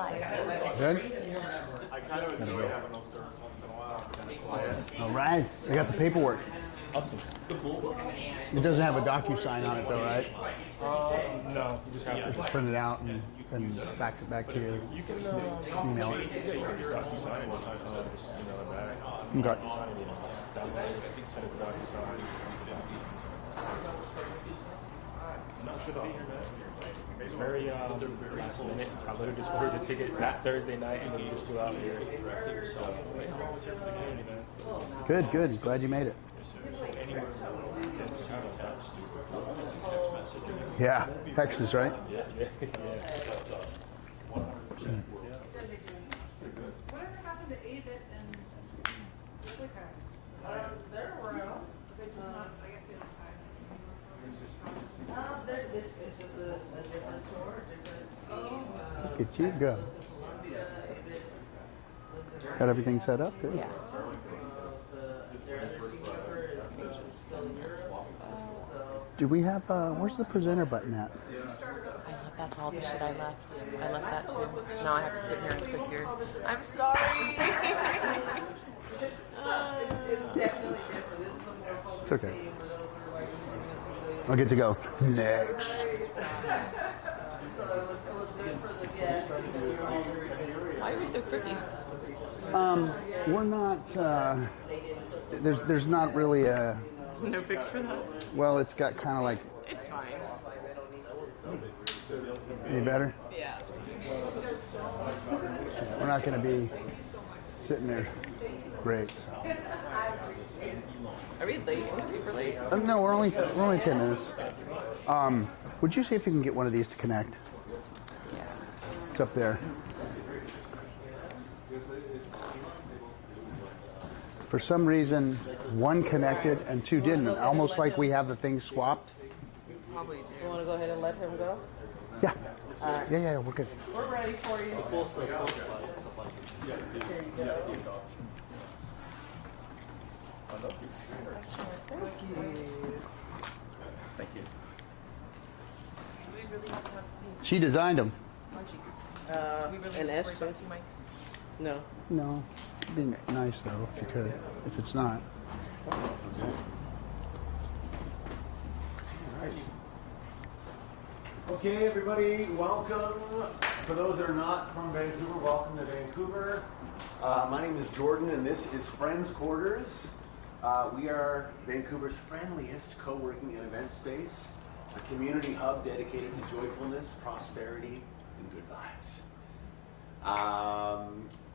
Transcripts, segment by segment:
life. Good? I kind of enjoy having no service once in a while. It's kind of quiet. All right. I got the paperwork. Awesome. It doesn't have a DocuSign on it though, right? No, you just have to. Just print it out and fax it back to you. You can Email it. Yeah, you can just DocuSign and just email it back. Okay. Send it to DocuSign. Not sure to be here, man. It's very last minute. I literally just ordered the ticket that Thursday night and then we just flew out here. So, I was here for the community, man. So, Good, good. Glad you made it. anywhere in the world, you can just have a text. Yeah, Texas, right? Yeah. Whatever happened to Avit and ClickHacks? They're around. They're just not, I guess they don't have. It's just a different tour, different team. Look at you go. Got everything set up? Good. Their other team member is still in Europe. So Do we have, where's the presenter button at? That's all the shit I left. I left that too. So now I have to sit here and click here. I'm sorry. it's definitely different. This is a more focused It's okay. team for those who are like doing I'll get to go. Next. So it was good for the guests. Why are we so quirky? We're not, there's not really a, No fix for that? well, it's got kind of like, It's fine. any better? Yeah. We're not going to be sitting there. Great. So. Are we late? We're super late. No, we're only 10 minutes. Would you see if you can get one of these to connect? Yeah. It's up there. For some reason, one connected and two didn't. Almost like we have the things swapped. Probably do. You want to go ahead and let him go? Yeah. Yeah, we're good. We're ready for you. Thank you. Do we really have to have She designed them. we really An have S to worry about 2 mics? No. No. It'd be nice though if you could. If it's not. Okay, everybody, welcome. For those that are not from Vancouver, welcome to Vancouver. My name is Jordan, and this is Friends Quarters. We are Vancouver's friendliest co-working and event space, a community hub dedicated to joyfulness, prosperity, and good vibes.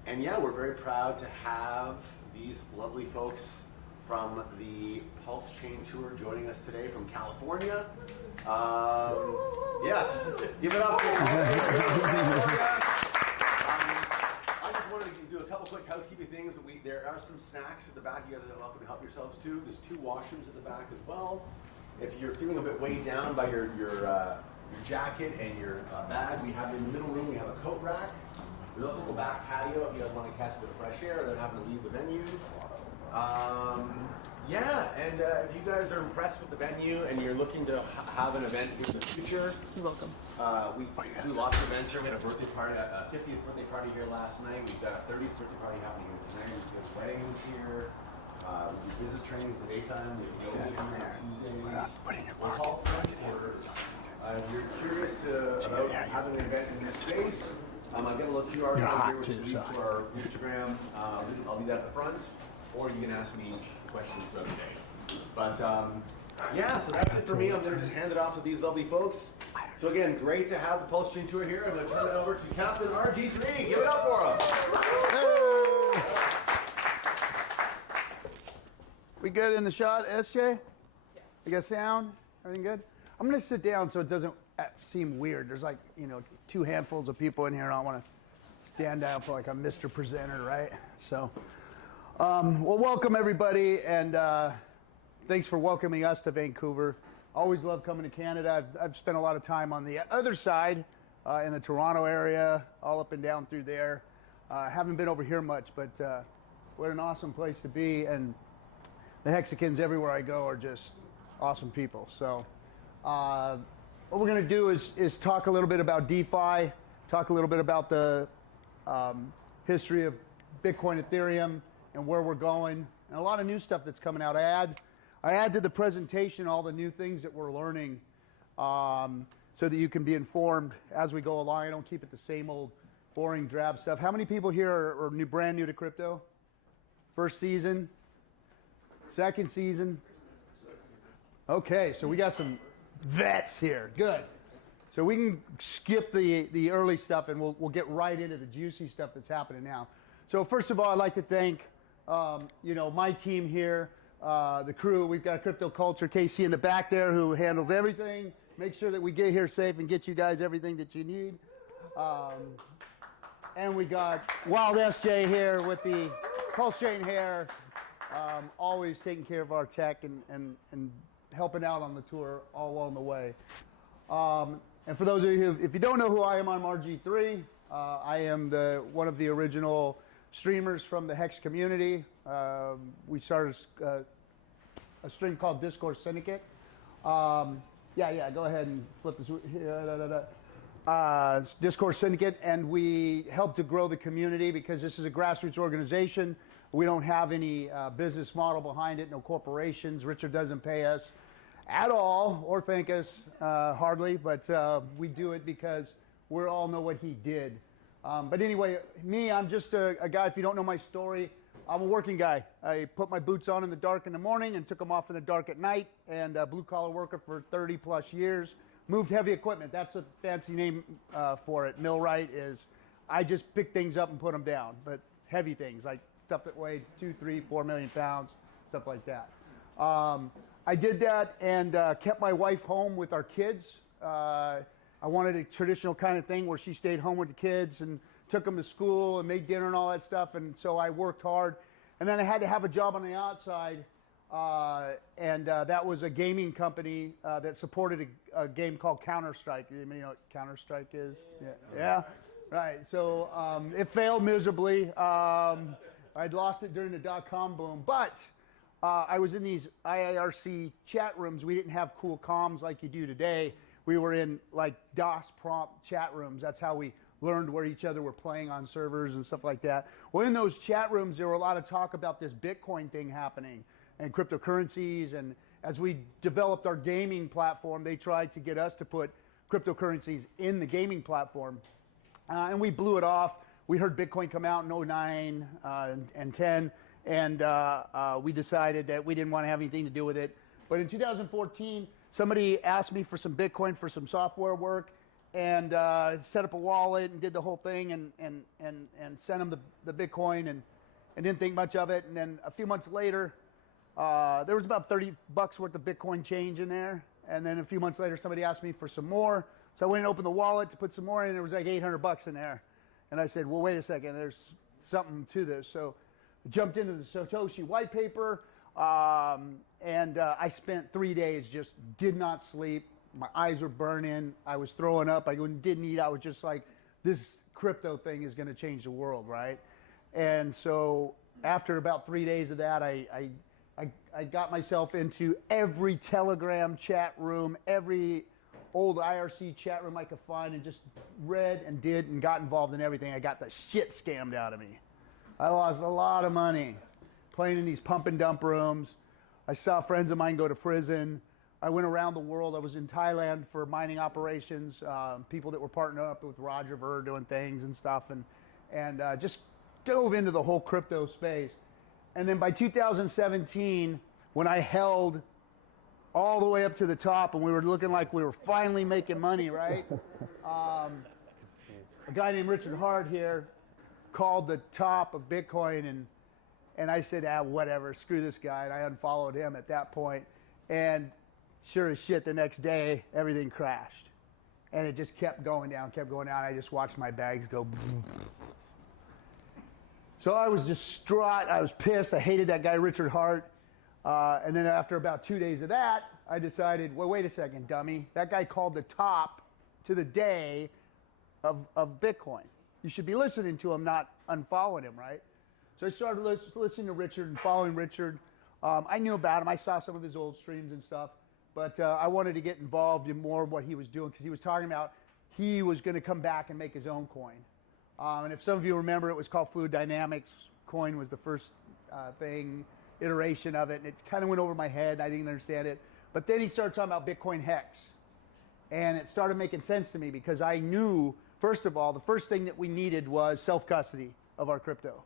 And yeah, we're very proud to have these lovely folks from the PulseChain Tour joining us today from California. Yes, give it up. I just wanted to do a couple quick housekeeping things. There are some snacks at the back you guys are welcome to help yourselves to. There's 2 washrooms at the back as well. If you're feeling a bit weighed down by your jacket and your bag, we have in the middle room, we have a coat rack. There's also a back patio if you guys want to catch a bit of fresh air without having to leave the venue. Yeah, and if you guys are impressed with the venue and you're looking to have an event here in the future, You're welcome. we do lots of events here. We had a birthday party, a 50th birthday party here last night. We've got a 30th birthday party happening here tonight. We've got weddings here. We do business trainings in the daytime. We have yoga here on Tuesdays. We're called Friends Quarters. If you're curious about having an event in this space, I'm going to look QR code here, which leads to our Instagram. I'll leave that at the front, or you can ask me questions throughout the day. But yeah, so that's it for me. I'm going to just hand it off to these lovely folks. So again, great to have the PulseChain Tour here. I'm going to turn it over to Captain RG3. Give it up for him. We good in the shot, SJ? Yes. You got sound? Everything good? I'm going to sit down so it doesn't seem weird. There's like, 2 handfuls of people in here. I don't want to stand out for like a Mr. Presenter, right? So, well, welcome everybody, and thanks for welcoming us to Vancouver. Always love coming to Canada. I've spent a lot of time on the other side in the Toronto area, all up and down through there. Haven't been over here much, but what an awesome place to be, and the Hexicans everywhere I go are just awesome people. So what we're going to do is talk a little bit about DeFi. talk a little bit about the history of Bitcoin, Ethereum, and where we're going, and a lot of new stuff that's coming out. I add to the presentation all the new things that we're learning, so that you can be informed as we go along. I don't keep it the same old boring drab stuff. How many people here are brand new to crypto? First season? Second season? Okay, so we got some vets here. Good. So we can skip the early stuff and we'll get right into the juicy stuff that's happening now. So first of all, I'd like to thank my team here, the crew. We've got Crypto Culture, Casey in the back there, who handles everything. Make sure that we get here safe and get you guys everything that you need. And we got Wild SJ here with the PulseChain hair, always taking care of our tech and helping out on the tour all along the way. And for those of you if you don't know who I am, I'm RG3. I am one of the original streamers from the Hex community. We started a stream called Discord Syndicate. Yeah, go ahead and flip this. Discord Syndicate, and we help to grow the community because this is a grassroots organization. We don't have any business model behind it, no corporations. Richard doesn't pay us at all or thank us hardly, but we do it because we all know what he did. But anyway, I'm just a guy. If you don't know my story, I'm a working guy. I put my boots on in the dark in the morning and took them off in the dark at night, and blue collar worker for 30 plus years. Moved heavy equipment. That's a fancy name for it. Millwright is, I just pick things up and put them down, but heavy things like stuff that weighed 2, 3, 4 million pounds, stuff like that. I did that and kept my wife home with our kids. I wanted a traditional kind of thing where she stayed home with the kids and took them to school and made dinner and all that stuff. And so I worked hard. And then I had to have a job on the outside. And that was a gaming company that supported a game called Counter-Strike. You know what Counter-Strike is? Yeah. Right. So it failed miserably. I'd lost it during the dot-com boom. But I was in these IIRC chat rooms. We didn't have cool comms like you do today. We were in like DOS prompt chat rooms. That's how we learned where each other were playing on servers and stuff like that. Well, in those chat rooms, there were a lot of talk about this Bitcoin thing happening and cryptocurrencies. And as we developed our gaming platform, they tried to get us to put cryptocurrencies in the gaming platform. And we blew it off. We heard Bitcoin come out in 09 and 10. And we decided that we didn't want to have anything to do with it. But in 2014, somebody asked me for some Bitcoin for some software work, and set up a wallet and did the whole thing and sent them the Bitcoin and didn't think much of it. And then a few months later, there was about $30 worth of Bitcoin change in there. And then a few months later, somebody asked me for some more. So I went and opened the wallet to put some more in, and there was like $800 in there. And I said, well, wait a second, there's something to this. So I jumped into the Satoshi white paper, and I spent 3 days, just did not sleep. My eyes were burning. I was throwing up. I didn't eat. I was just like, this crypto thing is going to change the world, right? And so after about 3 days of that, I got myself into every Telegram chat room, every old IRC chat room I could find, and just read and did and got involved in everything. I got the shit scammed out of me. I lost a lot of money playing in these pump and dump rooms. I saw friends of mine go to prison. I went around the world. I was in Thailand for mining operations, people that were partnering up with Roger Ver doing things and stuff, and just dove into the whole crypto space. And then by 2017, when I held all the way up to the top and we were looking like we were finally making money, right? A guy named Richard Hart here called the top of Bitcoin, and I said, whatever, screw this guy, and I unfollowed him at that point. And sure as shit, the next day, everything crashed. And it just kept going down. I just watched my bags go. So I was distraught. I was pissed. I hated that guy, Richard Hart. And then after about 2 days of that, I decided, well, wait a second, dummy. That guy called the top to the day of Bitcoin. You should be listening to him, not unfollowing him, right? So I started listening to Richard and following Richard. I knew about him. I saw some of his old streams and stuff. But I wanted to get involved in more of what he was doing, because he was talking about he was going to come back and make his own coin. And if some of you remember, it was called Fluid Dynamics. Coin was the first iteration of it, and it kind of went over my head. I didn't understand it. But then he started talking about Bitcoin Hex. And it started making sense to me because I knew, first of all, the first thing that we needed was self-custody of our crypto.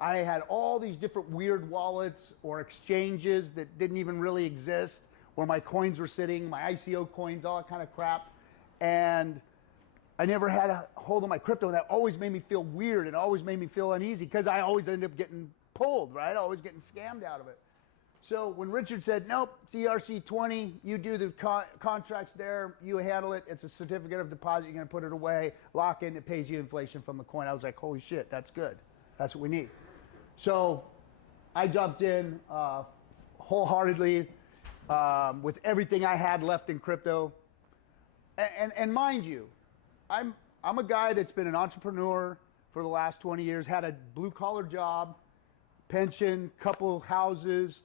I had all these different weird wallets or exchanges that didn't even really exist, where my coins were sitting, my ICO coins, all that kind of crap. And I never had a hold of my crypto, and that always made me feel weird and always made me feel uneasy because I always ended up getting pulled, right? Always getting scammed out of it. So when Richard said, nope, ERC20, you do the contracts there, you handle it, it's a certificate of deposit, you're going to put it away, lock in, it pays you inflation from the coin. I was like, holy shit, that's good. That's what we need. So I jumped in wholeheartedly with everything I had left in crypto. And mind you, I'm a guy that's been an entrepreneur for the last 20 years, had a blue-collar job, pension, couple houses,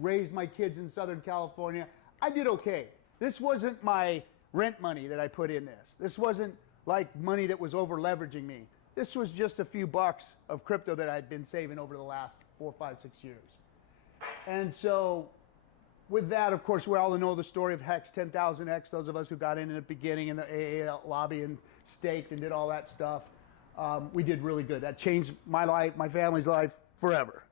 raised my kids in Southern California. I did okay. This wasn't my rent money that I put in this. This wasn't like money that was over leveraging me. This was just a few bucks of crypto that I'd been saving over the last 4, 5, 6 years. And so with that, of course, we all know the story of Hex 10,000X, those of us who got in the beginning in the AA lobby and staked and did all that stuff. We did really good. That changed my life, my family's life forever.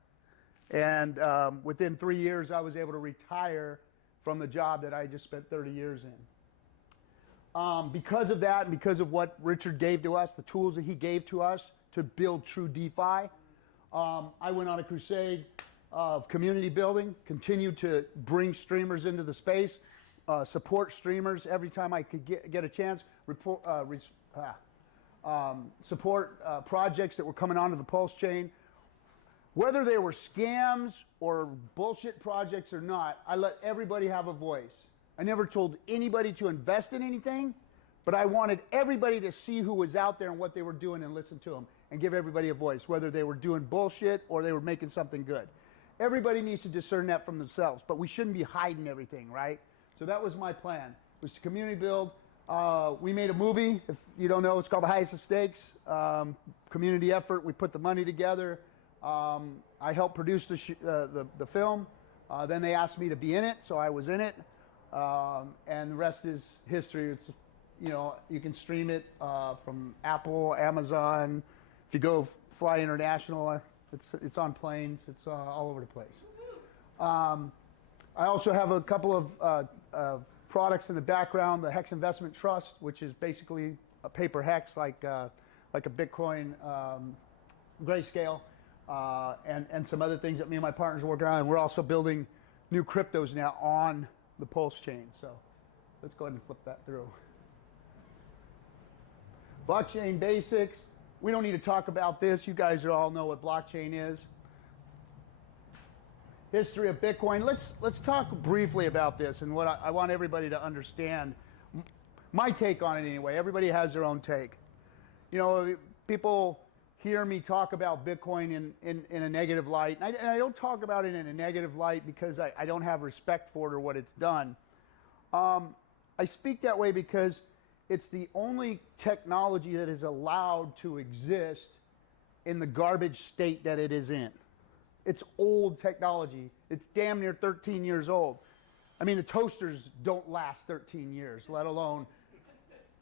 And within 3 years, I was able to retire from the job that I just spent 30 years in. Because of that and because of what Richard gave to us, the tools that he gave to us to build true DeFi, I went on a crusade of community building, continued to bring streamers into the space, support streamers every time I could get a chance, support projects that were coming onto the PulseChain. Whether they were scams or bullshit projects or not, I let everybody have a voice. I never told anybody to invest in anything, but I wanted everybody to see who was out there and what they were doing and listen to them and give everybody a voice, whether they were doing bullshit or they were making something good. Everybody needs to discern that from themselves, but we shouldn't be hiding everything, right? So that was my plan, was to community build. We made a movie. If you don't know, it's called The Highest of Stakes. Community effort. We put the money together. I helped produce the film. Then they asked me to be in it, so I was in it. And the rest is history. It's, you know, you can stream it from Apple, Amazon. If you go fly international, it's on planes. It's all over the place. I also have a couple of products in the background. The Hex Investment Trust, which is basically a paper hex, like a Bitcoin grayscale. And some other things that me and my partners are working on. And we're also building new cryptos now on the PulseChain. So let's go ahead and flip that through. Blockchain basics. We don't need to talk about this. You guys all know what blockchain is. History of Bitcoin. Let's talk briefly about this and what I want everybody to understand. My take on it anyway. Everybody has their own take. You know, people hear me talk about Bitcoin in a negative light. And I don't talk about it in a negative light because I don't have respect for it or what it's done. I speak that way because it's the only technology that is allowed to exist in the garbage state that it is in. It's old technology. It's damn near 13 years old. I mean, the toasters don't last 13 years, let alone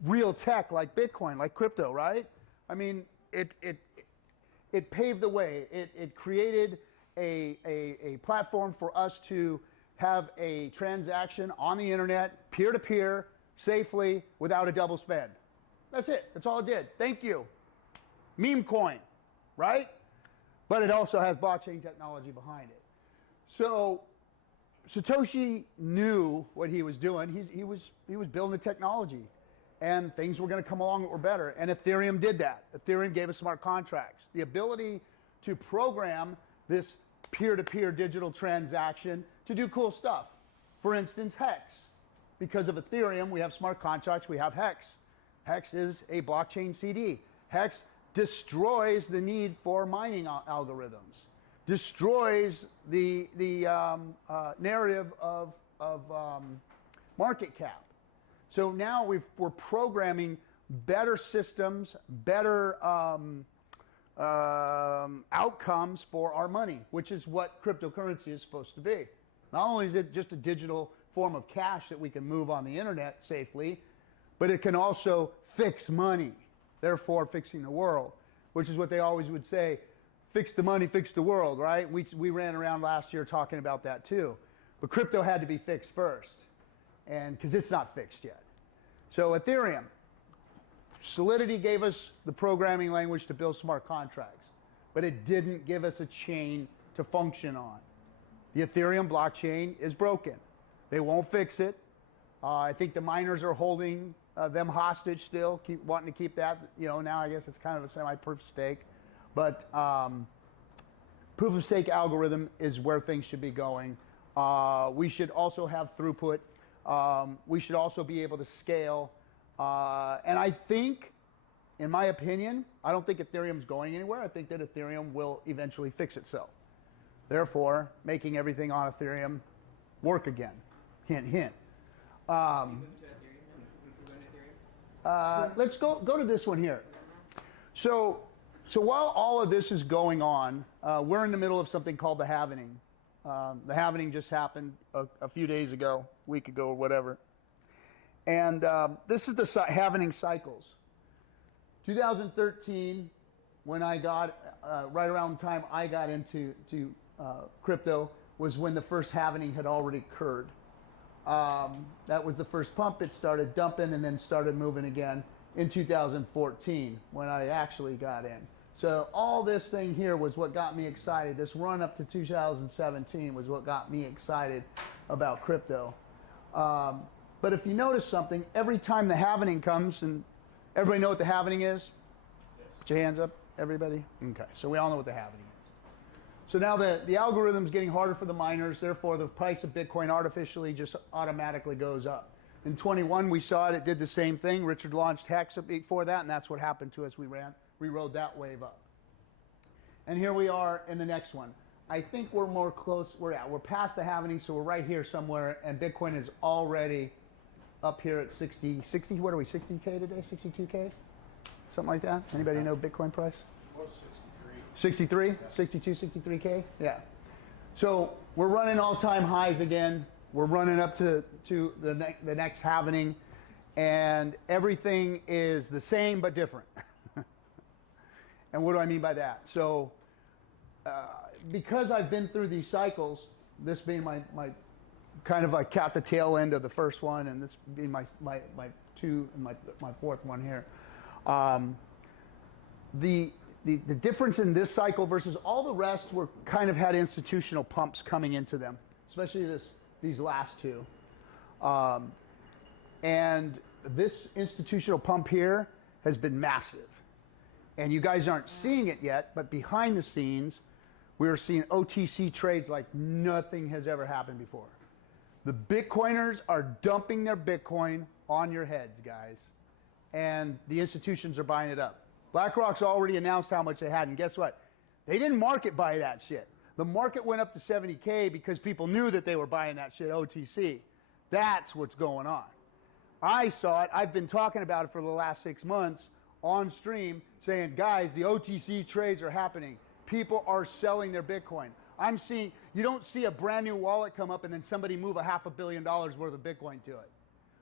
real tech like Bitcoin, like crypto, right? I mean, it paved the way. It created a platform for us to have a transaction on the internet, peer-to-peer, safely, without a double spend. That's it. That's all it did. Thank you. Meme coin, right? But it also has blockchain technology behind it. So Satoshi knew what he was doing. He was building the technology. And things were going to come along that were better. And Ethereum did that. Ethereum gave us smart contracts. The ability to program this peer-to-peer digital transaction to do cool stuff. For instance, Hex. Because of Ethereum, we have smart contracts, we have Hex. Hex is a blockchain CD. Hex destroys the need for mining algorithms. Destroys the narrative of market cap. So now we're programming better systems, better outcomes for our money, which is what cryptocurrency is supposed to be. Not only is it just a digital form of cash that we can move on the internet safely, but it can also fix money, therefore fixing the world, which is what they always would say, fix the money, fix the world, right? We ran around last year talking about that too. But crypto had to be fixed first, and because it's not fixed yet. So Ethereum, Solidity gave us the programming language to build smart contracts, but it didn't give us a chain to function on. The Ethereum blockchain is broken. They won't fix it. I think the miners are holding them hostage still, wanting to keep that. Now I guess it's kind of a semi-proof of stake. But proof of stake algorithm is where things should be going. We should also have throughput. We should also be able to scale. And I think, in my opinion, I don't think Ethereum's going anywhere. I think that Ethereum will eventually fix itself. Therefore, making everything on Ethereum work again. Hint, hint. Let's go to this one here. So while all of this is going on, we're in the middle of something called the halvening. The halvening just happened a few days ago, a week ago, or whatever. And this is the halvening cycles. 2013, when I got, right around the time I got into crypto, was when the first halvening had already occurred. That was the first pump. It started dumping and then started moving again in 2014 when I actually got in. So all this thing here was what got me excited. This run up to 2017 was what got me excited about crypto. But if you notice something, every time the halvening comes, and everybody know what the halvening is? Put your hands up, everybody. Okay, so we all know what the halvening is. So now the algorithm's getting harder for the miners, therefore the price of Bitcoin artificially just automatically goes up. In 21, we saw it did the same thing. Richard launched Hex before that, and that's what happened to us. We rode that wave up. And here we are in the next one. I think we're more close, we're past the halvening, so we're right here somewhere, and Bitcoin is already up here at 60, what are we, 60K today, 62K? Something like that? Anybody know Bitcoin price? 63, 62, 63K? Yeah. So we're running all-time highs again. We're running up to the next halvening, and everything is the same but different. And what do I mean by that? So because I've been through these cycles, this being my kind of like at the tail end of the first one, and this being my two and my fourth one here, the difference in this cycle versus all the rest were kind of had institutional pumps coming into them, especially these last two. And this institutional pump here has been massive. And you guys aren't seeing it yet, but behind the scenes, we are seeing OTC trades like nothing has ever happened before. The Bitcoiners are dumping their Bitcoin on your heads, guys. And the institutions are buying it up. BlackRock's already announced how much they had, and guess what? They didn't market buy that shit. The market went up to 70K because people knew that they were buying that shit OTC. That's what's going on. I saw it. I've been talking about it for the last 6 months on stream, saying, guys, the OTC trades are happening. People are selling their Bitcoin. I'm seeing, you don't see a brand new wallet come up and then somebody move $500 million worth of Bitcoin to it.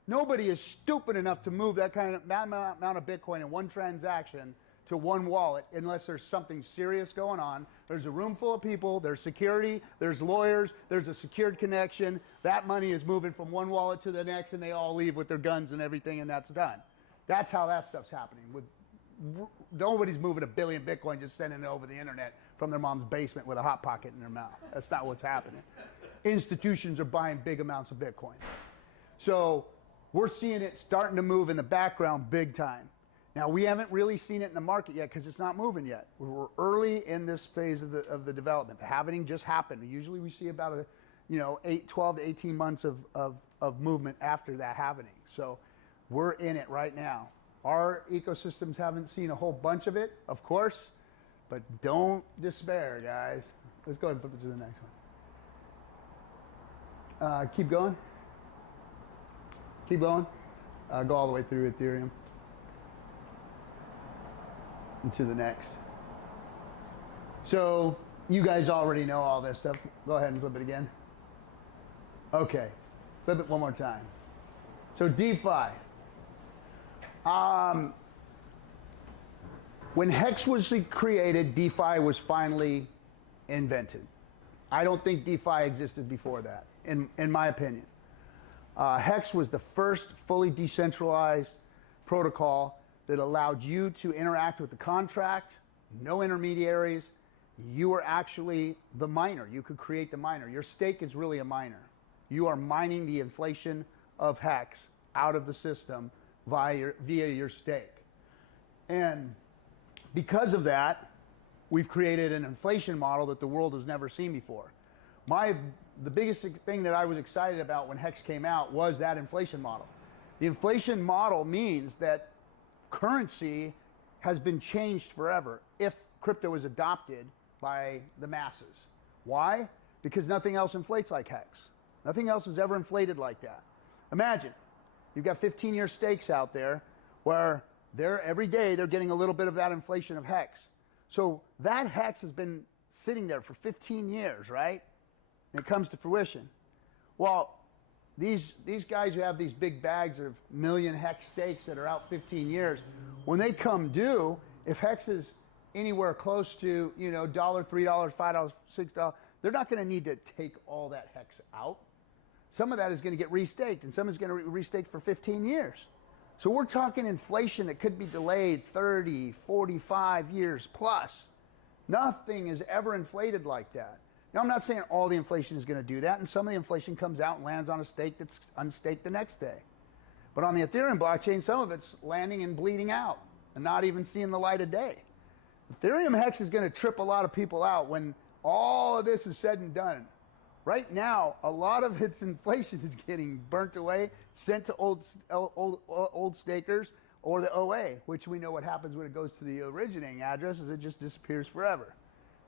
Nobody is stupid enough to move that amount of Bitcoin in one transaction to one wallet unless there's something serious going on. There's a room full of people, there's security, there's lawyers, there's a secured connection. That money is moving from one wallet to the next, and they all leave with their guns and everything, and that's done. That's how that stuff's happening. Nobody's moving 1 billion Bitcoin just sending it over the internet from their mom's basement with a hot pocket in their mouth. That's not what's happening. Institutions are buying big amounts of Bitcoin. So we're seeing it starting to move in the background big time. Now, we haven't really seen it in the market yet because it's not moving yet. We're early in this phase of the development. The halvening just happened. Usually we see about 12 to 18 months of movement after that halvening. So we're in it right now. Our ecosystems haven't seen a whole bunch of it, of course, but don't despair, guys. Let's go ahead and flip it to the next one. Keep going. Keep going. Go all the way through Ethereum. And to the next. So you guys already know all this stuff. Go ahead and flip it again. Okay. Flip it one more time. So DeFi. When Hex was created, DeFi was finally invented. I don't think DeFi existed before that, in my opinion. Hex was the first fully decentralized protocol that allowed you to interact with the contract, no intermediaries. You were actually the miner. You could create the miner. Your stake is really a miner. You are mining the inflation of Hex out of the system via your stake. And because of that, we've created an inflation model that the world has never seen before. The biggest thing that I was excited about when Hex came out was that inflation model. The inflation model means that currency has been changed forever if crypto is adopted by the masses. Why? Because nothing else inflates like Hex. Nothing else has ever inflated like that. Imagine, you've got 15-year stakes out there where every day they're getting a little bit of that inflation of Hex. So that Hex has been sitting there for 15 years, right? And it comes to fruition. Well, these guys who have these big bags of million Hex stakes that are out 15 years, when they come due, if Hex is anywhere close to, $1, $3, $5, $6, they're not going to need to take all that Hex out. Some of that is going to get restaked, and some is going to restaked for 15 years. So we're talking inflation that could be delayed 30, 45 years plus. Nothing is ever inflated like that. Now, I'm not saying all the inflation is going to do that, and some of the inflation comes out and lands on a stake that's unstaked the next day. But on the Ethereum blockchain, some of it's landing and bleeding out and not even seeing the light of day. Ethereum Hex is going to trip a lot of people out when all of this is said and done. Right now, a lot of its inflation is getting burnt away, sent to old stakers or the OA, which we know what happens when it goes to the originating address is it just disappears forever.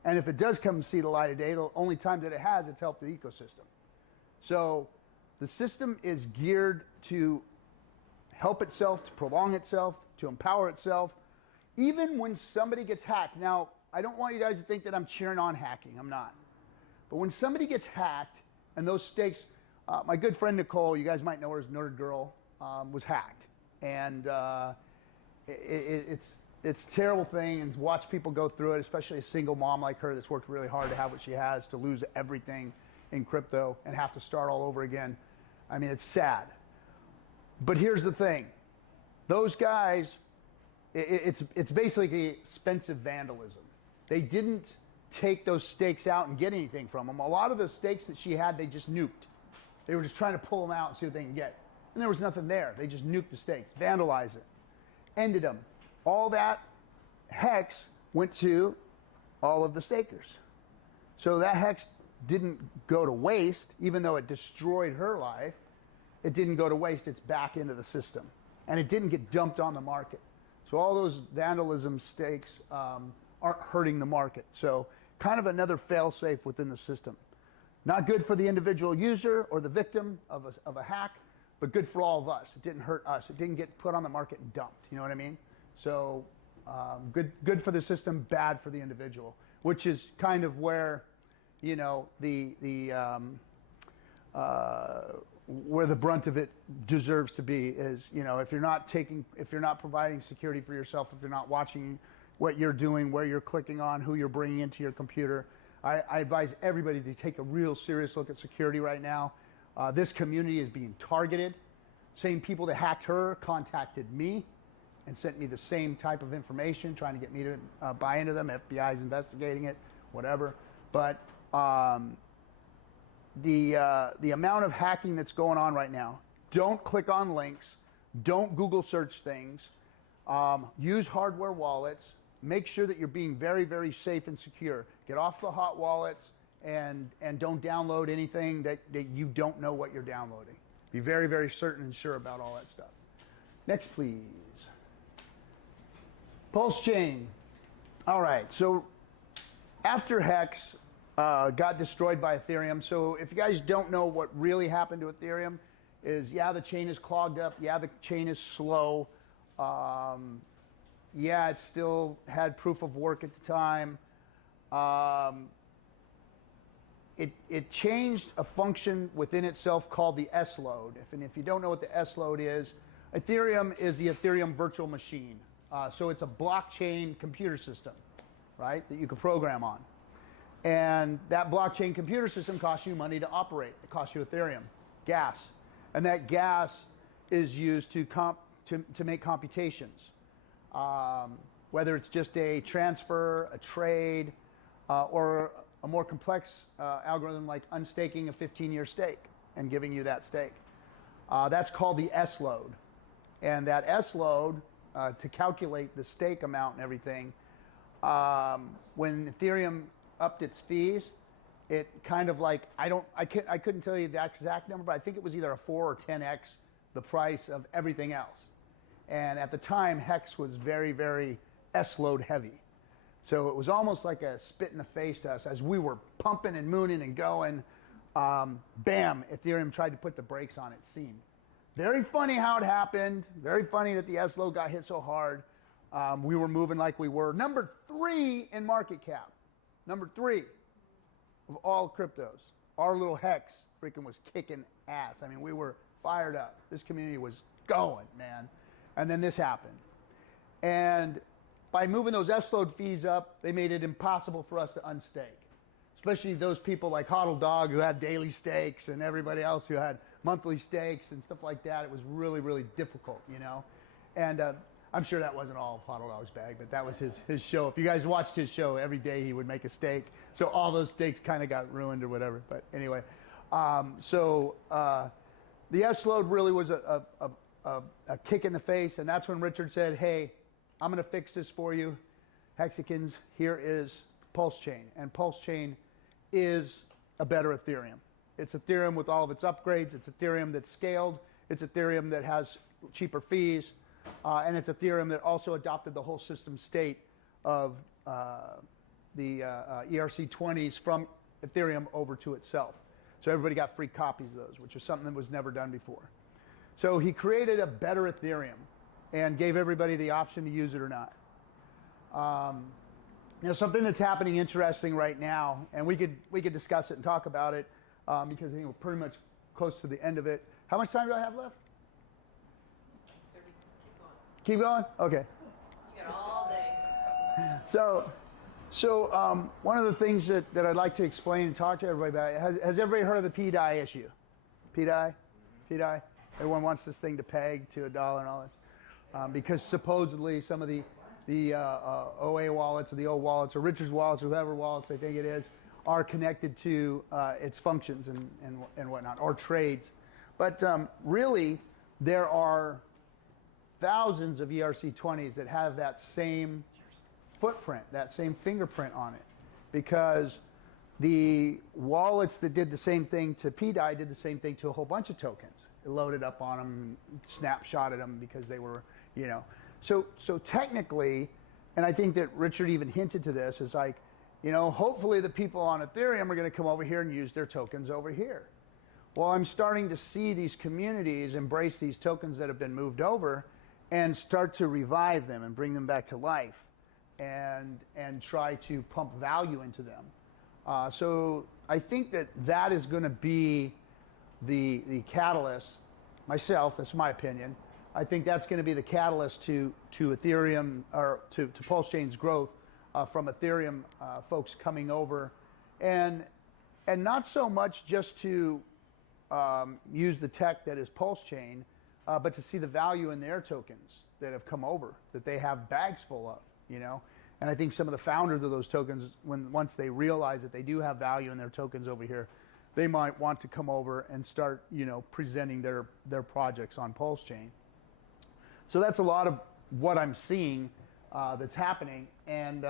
And if it does come see the light of day, the only time that it has, it's helped the ecosystem. So the system is geared to help itself, to prolong itself, to empower itself, even when somebody gets hacked. Now, I don't want you guys to think that I'm cheering on hacking. I'm not. But when somebody gets hacked and those stakes, my good friend Nicole, you guys might know her as Nerd Girl, was hacked. And it's a terrible thing, and to watch people go through it, especially a single mom like her that's worked really hard to have what she has, to lose everything in crypto and have to start all over again. I mean, it's sad. But here's the thing. Those guys, it's basically expensive vandalism. They didn't take those stakes out and get anything from them. A lot of the stakes that she had, they just nuked. They were just trying to pull them out and see what they can get. And there was nothing there. They just nuked the stakes, vandalized it, ended them. All that Hex went to all of the stakers. So that Hex didn't go to waste, even though it destroyed her life. It didn't go to waste. It's back into the system. And it didn't get dumped on the market. So all those vandalism stakes aren't hurting the market. So kind of another fail-safe within the system. Not good for the individual user or the victim of a hack, but good for all of us. It didn't hurt us. It didn't get put on the market and dumped. You know what I mean? So good for the system, bad for the individual, which is kind of where, where the brunt of it deserves to be is, if you're not providing security for yourself, if you're not watching what you're doing, where you're clicking on, who you're bringing into your computer, I advise everybody to take a real serious look at security right now. This community is being targeted. Same people that hacked her contacted me and sent me the same type of information, trying to get me to buy into them. FBI is investigating it, whatever. But the amount of hacking that's going on right now, don't click on links, don't Google search things, use hardware wallets, make sure that you're being very, very safe and secure. Get off the hot wallets and don't download anything that you don't know what you're downloading. Be very, very certain and sure about all that stuff. Next, please. PulseChain. All right, so after Hex got destroyed by Ethereum, so if you guys don't know what really happened to Ethereum, is, yeah, the chain is clogged up. Yeah, the chain is slow. Yeah, it still had proof of work at the time. It changed a function within itself called the S load. If you don't know what the S load is, Ethereum is the Ethereum virtual machine. So it's a blockchain computer system, right, that you can program on. And that blockchain computer system costs you money to operate. It costs you Ethereum, gas. And that gas is used to make computations. Whether it's just a transfer, a trade, or a more complex algorithm like unstaking a 15-year stake and giving you that stake. That's called the S load. And that S load, to calculate the stake amount and everything, when Ethereum upped its fees, it kind of like, I couldn't tell you the exact number, but I think it was either a 4 or 10x the price of everything else. And at the time, Hex was very, very S load heavy. So it was almost like a spit in the face to us as we were pumping and mooning and going. Bam, Ethereum tried to put the brakes on it, seemed. Very funny how it happened. Very funny that the S load got hit so hard. We were moving like we were. Number 3 in market cap. Number 3 of all cryptos. Our little Hex freaking was kicking ass. I mean, we were fired up. This community was going, man. And then this happened. And by moving those S load fees up, they made it impossible for us to unstake. Especially those people like Hodl Dog who had daily stakes and everybody else who had monthly stakes and stuff like that. It was really, really difficult, you know. And I'm sure that wasn't all of Hodl Dog's bag, but that was his show. If you guys watched his show, every day he would make a stake. So all those stakes kind of got ruined or whatever. But anyway, the S load really was a kick in the face. And that's when Richard said, hey, I'm going to fix this for you. Hexicans, here is PulseChain. And PulseChain is a better Ethereum. It's Ethereum with all of its upgrades. It's Ethereum that's scaled. It's Ethereum that has cheaper fees. And it's Ethereum that also adopted the whole system state of the ERC20s from Ethereum over to itself. So everybody got free copies of those, which was something that was never done before. So he created a better Ethereum and gave everybody the option to use it or not. You know, something that's happening interesting right now, and we could discuss it and talk about it because I think we're pretty much close to the end of it. How much time do I have left? 30. Keep going? Okay. You got all day. So one of the things that I'd like to explain and talk to everybody about, has everybody heard of the PDI issue? PDI? PDI? Everyone wants this thing to peg to $1 and all this. Because supposedly some of the OA wallets or the O wallets or Richard's wallets or whoever wallets they think it is are connected to its functions and whatnot, or trades. But really, there are thousands of ERC20s that have that same footprint, that same fingerprint on it, because the wallets that did the same thing to PDI did the same thing to a whole bunch of tokens. It loaded up on them, snapshotted them because they were, you know. So technically, and I think that Richard even hinted to this, is like, you know, hopefully the people on Ethereum are going to come over here and use their tokens over here. Well, I'm starting to see these communities embrace these tokens that have been moved over and start to revive them and bring them back to life and try to pump value into them. So I think that is going to be the catalyst. Myself, that's my opinion. I think that's going to be the catalyst to Ethereum, or to PulseChain's growth from Ethereum folks coming over, and not so much just to use the tech that is PulseChain, but to see the value in their tokens that have come over, that they have bags full of, you know. And I think some of the founders of those tokens, once they realize that they do have value in their tokens over here, they might want to come over and start, you know, presenting their projects on PulseChain. So that's a lot of what I'm seeing that's happening, and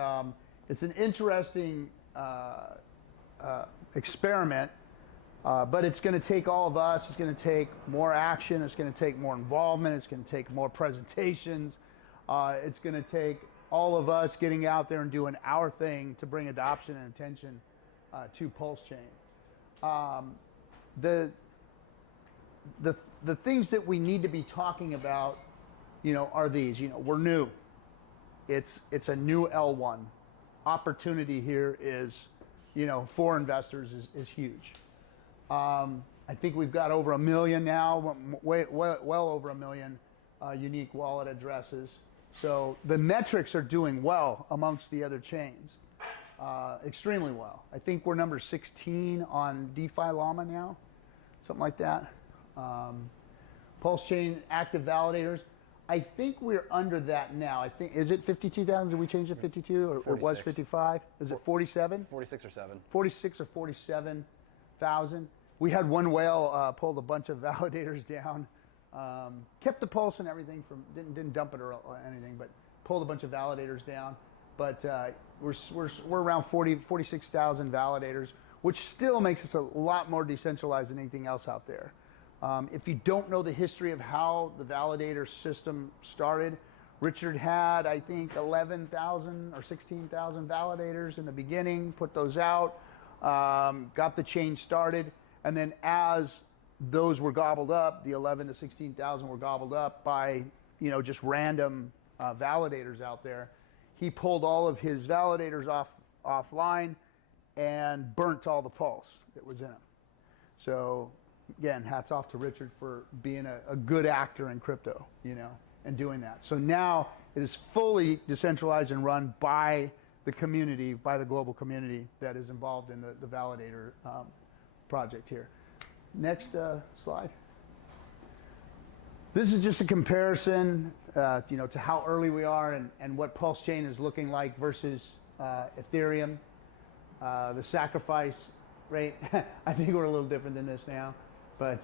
it's an interesting experiment, but it's going to take all of us. It's going to take more action. It's going to take more involvement. It's going to take more presentations. It's going to take all of us getting out there and doing our thing to bring adoption and attention the things that we need to be talking about, are these. We're new. It's a new L1. Opportunity here is, for investors is huge. I think we've got over 1 million now, well over 1 million unique wallet addresses. So the metrics are doing well amongst the other chains, extremely well. I think we're number 16 on DeFi Llama now, something like that. PulseChain active validators. I think we're under that now. Is it 52,000? Did we change it to 52 or it was 55? Is it 47? 46 or 7. 46 or 47,000. We had one whale pulled a bunch of validators down, kept the pulse and everything didn't dump it or anything, but pulled a bunch of validators down. But we're around 46,000 validators, which still makes us a lot more decentralized than anything else out there. If you don't know the history of how the validator system started, Richard had, I think, 11,000 or 16,000 validators in the beginning, put those out, got the chain started, and then as those were gobbled up, the 11 to 16,000 were gobbled up by, just random validators out there, he pulled all of his validators offline and burnt all the pulse that was in them. So again, hats off to Richard for being a good actor in crypto, and doing that. So now it is fully decentralized and run by the community, by the global community that is involved in the validator project here. Next slide. This is just a comparison, to how early we are and what PulseChain is looking like versus Ethereum. The sacrifice rate, I think we're a little different than this now. But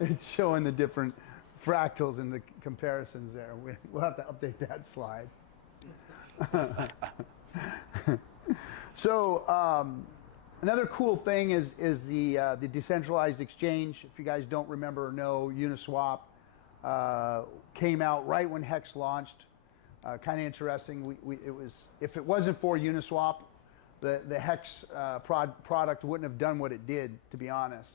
it's showing the different fractals and the comparisons there. We'll have to update that slide. So another cool thing is the decentralized exchange. If you guys don't remember or know, Uniswap came out right when Hex launched. Kind of interesting. If it wasn't for Uniswap, the Hex product wouldn't have done what it did, to be honest.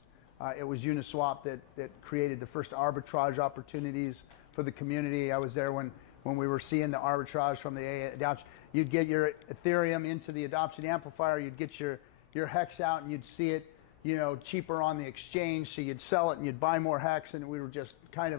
It was Uniswap that created the first arbitrage opportunities for the community. I was there when we were seeing the arbitrage from the adoption. You'd get your Ethereum into the adoption amplifier, you'd get your Hex out, and you'd see it, cheaper on the exchange, so you'd sell it and you'd buy more Hex, and we were just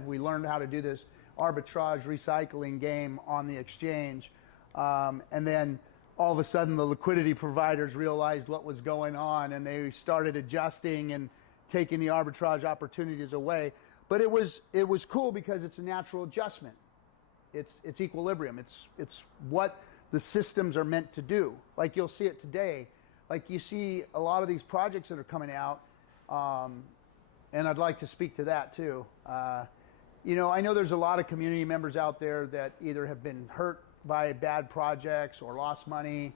we learned how to do this arbitrage recycling game on the exchange. And then all of a sudden the liquidity providers realized what was going on, and they started adjusting and taking the arbitrage opportunities away. But it was cool because it's a natural adjustment. It's equilibrium. It's what the systems are meant to do. Like you'll see it today. Like you see a lot of these projects that are coming out, and I'd like to speak to that too. I know there's a lot of community members out there that either have been hurt by bad projects or lost money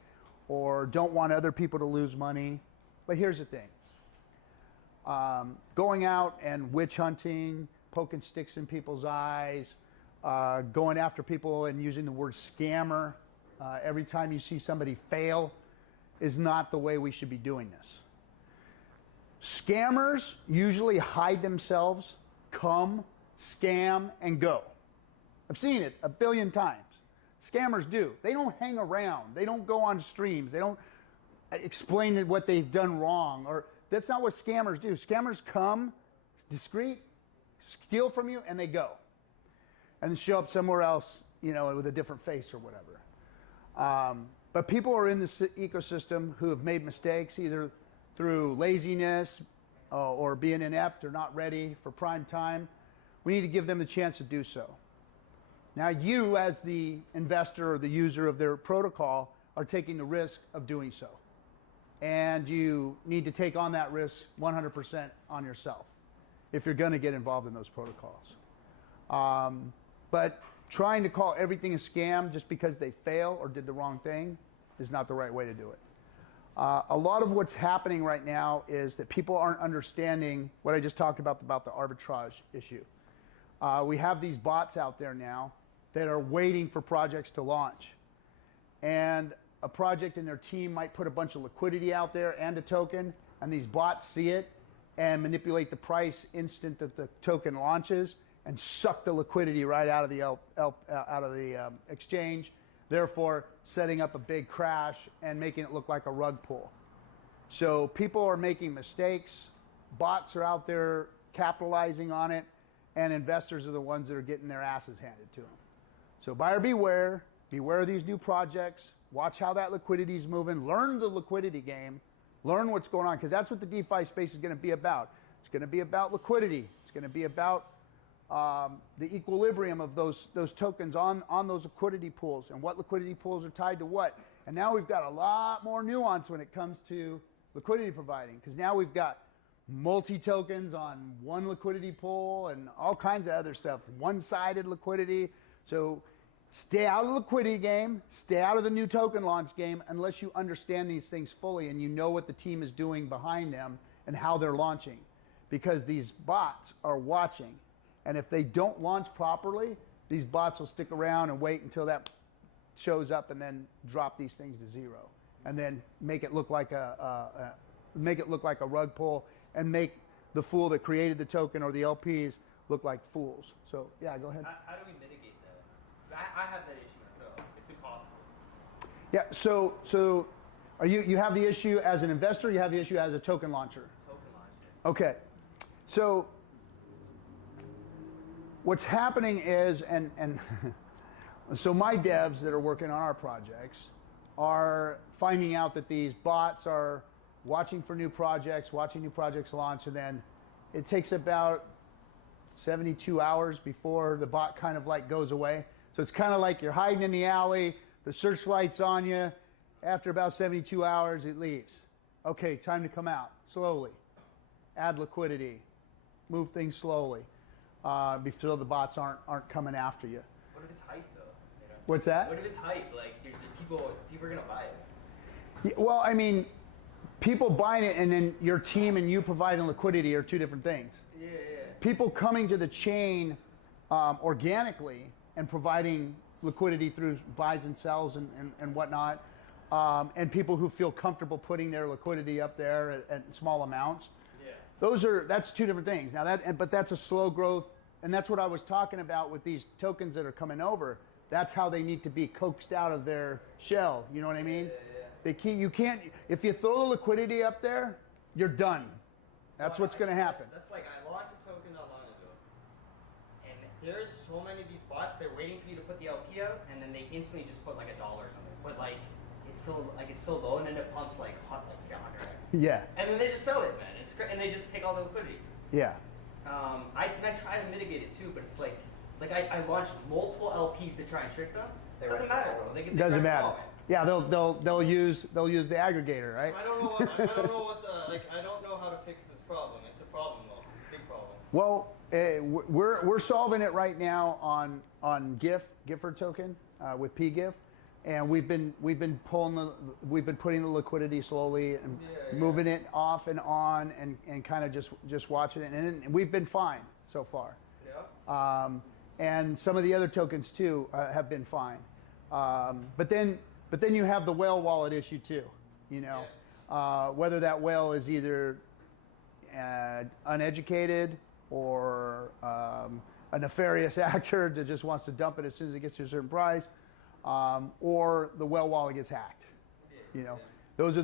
or don't want other people to lose money. But here's the thing. Going out and witch hunting, poking sticks in people's eyes, going after people and using the word scammer every time you see somebody fail is not the way we should be doing this. Scammers usually hide themselves, come, scam, and go. I've seen it 1 billion times. Scammers do. They don't hang around. They don't go on streams. They don't explain what they've done wrong. Or that's not what scammers do. Scammers come, discreet, steal from you, and they go. And show up somewhere else, with a different face or whatever. But people are in this ecosystem who have made mistakes either through laziness or being inept or not ready for prime time. We need to give them the chance to do so. Now you, as the investor or the user of their protocol, are taking the risk of doing so. And you need to take on that risk 100% on yourself if you're going to get involved in those protocols. But trying to call everything a scam just because they fail or did the wrong thing is not the right way to do it. A lot of what's happening right now is that people aren't understanding what I just talked about the arbitrage issue. We have these bots out there now that are waiting for projects to launch. And a project in their team might put a bunch of liquidity out there and a token, and these bots see it, and manipulate the price instant that the token launches and suck the liquidity right out of the exchange, therefore setting up a big crash and making it look like a rug pull. So people are making mistakes, bots are out there capitalizing on it, and investors are the ones that are getting their asses handed to them. So buyer beware, beware of these new projects, watch how that liquidity is moving, learn the liquidity game, learn what's going on, because that's what the DeFi space is going to be about. It's going to be about liquidity. It's going to be about the equilibrium of those tokens on those liquidity pools and what liquidity pools are tied to what. And now we've got a lot more nuance when it comes to liquidity providing, because now we've got multi-tokens on one liquidity pool and all kinds of other stuff, one-sided liquidity. So stay out of the liquidity game, stay out of the new token launch game unless you understand these things fully and you know what the team is doing behind them and how they're launching. Because these bots are watching. And if they don't launch properly, these bots will stick around and wait until that shows up and then drop these things to zero. And then make it look like a rug pull and make the fool that created the token or the LPs look like fools. So yeah, go ahead. How do we mitigate that? I have that issue myself. It's impossible. Yeah, so are you have the issue as an investor, or you have the issue as a token launcher? Token launcher. Okay. So what's happening is, and so my devs that are working on our projects are finding out that these bots are watching for new projects, watching new projects launch, and then it takes about 72 hours before the bot kind of like goes away. So it's kind of like you're hiding in the alley, the searchlight's on you. After about 72 hours, it leaves. Okay, time to come out, slowly. Add liquidity, move things slowly, before the bots aren't coming after you. What if it's hype though? You know? What's that? What if it's hype? Like people are gonna buy it. Yeah, well, I mean, people buying it and then your team and you providing liquidity are two different things. Yeah. People coming to the chain organically and providing liquidity through buys and sells and whatnot, and people who feel comfortable putting their liquidity up there at small amounts. Yeah. That's two different things. Now but that's a slow growth, and that's what I was talking about with these tokens that are coming over. That's how they need to be coaxed out of their shell. You know what I mean? Yeah. You can't, if you throw the liquidity up there, you're done. That's what's going to happen. That's like I launched a token not long ago, and there's so many of these bots. They're waiting for you to put the LP out, and then they instantly just put like $1 or something. But like it's so low, and then it pumps like 100x. Yeah. And then they just sell it, man. It's great, and they just take all the liquidity. Yeah. I try to mitigate it too, but it's like I launched multiple LPs to try and trick them. Doesn't matter though. They Doesn't matter. Yeah, they'll use the aggregator, right? So I don't know how to fix this problem. It's a problem though, big problem. Well, we're solving it right now on Gifford token with PGIF, and we've been putting the liquidity slowly and moving it off and on and kind of just watching it, and we've been fine so far. Yeah. And some of the other tokens too Uh-huh. have been fine, but then you have the whale wallet issue too. You know, whether that whale is either uneducated or a nefarious actor that just wants to dump it as soon as it gets to a certain price, or the whale wallet gets hacked. You know, those are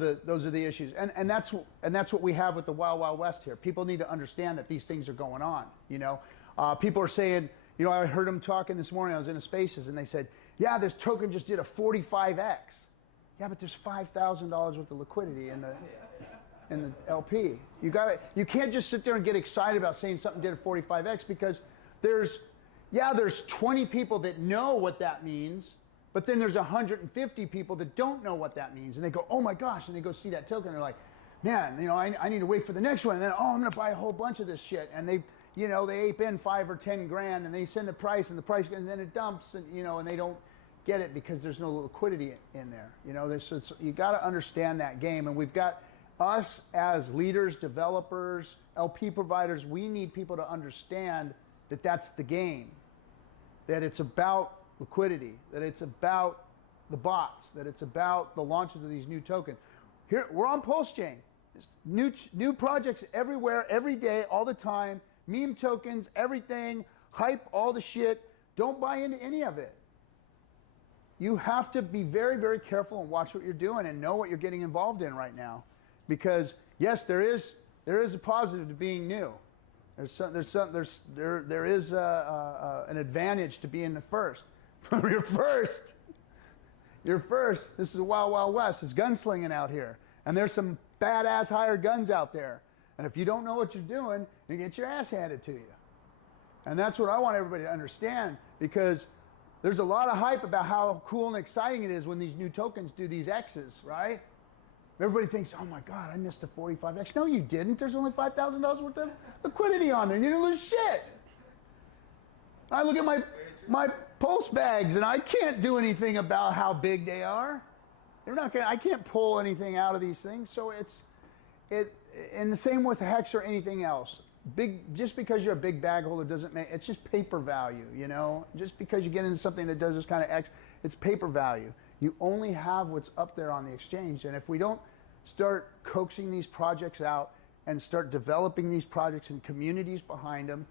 the issues, and that's what we have with the Wild Wild West here. People need to understand that these things are going on. You know, people are saying, you know, I heard them talking this morning. I was in a Spaces, and they said, yeah, this token just did a 45x. Yeah, but there's $5,000 worth of liquidity in the LP. You can't just sit there and get excited about saying something did a 45x, because there's 20 people that know what that means, but then there's 150 people that don't know what that means, and they go, oh my gosh, and they go see that token, and they're like, man, you know, I need to wait for the next one, and then I'm gonna buy a whole bunch of this shit, and they ape in 5 or 10 grand, and they send the price, and then it dumps, and and they don't get it because there's no liquidity in there. You know, you got to understand that game, and we've got us as leaders, developers, LP providers. We need people to understand that that's the game, that it's about liquidity, that it's about the bots, that it's about the launches of these new tokens. Here we're on PulseChain. New projects everywhere, every day, all the time. Meme tokens, everything, hype, all the shit. Don't buy into any of it. You have to be very, very careful and watch what you're doing and know what you're getting involved in right now. Because yes, there is a positive to being new. There is an advantage to being the first. You're first. You're first. This is a wild, wild west. It's gunslinging out here. And there's some badass hired guns out there. And if you don't know what you're doing, you get your ass handed to you. And that's what I want everybody to understand, because there's a lot of hype about how cool and exciting it is when these new tokens do these X's, right? Everybody thinks, oh my God, I missed a 45X. No, you didn't. There's only $5,000 worth of liquidity on there. You didn't lose shit. I look at my pulse bags, and I can't do anything about how big they are. They're not gonna, I can't pull anything out of these things. So and the same with Hex or anything else. Just because you're a big bag holder doesn't make, it's just paper value, you know? Just because you get into something that does this kind of X, it's paper value. You only have what's up there on the exchange. And if we don't start coaxing these projects out and start developing these projects and communities behind them,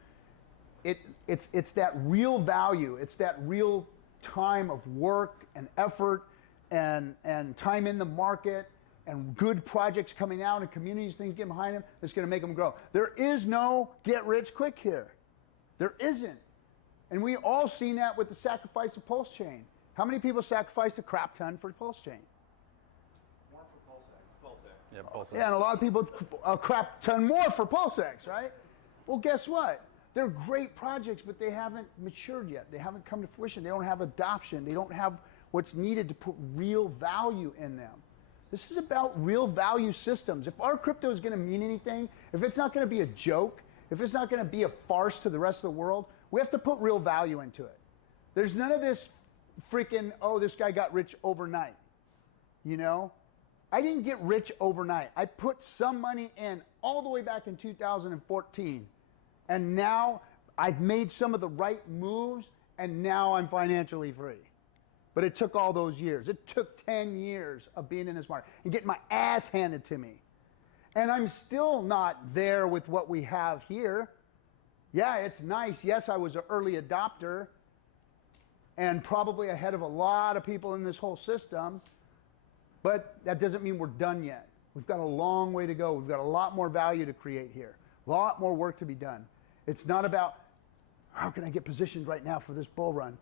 it's that real value. It's that real time of work and effort and time in the market and good projects coming out and communities, things getting behind them, that's going to make them grow. There is no get rich quick here. There isn't. And we all seen that with the sacrifice of PulseChain. How many people sacrificed a crap ton for PulseChain? More for PulseX. Yeah, PulseX. Yeah, and a lot of people a crap ton more for PulseX, right? Well, guess what? They're great projects, but they haven't matured yet. They haven't come to fruition. They don't have adoption. They don't have what's needed to put real value in them. This is about real value systems. If our crypto is going to mean anything, if it's not going to be a joke, if it's not going to be a farce to the rest of the world, we have to put real value into it. There's none of this freaking, oh, this guy got rich overnight. You know? I didn't get rich overnight. I put some money in all the way back in 2014. And now I've made some of the right moves, and now I'm financially free. But it took all those years. It took 10 years of being in this market and getting my ass handed to me. And I'm still not there with what we have here. Yeah, it's nice. Yes, I was an early adopter and probably ahead of a lot of people in this whole system. But that doesn't mean we're done yet. We've got a long way to go. We've got a lot more value to create here. A lot more work to be done. It's not about, how can I get positioned right now for this bull run?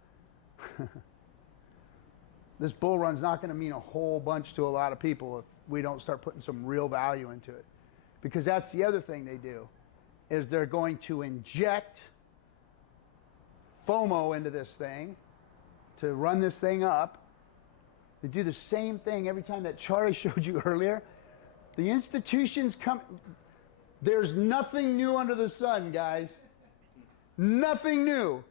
This bull run's not going to mean a whole bunch to a lot of people if we don't start putting some real value into it. Because that's the other thing they do, is they're going to inject FOMO into this thing to run this thing up. They do the same thing every time. That chart I showed you earlier. The institutions come. There's nothing new under the sun, guys. Nothing new.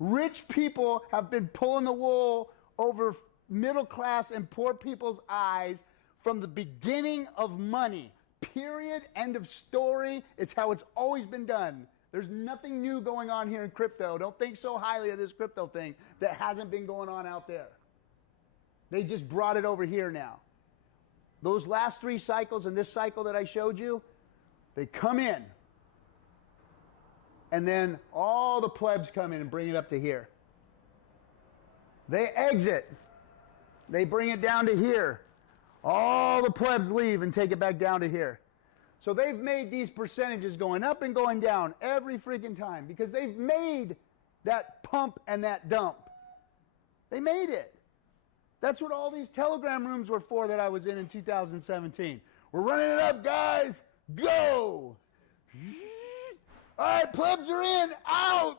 Rich people have been pulling the wool over middle class and poor people's eyes from the beginning of money. Period. End of story. It's how it's always been done. There's nothing new going on here in crypto. Don't think so highly of this crypto thing that hasn't been going on out there. They just brought it over here now. Those last 3 cycles and this cycle that I showed you, they come in. And then all the plebs come in and bring it up to here. They exit. They bring it down to here. All the plebs leave and take it back down to here. So they've made these percentages going up and going down every freaking time because they've made that pump and that dump. They made it. That's what all these Telegram rooms were for that I was in 2017. We're running it up, guys. Go. All right, plebs are in. Out.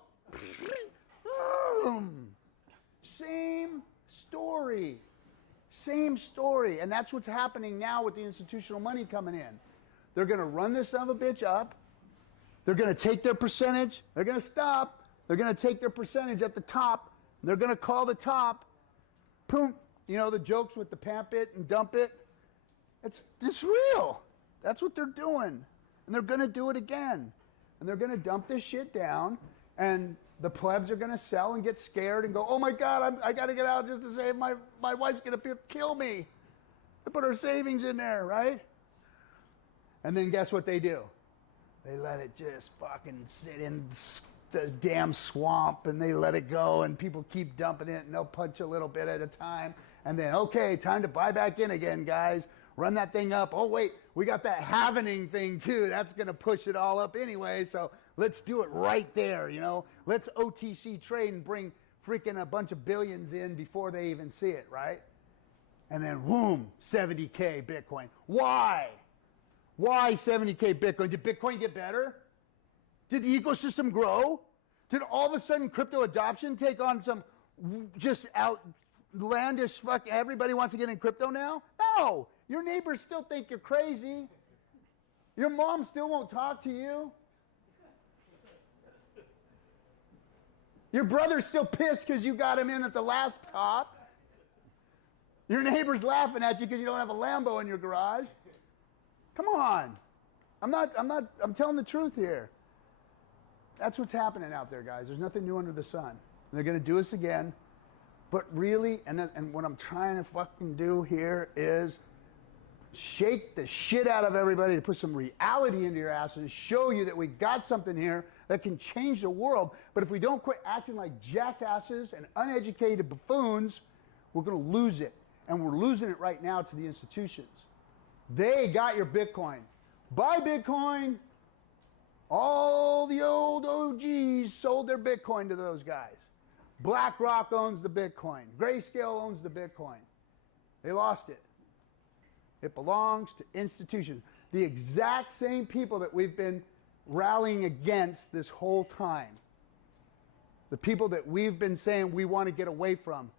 Same story. Same story. And that's what's happening now with the institutional money coming in. They're going to run this son of a bitch up. They're going to take their percentage. They're going to stop. They're going to take their percentage at the top. They're going to call the top. Boom. You know, the jokes with the pamp it and dump it. It's real. That's what they're doing. And they're going to do it again. And they're going to dump this shit down. And the plebs are going to sell and get scared and go, oh my God, I got to get out just to save my wife's going to kill me. I put her savings in there, right? And then guess what they do? They let it just fucking sit in the damn swamp, and they let it go, and people keep dumping it, and they'll punch a little bit at a time. And then, okay, time to buy back in again, guys. Run that thing up. Oh, wait, we got that halvening thing, too. That's going to push it all up anyway, so let's do it right there, you know. Let's OTC trade and bring freaking a bunch of billions in before they even see it, right? And then, boom, 70K Bitcoin. Why? Why 70K Bitcoin? Did Bitcoin get better? Did the ecosystem grow? Did all of a sudden crypto adoption take on some just outlandish fuck, everybody wants to get in crypto now? No. Your neighbors still think you're crazy. Your mom still won't talk to you. Your brother's still pissed because you got him in at the last pop. Your neighbor's laughing at you because you don't have a Lambo in your garage. Come on. I'm telling the truth here. That's what's happening out there, guys. There's nothing new under the sun. They're going to do us again. But really, and what I'm trying to fucking do here is shake the shit out of everybody to put some reality into your ass and show you that we got something here that can change the world. But if we don't quit acting like jackasses and uneducated buffoons, we're going to lose it. And we're losing it right now to the institutions. They got your Bitcoin. Buy Bitcoin. All the old OGs sold their Bitcoin to those guys. BlackRock owns the Bitcoin. Grayscale owns the Bitcoin. They lost it. It belongs to institutions. The exact same people that we've been rallying against this whole time. The people that we've been saying we want to get away from.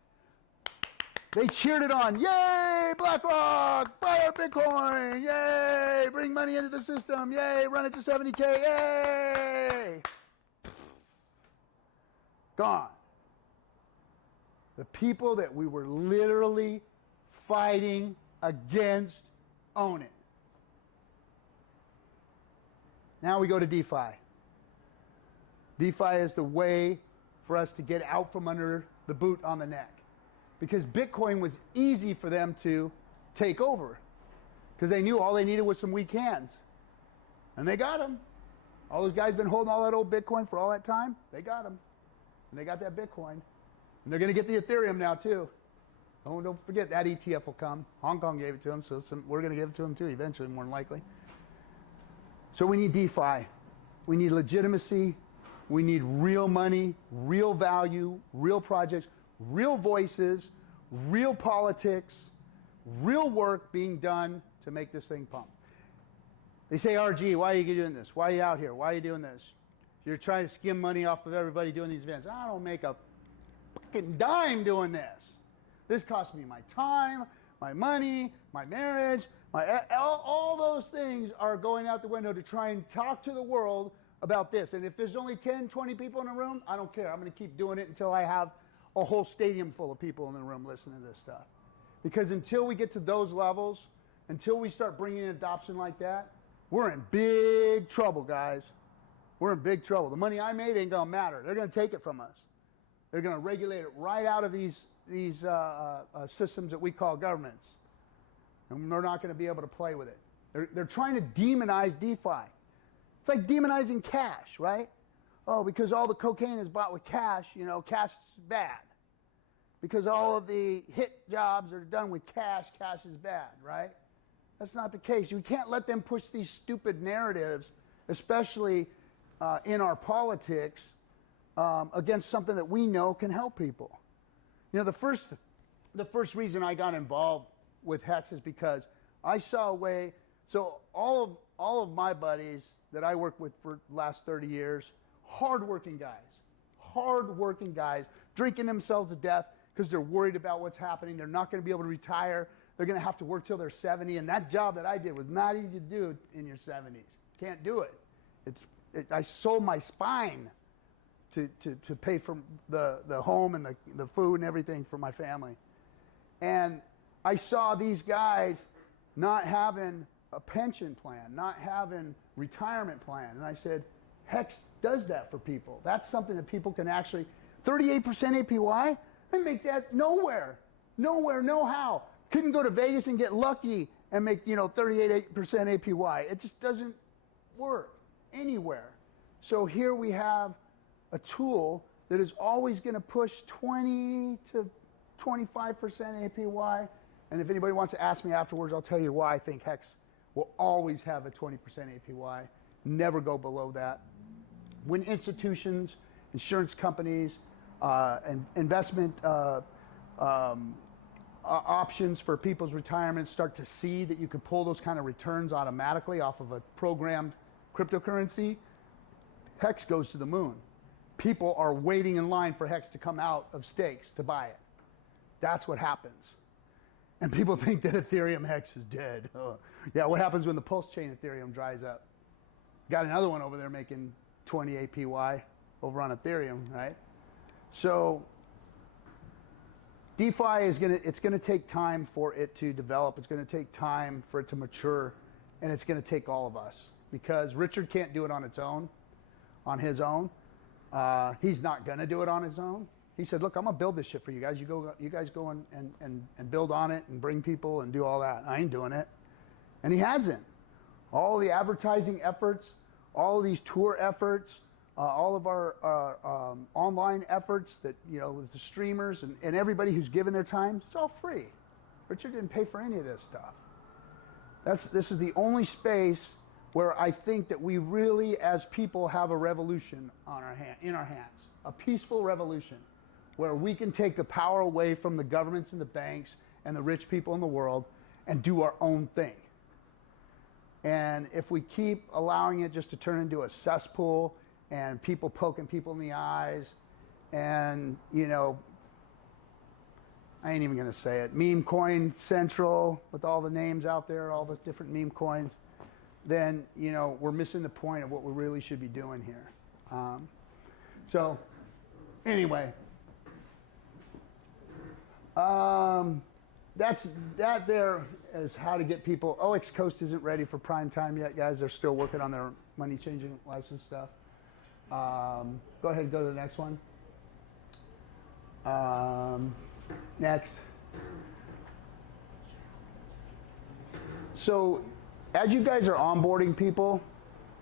They cheered it on. Yay, BlackRock! Buy our Bitcoin! Yay! Bring money into the system! Yay! Run it to 70K! Yay! Gone. The people that we were literally fighting against own it. Now we go to DeFi. DeFi is the way for us to get out from under the boot on the neck. Because Bitcoin was easy for them to take over. Because they knew all they needed was some weak hands. And they got them. All those guys been holding all that old Bitcoin for all that time. They got them. And they got that Bitcoin. And they're going to get the Ethereum now too. Oh, don't forget that ETF will come. Hong Kong gave it to them, so we're going to give it to them too eventually, more than likely. So we need DeFi. We need legitimacy. We need real money, real value, real projects, real voices, real politics, real work being done to make this thing pump. They say, RG, why are you doing this? Why are you out here? Why are you doing this? You're trying to skim money off of everybody doing these events. I don't make a fucking dime doing this. This costs me my time, my money, my marriage, all those things are going out the window to try and talk to the world about this. And if there's only 10, 20 people in the room, I don't care. I'm going to keep doing it until I have a whole stadium full of people in the room listening to this stuff. Because until we get to those levels, until we start bringing in adoption like that, we're in big trouble, guys. We're in big trouble. The money I made ain't going to matter. They're going to take it from us. They're going to regulate it right out of these systems that we call governments. And they're not going to be able to play with it. They're trying to demonize DeFi. It's like demonizing cash, right? Oh, because all the cocaine is bought with cash, cash is bad. Because all of the hit jobs are done with cash, cash is bad, right? That's not the case. You can't let them push these stupid narratives, especially in our politics, against something that we know can help people. The first reason I got involved with Hex is because I saw a way. So all of my buddies that I worked with for the last 30 years, hardworking guys, drinking themselves to death because they're worried about what's happening. They're not going to be able to retire. They're going to have to work till they're 70. And that job that I did was not easy to do in your 70s. Can't do it. I sold my spine to pay for the home and the food and everything for my family. And I saw these guys not having a pension plan, not having retirement plan. And I said, Hex does that for people. That's something that people can actually, 38% APY? I make that nowhere, no how. Couldn't go to Vegas and get lucky and make 38% APY. It just doesn't work anywhere. So here we have a tool that is always going to push 20 to 25% APY. And if anybody wants to ask me afterwards, I'll tell you why I think Hex will always have a 20% APY, never go below that. When institutions, insurance companies, and investment options for people's retirement start to see that you can pull those kind of returns automatically off of a programmed cryptocurrency, Hex goes to the moon. People are waiting in line for Hex to come out of stakes to buy it. That's what happens. And people think that Ethereum Hex is dead. Yeah, what happens when the PulseChain Ethereum dries up? Got another one over there making 20 APY over on Ethereum, right? So DeFi is it's gonna take time for it to develop. It's gonna take time for it to mature, and it's gonna take all of us, because Richard can't do it on his own. He's not gonna do it on his own. He said, look, I'm gonna build this shit for you guys. You guys go and build on it and bring people and do all that. I ain't doing it. And he hasn't. All the advertising efforts, all of these tour efforts, all of our online efforts that, with the streamers and everybody who's given their time, it's all free. Richard didn't pay for any of this stuff. This is the only space where I think that we really, as people, have a revolution in our hands, a peaceful revolution, where we can take the power away from the governments and the banks and the rich people in the world and do our own thing. And if we keep allowing it just to turn into a cesspool and people poking people in the eyes and, I ain't even going to say it, meme coin central with all the names out there, all the different meme coins, then, we're missing the point of what we really should be doing here. So anyway, that there is how to get people. OX Coast isn't ready for prime time yet, guys. They're still working on their money changing license stuff. Go ahead and go to the next one. Next. So as you guys are onboarding people,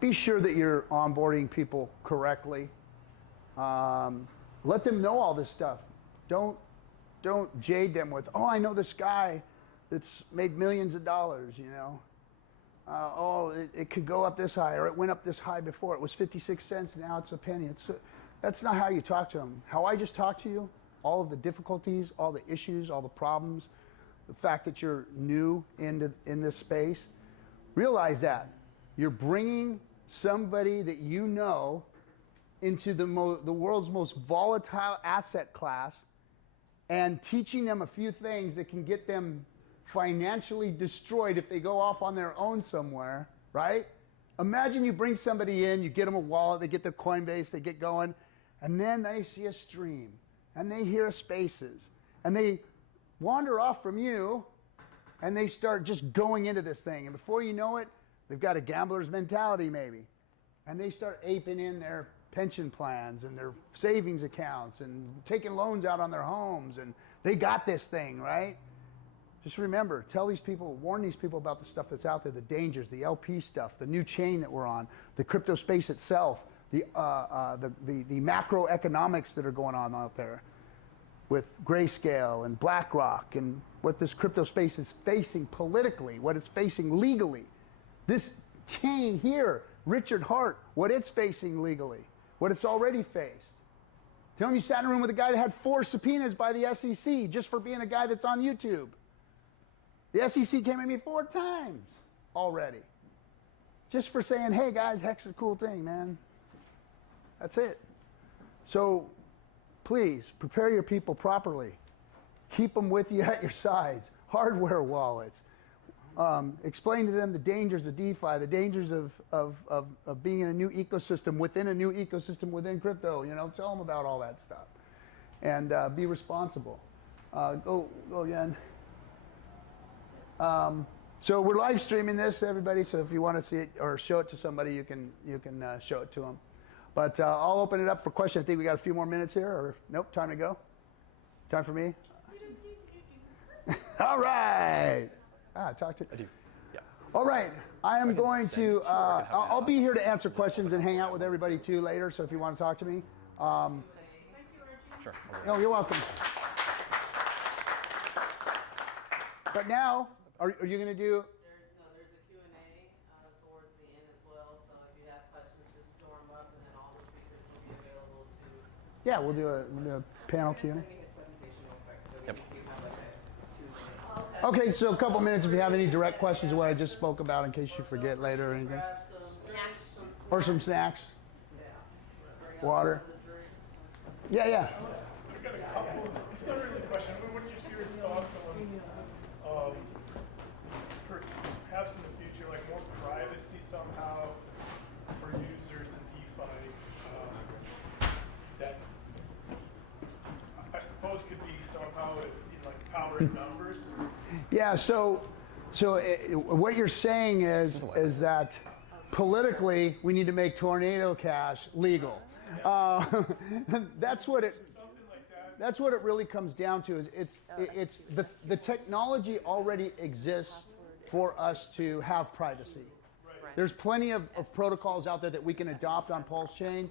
be sure that you're onboarding people correctly. Let them know all this stuff. Don't jade them with, oh, I know this guy that's made millions of dollars, it could go up this high, or it went up this high before. It was 56 cents, now it's a penny. That's not how you talk to them. How I just talked to you, all of the difficulties, all the issues, all the problems, the fact that you're new in this space, realize that. You're bringing somebody that you know into the world's most volatile asset class and teaching them a few things that can get them financially destroyed if they go off on their own somewhere, right? Imagine you bring somebody in, you get them a wallet, they get their Coinbase, they get going, and then they see a stream, and they hear spaces, and they wander off from you, and they start just going into this thing. And before you know it, they've got a gambler's mentality maybe, and they start aping in their pension plans and their savings accounts and taking loans out on their homes, and they got this thing, right? Just remember, tell these people, warn these people about the stuff that's out there, the dangers, the LP stuff, the new chain that we're on, the crypto space itself, the macroeconomics that are going on out there with Grayscale and BlackRock, and what this crypto space is facing politically, what it's facing legally. This chain here, Richard Hart, what it's facing legally, what it's already faced. Tell me you sat in a room with a guy that had 4 subpoenas by the SEC just for being a guy that's on YouTube. The SEC came at me 4 times already. Just for saying, hey guys, Hex is a cool thing, man. That's it. So please, prepare your people properly. Keep them with you at your sides. Hardware wallets. Explain to them the dangers of DeFi, the dangers of being in a new ecosystem within a new ecosystem within crypto. Tell them about all that stuff. And be responsible. Go again. So we're live streaming this, everybody. So if you want to see it or show it to somebody, you can show it to them. But I'll open it up for questions. I think we got a few more minutes here, or nope, time to go. Time for me. All right. Talk to. I do. Yeah. All right, I am going send to. it to you, or I can have I'll it be here to answer questions and hang out with everybody too later. So if you want to talk to me, Sure. no, you're welcome. But now, are you going to do? There's a Q&A towards the end as well. So if you have questions, just store them up, and then all the speakers will be available to. Yeah, we'll do a panel Q&A. Yep. Okay, so a couple minutes if you have any direct questions of what I just spoke about in case you forget later or anything. Grab some snacks, Or some snacks. Water. Yeah, yeah. I got a couple. It's not really a question, but what are your thoughts on perhaps in the future, like more privacy somehow for users in DeFi that I suppose could be somehow in like power in numbers? Yeah, so what you're saying is that politically we need to make Tornado Cash legal. That's what it. That's what it really comes down to. Is it's the technology already exists for us to have privacy. There's plenty of protocols out there that we can adopt on PulseChain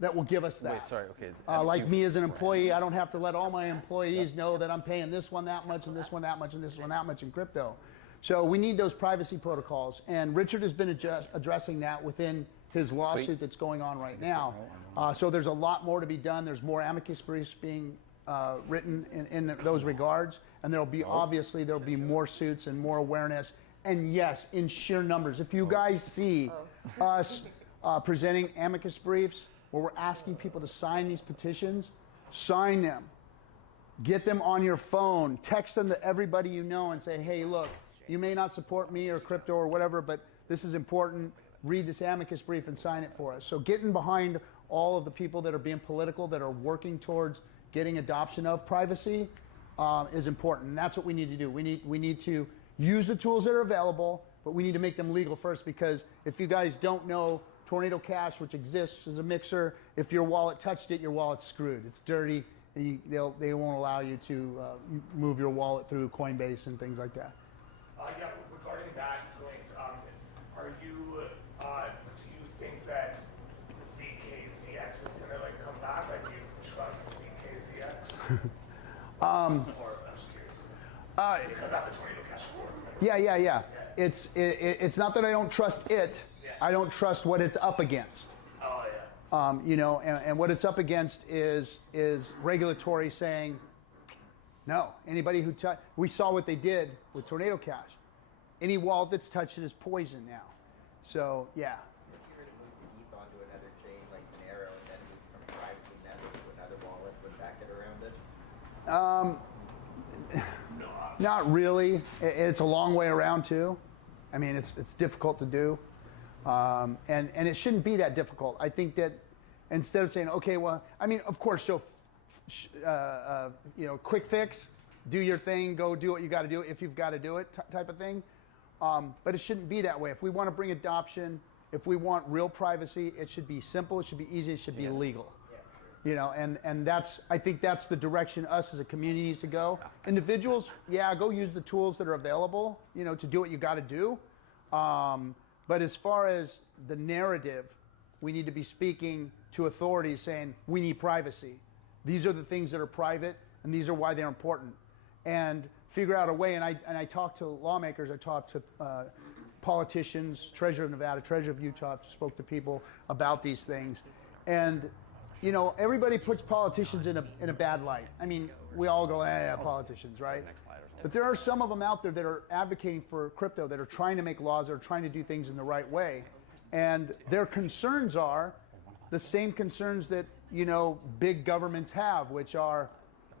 that will give us that. Wait, sorry. Okay. Like me as an employee, I don't have to let all my employees know that I'm paying this one that much and this one that much and this one that much in crypto. So we need those privacy protocols, and Richard has been addressing that within his lawsuit that's going on right now. So there's a lot more to be done. There's more amicus briefs being written in those regards, and there'll be obviously there'll be more suits and more awareness. And yes, in sheer numbers. If you guys see us presenting amicus briefs where we're asking people to sign these petitions, sign them. Get them on your phone. Text them to everybody you know and say, hey, look, you may not support me or crypto or whatever, but this is important. Read this amicus brief and sign it for us. So getting behind all of the people that are being political, that are working towards getting adoption of privacy is important. And that's what we need to do. We need to use the tools that are available, but we need to make them legal first, because if you guys don't know, Tornado Cash, which exists as a mixer, if your wallet touched it, your wallet's screwed. It's dirty. And they won't allow you to move your wallet through Coinbase and things like that. Yeah, regarding that point, do you think that ZKZX is going to come back? Like, do you trust ZKZX? I'm just curious. Because that's a Tornado Cash fork. Yeah. It's not that I don't trust it. I don't trust what it's up against. Oh, yeah. And what it's up against is regulatory saying, no, anybody who we saw what they did with Tornado Cash. Any wallet that's touched it is poison now. So, yeah. If you were to move the ETH onto another chain like Monero and then move from a privacy network to another wallet, would that get around it? Not really. It's a long way around too. I mean, it's difficult to do. And it shouldn't be that difficult. I think that instead of saying, okay, well, I mean, of course, quick fix, do your thing, go do what you got to do if you've got to do it type of thing. But it shouldn't be that way. If we want to bring adoption, if we want real privacy, it should be simple, it should be easy, it should be legal. And I think that's the direction us as a community needs to go. Individuals, go use the tools that are available, to do what you got to do. But as far as the narrative, we need to be speaking to authorities saying, we need privacy. These are the things that are private, and these are why they're important. And figure out a way, and I talk to lawmakers, I talk to politicians, Treasurer of Nevada, Treasurer of Utah, spoke to people about these things. And, everybody puts politicians in a bad light. I mean, we all go, politicians, right? But there are some of them out there that are advocating for crypto, that are trying to make laws, that are trying to do things in the right way. And their concerns are the same concerns that, big governments have, which are,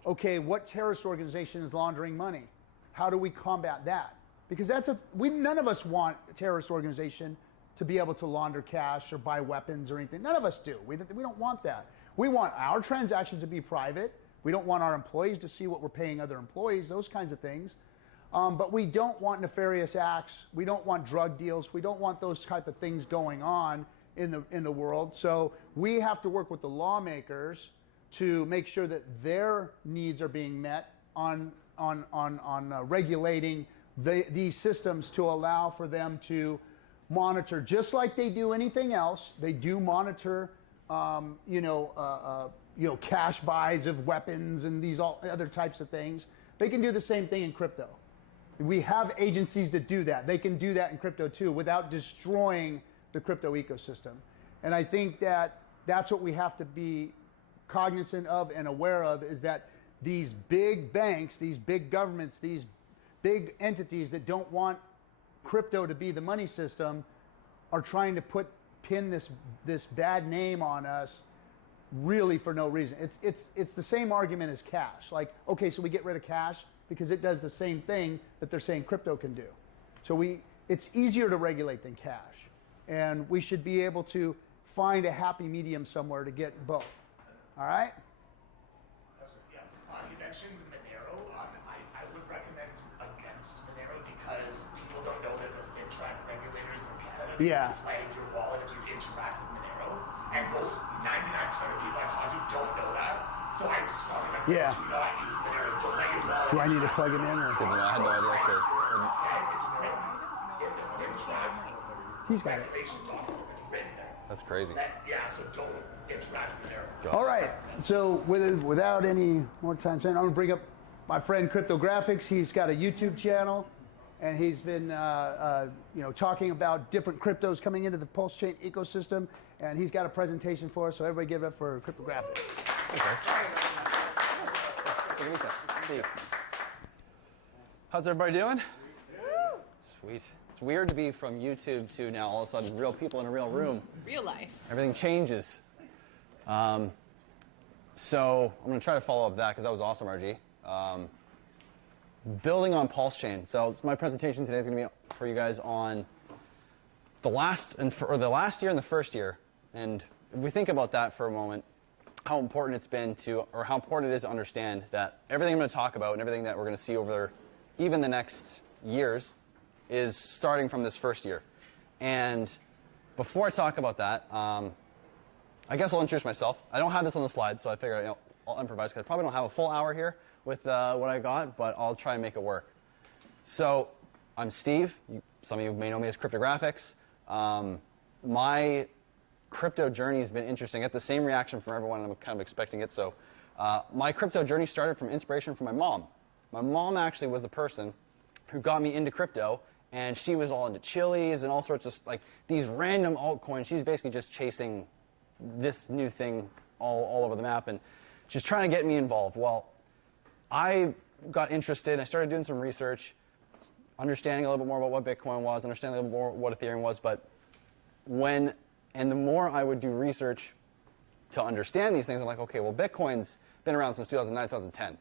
okay, what terrorist organization is laundering money? How do we combat that? Because none of us want a terrorist organization to be able to launder cash or buy weapons or anything. None of us do. We don't want that. We want our transactions to be private. We don't want our employees to see what we're paying other employees, those kinds of things. But we don't want nefarious acts. We don't want drug deals. We don't want those type of things going on in the world. So we have to work with the lawmakers to make sure that their needs are being met on regulating these systems to allow for them to monitor, just like they do anything else. They do monitor, cash buys of weapons and these all other types of things. They can do the same thing in crypto. We have agencies that do that. They can do that in crypto too without destroying the crypto ecosystem. And I think that that's what we have to be cognizant of and aware of, is that these big banks, these big governments, these big entities that don't want crypto to be the money system are trying to pin this bad name on us really for no reason. It's the same argument as cash. Like, okay, so we get rid of cash because it does the same thing that they're saying crypto can do. So it's easier to regulate than cash. And we should be able to find a happy medium somewhere to get both. All right? Yeah. You mentioned Monero. I would recommend against Monero because people don't know that the FinTrack regulators in Canada flag your wallet if you interact with Monero. And most 99% of people I talk to don't know that. So I strongly recommend do not use Monero. Don't let your wallet. Do I need to plug it in? Or? I had no idea actually. It's written in the FinTrack regulation documents. It's written there. That's crazy. So don't interact with Monero. All right. So without any more time spent, I'm going to bring up my friend CryptoGRPX. He's got a YouTube channel, and he's been talking about different cryptos coming into the PulseChain ecosystem, and he's got a presentation for us. So everybody give it up for CryptoGRPX. Steve. How's everybody doing? Sweet. It's weird to be from YouTube to now all of a sudden real people in a real room. Real life. Everything changes. So I'm going to try to follow up that because that was awesome, RG. Building on PulseChain. So my presentation today is going to be for you guys on the last year and the first year. And if we think about that for a moment, how important it's been to, or how important it is to understand that everything I'm going to talk about and everything that we're going to see over even the next years is starting from this first year. And before I talk about that, I guess I'll introduce myself. I don't have this on the slide, so I figured I'll improvise because I probably don't have a full hour here with what I got, but I'll try and make it work. So I'm Steve. Some of you may know me as CryptoGRPX. My crypto journey has been interesting. I get the same reaction from everyone, and I'm kind of expecting it. So my crypto journey started from inspiration from my mom. My mom actually was the person who got me into crypto, and she was all into chilies and all sorts of like these random altcoins. She's basically just chasing this new thing all over the map and just trying to get me involved. Well, I got interested. I started doing some research, understanding a little bit more about what Bitcoin was, understanding a little more what Ethereum was. But the more I would do research to understand these things, I'm like, okay, well, Bitcoin's been around since 2009, 2010.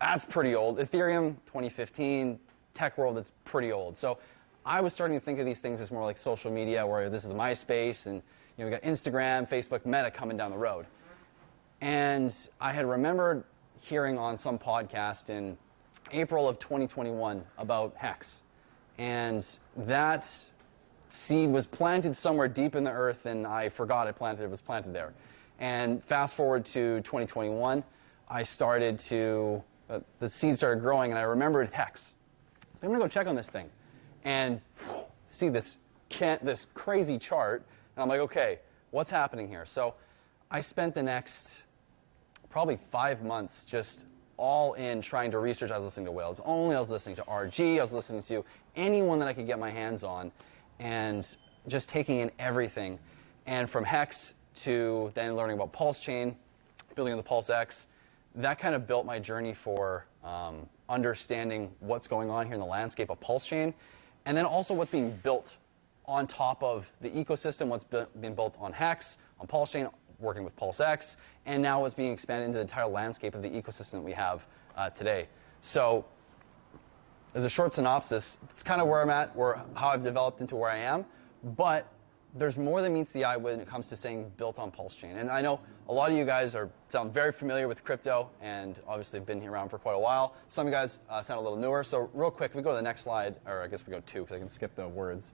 That's pretty old. Ethereum, 2015. Tech world, it's pretty old. So I was starting to think of these things as more like social media, where this is the MySpace, and we got Instagram, Facebook, Meta coming down the road. And I had remembered hearing on some podcast in April of 2021 about Hex. And that seed was planted somewhere deep in the earth, and I forgot it was planted there. And fast forward to 2021, I started to, the seed started growing, and I remembered Hex. So I'm going to go check on this thing and see this crazy chart. And I'm like, okay, what's happening here? So I spent the next probably 5 months just all in trying to research. I was listening to Whales Only. I was listening to RG. I was listening to anyone that I could get my hands on and just taking in everything. And from Hex to then learning about PulseChain, building the PulseX, that kind of built my journey for understanding what's going on here in the landscape of PulseChain, and then also what's being built on top of the ecosystem, what's been built on Hex, on PulseChain, working with PulseX, and now what's being expanded into the entire landscape of the ecosystem that we have today. So as a short synopsis, it's kind of where I'm at, how I've developed into where I am, but there's more than meets the eye when it comes to saying built on PulseChain. And I know a lot of you guys sound very familiar with crypto and obviously have been here around for quite a while. Some of you guys sound a little newer. So real quick, if we go to the next slide, or I guess we go 2 because I can skip the words.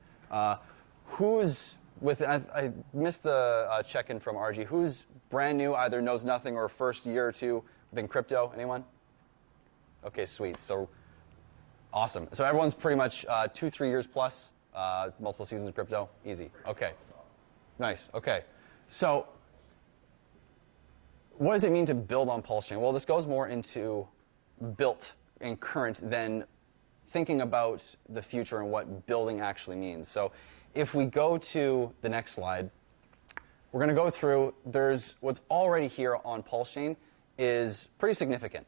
Who's with, I missed the check-in from RG. Who's brand new, either knows nothing or first year or two within crypto? Anyone? Okay, sweet. So Awesome. So everyone's pretty much 2-3 years plus, multiple seasons of crypto, easy. Okay, nice. Okay, so what does it mean to build on PulseChain? Well, this goes more into built and current than thinking about the future and what building actually means. So if we go to the next slide, we're going to go through, there's what's already here on PulseChain is pretty significant.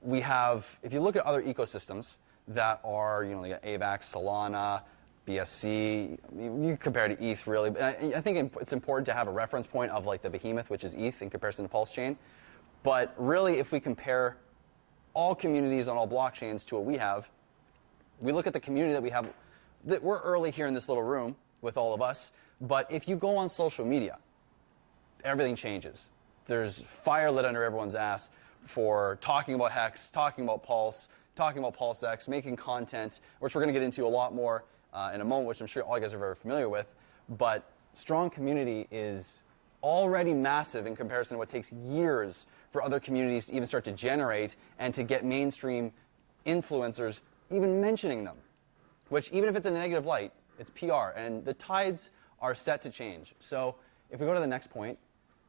We have, if you look at other ecosystems that are, you know, like AVAX, Solana, BSC, you compare to ETH really, but I think it's important to have a reference point of like the behemoth, which is ETH in comparison to PulseChain. But really, if we compare all communities on all blockchains to what we have, we look at the community that we have, that we're early here in this little room with all of us, but if you go on social media, everything changes. There's fire lit under everyone's ass for talking about Hex, talking about Pulse, talking about PulseX, making content, which we're going to get into a lot more in a moment, which I'm sure all you guys are very familiar with. But strong community is already massive in comparison to what takes years for other communities to even start to generate and to get mainstream influencers even mentioning them, which even if it's in a negative light, it's PR, and the tides are set to change. So if we go to the next point,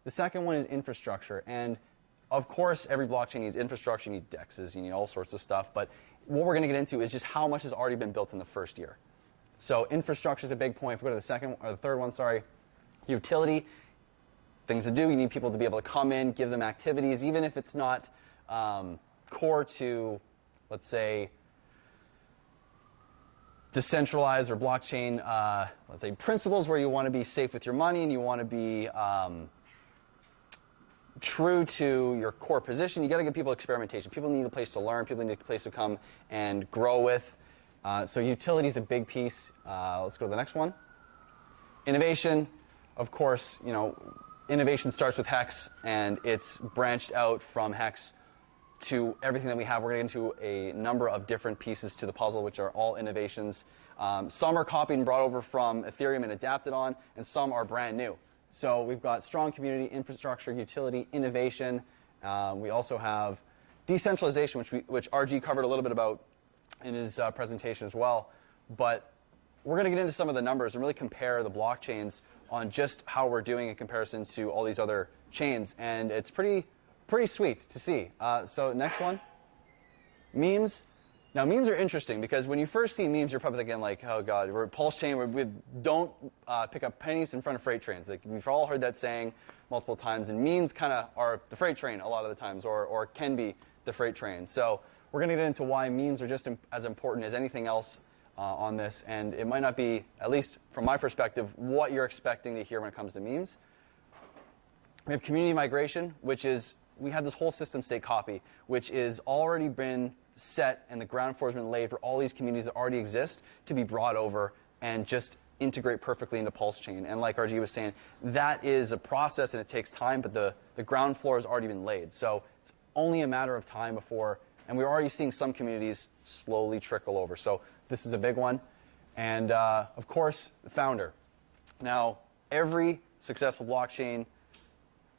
the second one is infrastructure. And of course, every blockchain needs infrastructure, you need DEXs, you need all sorts of stuff, but what we're going to get into is just how much has already been built in the first year. So infrastructure is a big point. If we go to the second, or the third one, sorry, utility, things to do. You need people to be able to come in, give them activities, even if it's not core to, let's say, decentralized or blockchain, let's say, principles where you want to be safe with your money and you want to be true to your core position. You got to give people experimentation. People need a place to learn. People need a place to come and grow with. So utility is a big piece. Let's go to the next one. Innovation, of course, you know, innovation starts with Hex, and it's branched out from Hex to everything that we have. We're going to get into a number of different pieces to the puzzle, which are all innovations. Some are copied and brought over from Ethereum and adapted on, and some are brand new. So we've got strong community, infrastructure, utility, innovation. We also have decentralization, which RG covered a little bit about in his presentation as well. But we're going to get into some of the numbers and really compare the blockchains on just how we're doing in comparison to all these other chains. And it's pretty sweet to see. So next one, memes. Now, memes are interesting because when you first see memes, you're probably thinking like, oh God, we're a PulseChain, we don't pick up pennies in front of freight trains. Like, we've all heard that saying multiple times, and memes kind of are the freight train a lot of the times, or can be the freight train. So we're going to get into why memes are just as important as anything else on this, and it might not be, at least from my perspective, what you're expecting to hear when it comes to memes. We have community migration, which is, we have this whole system state copy, which is already been set and the ground floor has been laid for all these communities that already exist to be brought over and just integrate perfectly into PulseChain. And like RG was saying, that is a process and it takes time, but the ground floor has already been laid. So it's only a matter of time before, and we're already seeing some communities slowly trickle over. So this is a big one. And of course, the founder. Now, every successful blockchain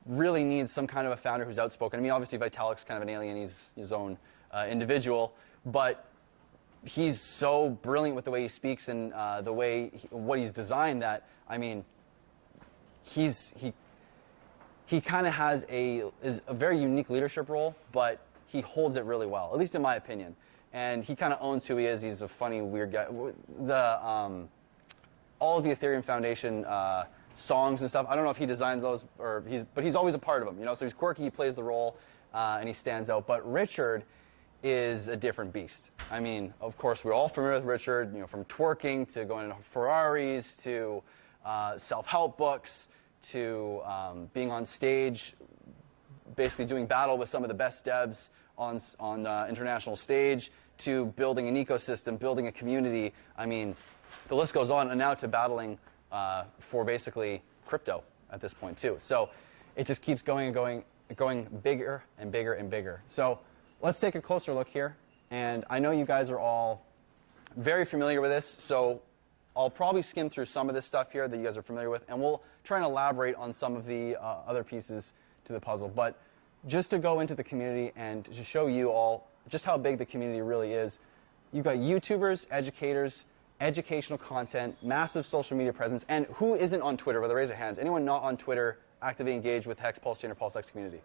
really needs some kind of a founder who's outspoken. I mean, obviously Vitalik's kind of an alien, he's his own individual, but he's so brilliant with the way he speaks and the way what he's designed that, I mean, he kind of has a very unique leadership role, but he holds it really well, at least in my opinion. And he kind of owns who he is. He's a funny, weird guy. All of the Ethereum Foundation songs and stuff, I don't know if he designs those, but he's always a part of them. You know, so he's quirky, he plays the role, and he stands out. But Richard is a different beast. I mean, of course, we're all familiar with Richard, you know, from twerking to going into Ferraris to self-help books to being on stage, basically doing battle with some of the best devs on international stage, to building an ecosystem, building a community. I mean, the list goes on, and now to battling for basically crypto at this point too. So it just keeps going and going bigger and bigger and bigger. So let's take a closer look here. And I know you guys are all very familiar with this, so I'll probably skim through some of this stuff here that you guys are familiar with, and we'll try and elaborate on some of the other pieces to the puzzle. But just to go into the community and to show you all just how big the community really is, you've got YouTubers, educators, educational content, massive social media presence, and who isn't on Twitter? By the raise of hands, anyone not on Twitter actively engaged with Hex, PulseChain, or PulseX community?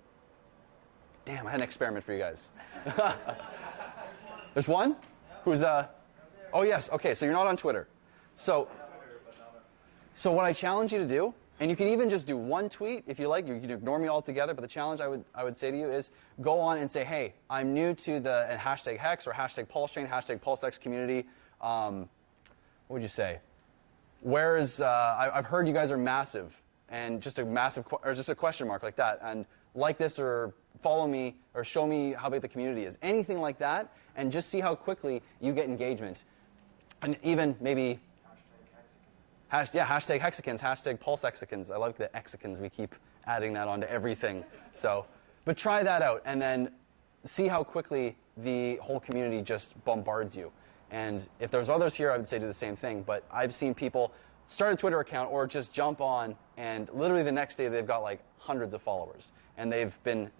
Damn, I had an experiment for you guys. There's one? Who's, oh yes, okay, so you're not on Twitter. So what I challenge you to do, and you can even just do one tweet if you like, you can ignore me altogether, but the challenge I would say to you is go on and say, hey, I'm new to the hashtag Hex or hashtag PulseChain, hashtag PulseX community. What would you say? Where's, I've heard you guys are massive, and just a massive, or just a question mark like that, and like this or follow me or show me how big the community is. Anything like that, and just see how quickly you get engagement. And even maybe hashtag Hexicans, hashtag PulseXicans. I like the Exicans. We keep adding that onto everything. So, but try that out, and then see how quickly the whole community just bombards you. And if there's others here, I would say do the same thing. But I've seen people start a Twitter account or just jump on, and literally the next day they've got like hundreds of followers. And they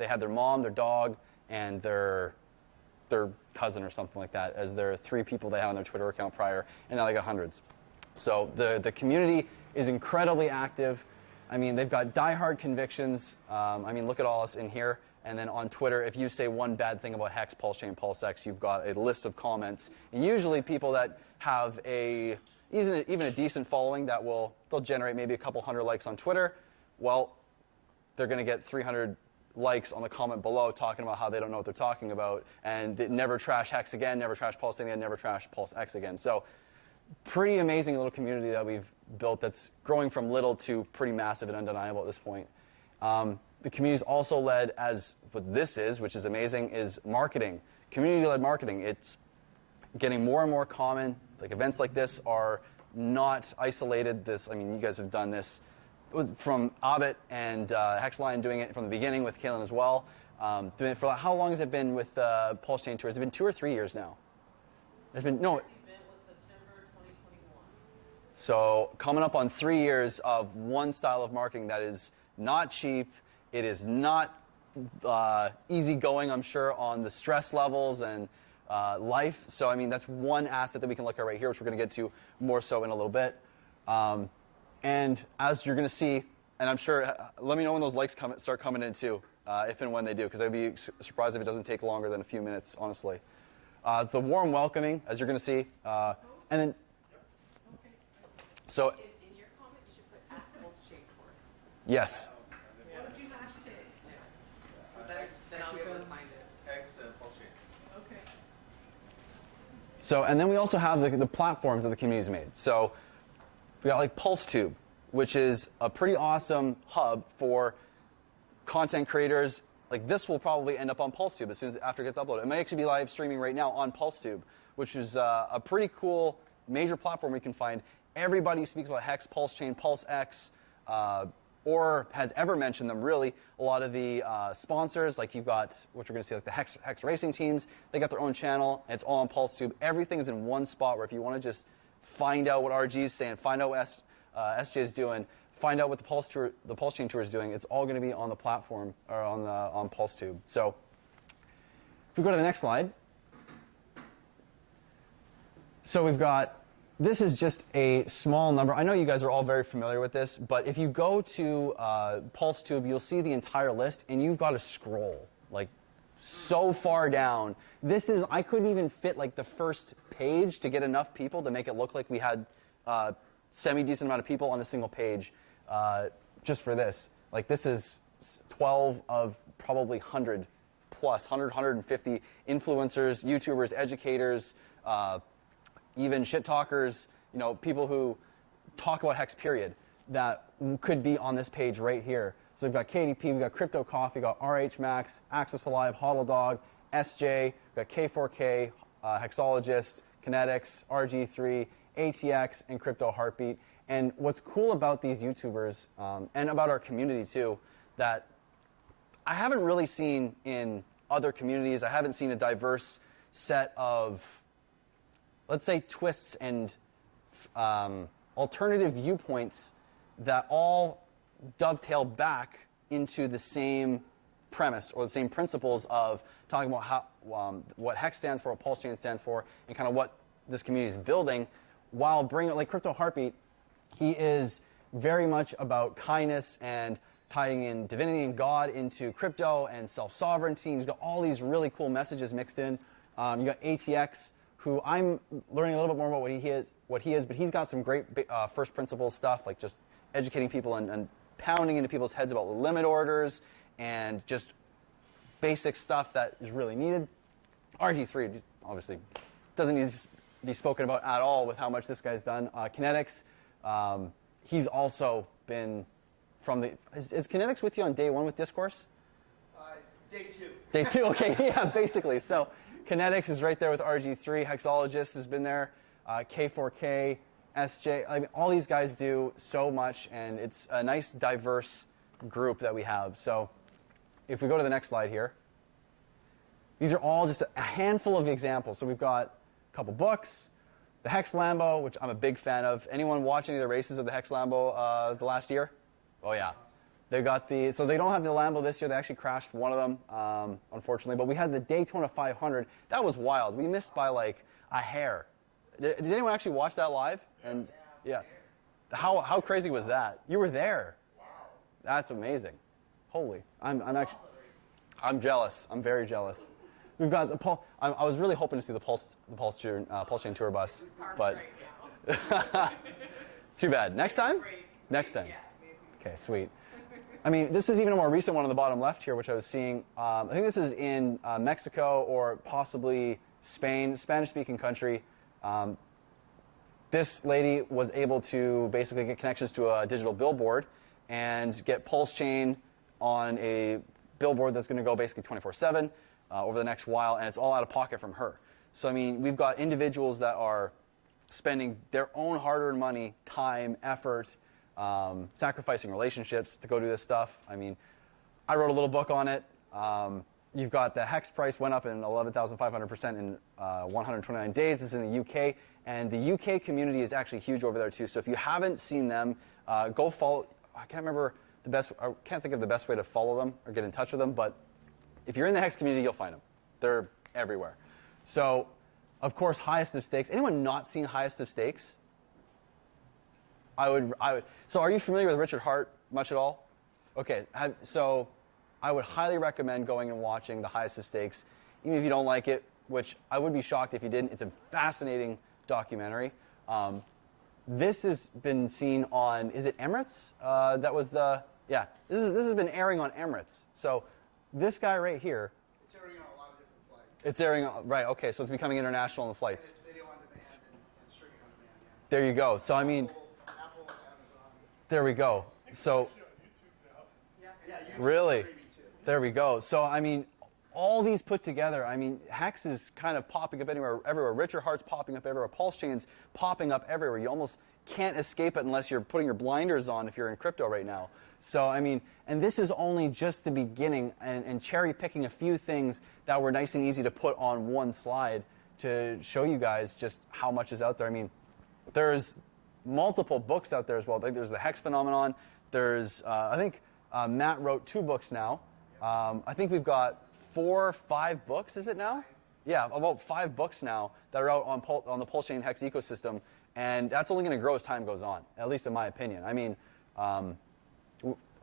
had their mom, their dog, and their cousin or something like that as their 3 people they had on their Twitter account prior, and now they got hundreds. So the community is incredibly active. I mean, they've got diehard convictions. I mean, look at all us in here. And then on Twitter, if you say one bad thing about Hex, PulseChain, PulseX, you've got a list of comments. And usually people that have even a decent following they'll generate maybe a couple hundred likes on Twitter. Well, they're going to get 300 likes on the comment below talking about how they don't know what they're talking about. And never trash Hex again, never trash PulseChain again, never trash PulseX again. So pretty amazing little community that we've built that's growing from little to pretty massive and undeniable at this point. The community is also led as what this is, which is amazing, is marketing. Community-led marketing. It's getting more and more common. Like events like this are not isolated. I mean, you guys have done this from Abit and Hexline doing it from the beginning with Kaylin as well. Doing it for how long has it been with PulseChain Tours? Has it been 2 or 3 years now? It's been no. So coming up on 3 years of one style of marketing that is not cheap. It is not easy going, I'm sure, on the stress levels and life. So, I mean, that's one asset that we can look at right here, which we're going to get to more so in a little bit. And as you're going to see, and I'm sure, let me know when those likes start coming in too, if and when they do, because I'd be surprised if it doesn't take longer than a few minutes, honestly. The warm welcoming, as you're going to see, and then, so. In your comment, you should put @PulseChain Tour. Yes. Then I'll be able to find it. Hex and PulseChain. Okay. So, and then we also have the platforms that the community's made. So we got like PulseTube, which is a pretty awesome hub for content creators. Like this will probably end up on PulseTube as soon as after it gets uploaded. It may actually be live streaming right now on PulseTube, which is a pretty cool major platform where you can find everybody who speaks about Hex, PulseChain, PulseX, or has ever mentioned them, really. A lot of the sponsors, like you've got, which we're going to see, like the Hex racing teams, they got their own channel. And it's all on PulseTube. Everything is in one spot where if you want to just find out what RG is saying, find out what SJ is doing, find out what the PulseChain Tour is doing, it's all going to be on the platform, or on PulseTube. So if we go to the next slide. So we've got, this is just a small number. I know you guys are all very familiar with this, but if you go to PulseTube, you'll see the entire list, and you've got to scroll like so far down. This is, I couldn't even fit like the first page to get enough people to make it look like we had semi-decent amount of people on a single page just for this. Like this is 12 of probably 100 plus, 150 influencers, YouTubers, educators, even shit talkers, you know, people who talk about Hex, period, that could be on this page right here. So we've got KDP, we've got Crypto Coffee, we've got RH Max, Access Alive, Hodl Dog, SJ, we've got K4K, Hexologist, Kinetics, RG3, ATX, and Crypto Heartbeat. And what's cool about these YouTubers, and about our community too, that I haven't really seen in other communities, I haven't seen a diverse set of, let's say, twists and alternative viewpoints that all dovetail back into the same premise or the same principles of talking about how what Hex stands for, what PulseChain stands for, and kind of what this community is building, while bringing like Crypto Heartbeat. He is very much about kindness and tying in divinity and God into crypto and self-sovereignty. He's got all these really cool messages mixed in. You got ATX, who I'm learning a little bit more about what he is, but he's got some great first principles stuff, like just educating people and pounding into people's heads about limit orders and just basic stuff that is really needed. RG3 obviously doesn't need to be spoken about at all with how much this guy's done. Kinetics, he's also been from the... Is Kinetics with you on day one with Discourse? Day 2. Day 2, okay, yeah, basically. So Kinetics is right there with RG3. Hexologist has been there. K4K, SJ. I mean, all these guys do so much, and it's a nice, diverse group that we have. So if we go to the next slide here, these are all just a handful of examples. So we've got a couple books, the Hex Lambo, which I'm a big fan of. Anyone watch any of the races of the Hex Lambo the last year? Oh, yeah. They got so they don't have the Lambo this year. They actually crashed one of them, unfortunately. But we had the Daytona 500. That was wild. We missed by like a hair. Did anyone actually watch that live? And yeah. How crazy was that? You were there. Wow. That's amazing. Holy. I'm jealous. I'm very jealous. We've got the I was really hoping to see the PulseChain tour bus, but too bad. Next time? Next time. Okay, sweet. I mean, this is even a more recent one on the bottom left here, which I was seeing. I think this is in Mexico or possibly Spain, Spanish-speaking country. This lady was able to basically get connections to a digital billboard and get PulseChain on a billboard that's going to go basically 24/7 over the next while, and it's all out of pocket from her. So, I mean, we've got individuals that are spending their own hard-earned money, time, effort, sacrificing relationships to go do this stuff. I mean, I wrote a little book on it. You've got the Hex price went up in 11,500% in 129 days. This is in the UK, and the UK community is actually huge over there too. So if you haven't seen them, go follow. I can't think of the best way to follow them or get in touch with them, but if you're in the Hex community, you'll find them. They're everywhere. So, of course, Highest of Stakes. Anyone not seen Highest of Stakes? I would. So, are you familiar with Richard Hart much at all? Okay. So, I would highly recommend going and watching the Highest of Stakes, even if you don't like it, which I would be shocked if you didn't. It's a fascinating documentary. This has been seen on, is it Emirates? That was the, yeah. This has been airing on Emirates. So, this guy right here. It's airing on a lot of different flights. It's airing on, right, okay, so it's becoming international on the flights. And it's video on demand and streaming on demand, yeah. There you go. So, I mean, Apple, Amazon. there we go. So, Yeah, YouTube really? streaming too. There we go. So, I mean, all these put together, I mean, Hex is kind of popping up everywhere. Richard Hart's popping up everywhere. PulseChain's popping up everywhere. You almost can't escape it unless you're putting your blinders on if you're in crypto right now. So, I mean, and this is only just the beginning and cherry picking a few things that were nice and easy to put on one slide to show you guys just how much is out there. I mean, there's multiple books out there as well. There's the Hex Phenomenon. There's, I think Matt wrote 2 books now. I think we've got 4 or 5 books, is it now? Yeah, about 5 books now that are out on the PulseChain Hex ecosystem, and that's only going to grow as time goes on, at least in my opinion. I mean,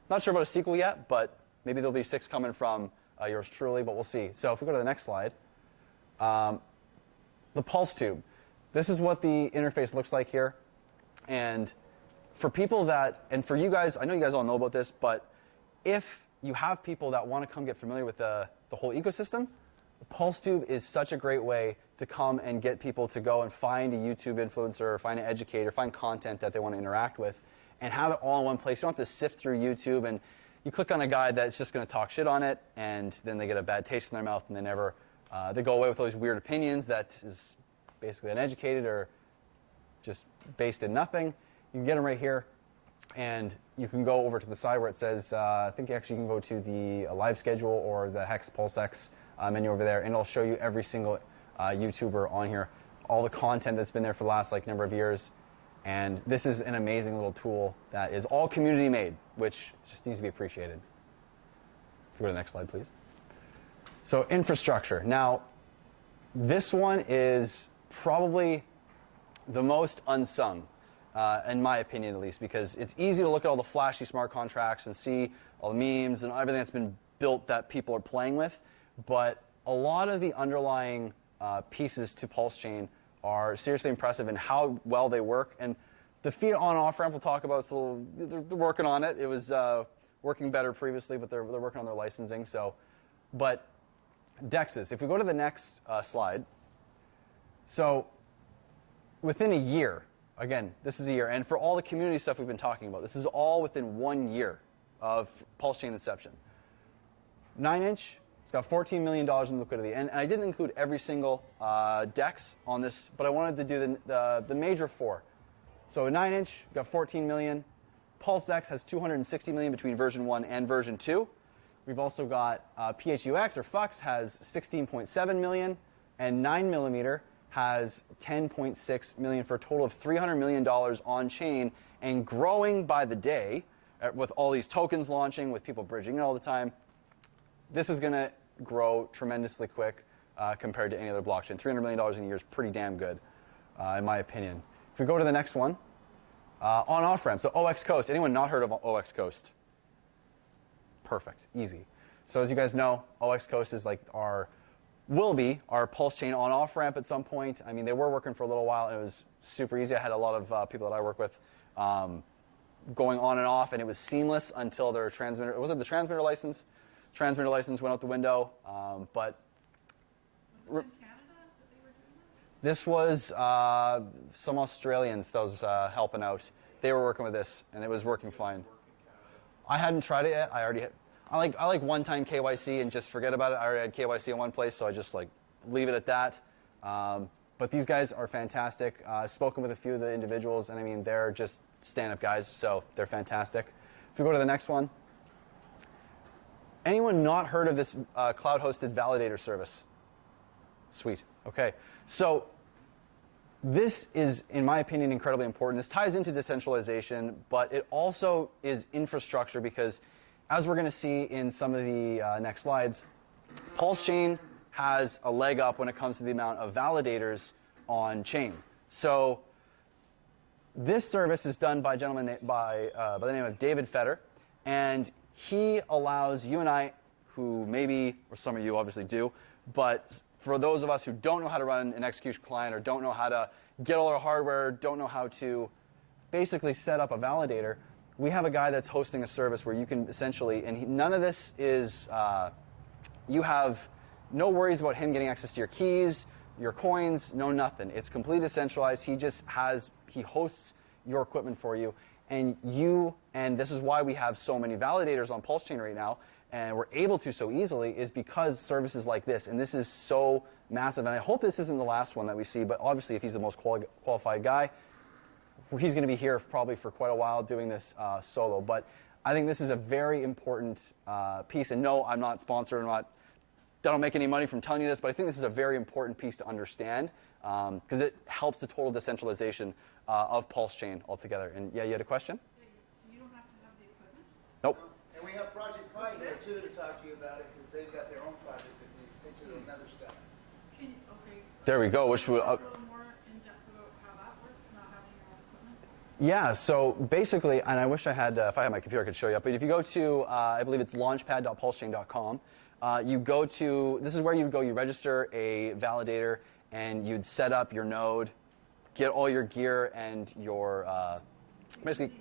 not sure about a sequel yet, but maybe there'll be 6 coming from yours truly, but we'll see. So if we go to the next slide, the Pulse Tube. This is what the interface looks like here, and for people that, and for you guys, I know you guys all know about this, but if you have people that want to come get familiar with the whole ecosystem, the PulseTube is such a great way to come and get people to go and find a YouTube influencer, find an educator, find content that they want to interact with, and have it all in one place. You don't have to sift through YouTube, and you click on a guy that's just going to talk shit on it, and then they get a bad taste in their mouth, and they go away with all these weird opinions that is basically uneducated or just based in nothing. You can get them right here. And you can go over to the side where it says, I think actually you can go to the live schedule or the Hex PulseX menu over there, and it'll show you every single YouTuber on here, all the content that's been there for the last number of years. And this is an amazing little tool that is all community made, which just needs to be appreciated. If you go to the next slide, please. So infrastructure. Now, this one is probably the most unsung, in my opinion at least, because it's easy to look at all the flashy smart contracts and see all the memes and everything that's been built that people are playing with, but a lot of the underlying pieces to PulseChain are seriously impressive in how well they work. And the fiat on-off ramp we'll talk about, it's a little, they're working on it. It was working better previously, but they're working on their licensing. So, but DEXs, if we go to the next slide, so within a year, again, this is a year, and for all the community stuff we've been talking about, this is all within 1 year of PulseChain inception. 9-inch, it's got $14 million in liquidity, and I didn't include every single DEX on this, but I wanted to do the major four. So a 9-inch, got 14 million. PulseX has 260 million between version 1 and version 2. We've also got PHUX, or FUX, has 16.7 million, and 9mm has 10.6 million for a total of $300 million on chain and growing by the day with all these tokens launching, with people bridging it all the time. This is going to grow tremendously quick compared to any other blockchain. $300 million in a year is pretty damn good, in my opinion. If we go to the next one, on-off ramp. So OX Coast. Anyone not heard of OX Coast? Perfect. Easy. So as you guys know, OX Coast is like will be our PulseChain on-off ramp at some point. I mean, they were working for a little while, and it was super easy. I had a lot of people that I work with going on and off, and it was seamless until their transmitter. Was it the transmitter license? Transmitter license went out the window, but Was it in Canada that they were doing that? this was some Australians that was helping out. They were working with this, and it was working fine. I hadn't tried it yet. I already had. I like one-time KYC and just forget about it. I already had KYC in one place, so I just like leave it at that. But these guys are fantastic. I've spoken with a few of the individuals, and I mean, they're just stand-up guys, so they're fantastic. If we go to the next one. Anyone not heard of this cloud-hosted validator service? Sweet. Okay. So this is, in my opinion, incredibly important. This ties into decentralization, but it also is infrastructure because, as we're going to see in some of the next slides, PulseChain has a leg up when it comes to the amount of validators on chain. So this service is done by a gentleman by the name of David Fetter, and he allows you and I, who maybe, or some of you obviously do, but for those of us who don't know how to run an execution client or don't know how to get all our hardware, don't know how to basically set up a validator, we have a guy that's hosting a service where you can essentially, and none of this is, you have no worries about him getting access to your keys, your coins, no nothing. It's completely decentralized. He hosts your equipment for you. And this is why we have so many validators on PulseChain right now, and we're able to so easily, is because services like this, and this is so massive. And I hope this isn't the last one that we see, but obviously if he's the most qualified guy, he's going to be here probably for quite a while doing this solo. But I think this is a very important piece. And no, I'm not sponsored. I don't make any money from telling you this, but I think this is a very important piece to understand because it helps the total decentralization of PulseChain altogether. And yeah, you had a question? So you don't have to have the equipment? Nope. And we have Project Pi here too to talk to you about it because they've got their own project that takes it to another step. Okay. There we go. Which Can you go a little more in depth about how that works, not having your own equipment? Yeah, so basically, and I wish I had, if I had my computer, I could show you up, but if you go to, I believe it's launchpad.pulsechain.com, you go to, this is where you go, you register a validator, and you'd set up your node, get all your gear and your, basically,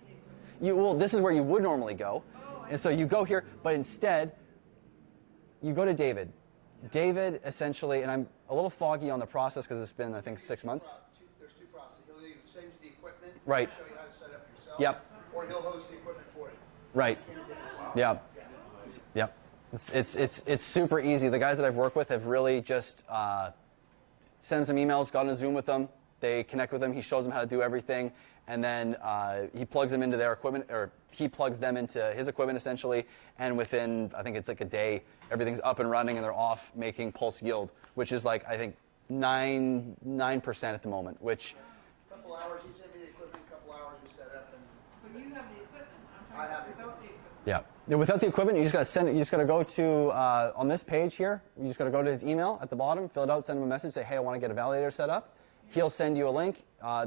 this is where you would normally go, and so you go here, but instead, you go to David. David, essentially, and I'm a little foggy on the process because it's been, I think, 6 months. There's two processes. He'll either send you the equipment, Right. show you how to set up yourself, Yep. or he'll host the equipment for you. Right. Yeah. Yep. It's super easy. The guys that I've worked with have really just sent them some emails, got on a Zoom with them. They connect with them. He shows them how to do everything, and then he plugs them into their equipment, or he plugs them into his equipment essentially. And within, I think it's like a day, everything's up and running, and they're off making pulse yield, which is like I think 9% at the moment. Which A couple hours, he sent me the equipment, a couple hours we set up, and But you have the equipment. I'm I talking have the without the equipment. Yeah. Without the equipment, you just got to send it. You just got to go to on this page here. You just got to go to his email at the bottom, fill it out, send him a message, say, "Hey, I want to get a validator set up." He'll send you a link.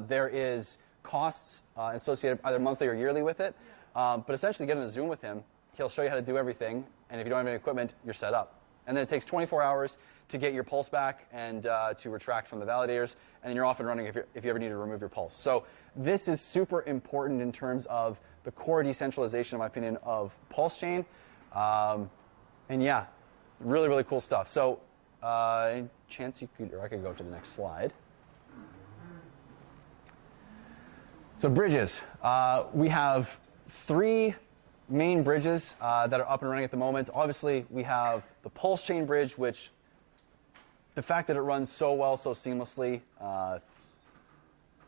There is costs associated either monthly or yearly with it, but essentially, get in a Zoom with him. He'll show you how to do everything, and if you don't have any equipment, you're set up. And then it takes 24 hours to get your pulse back and to retract from the validators, and then you're off and running if you ever need to remove your pulse. So this is super important in terms of the core decentralization, in my opinion, of PulseChain. And yeah, really, really cool stuff. So any chance you could, or I could go to the next slide. So bridges. We have 3 main bridges that are up and running at the moment. Obviously, we have the PulseChain bridge, which the fact that it runs so well, so seamlessly,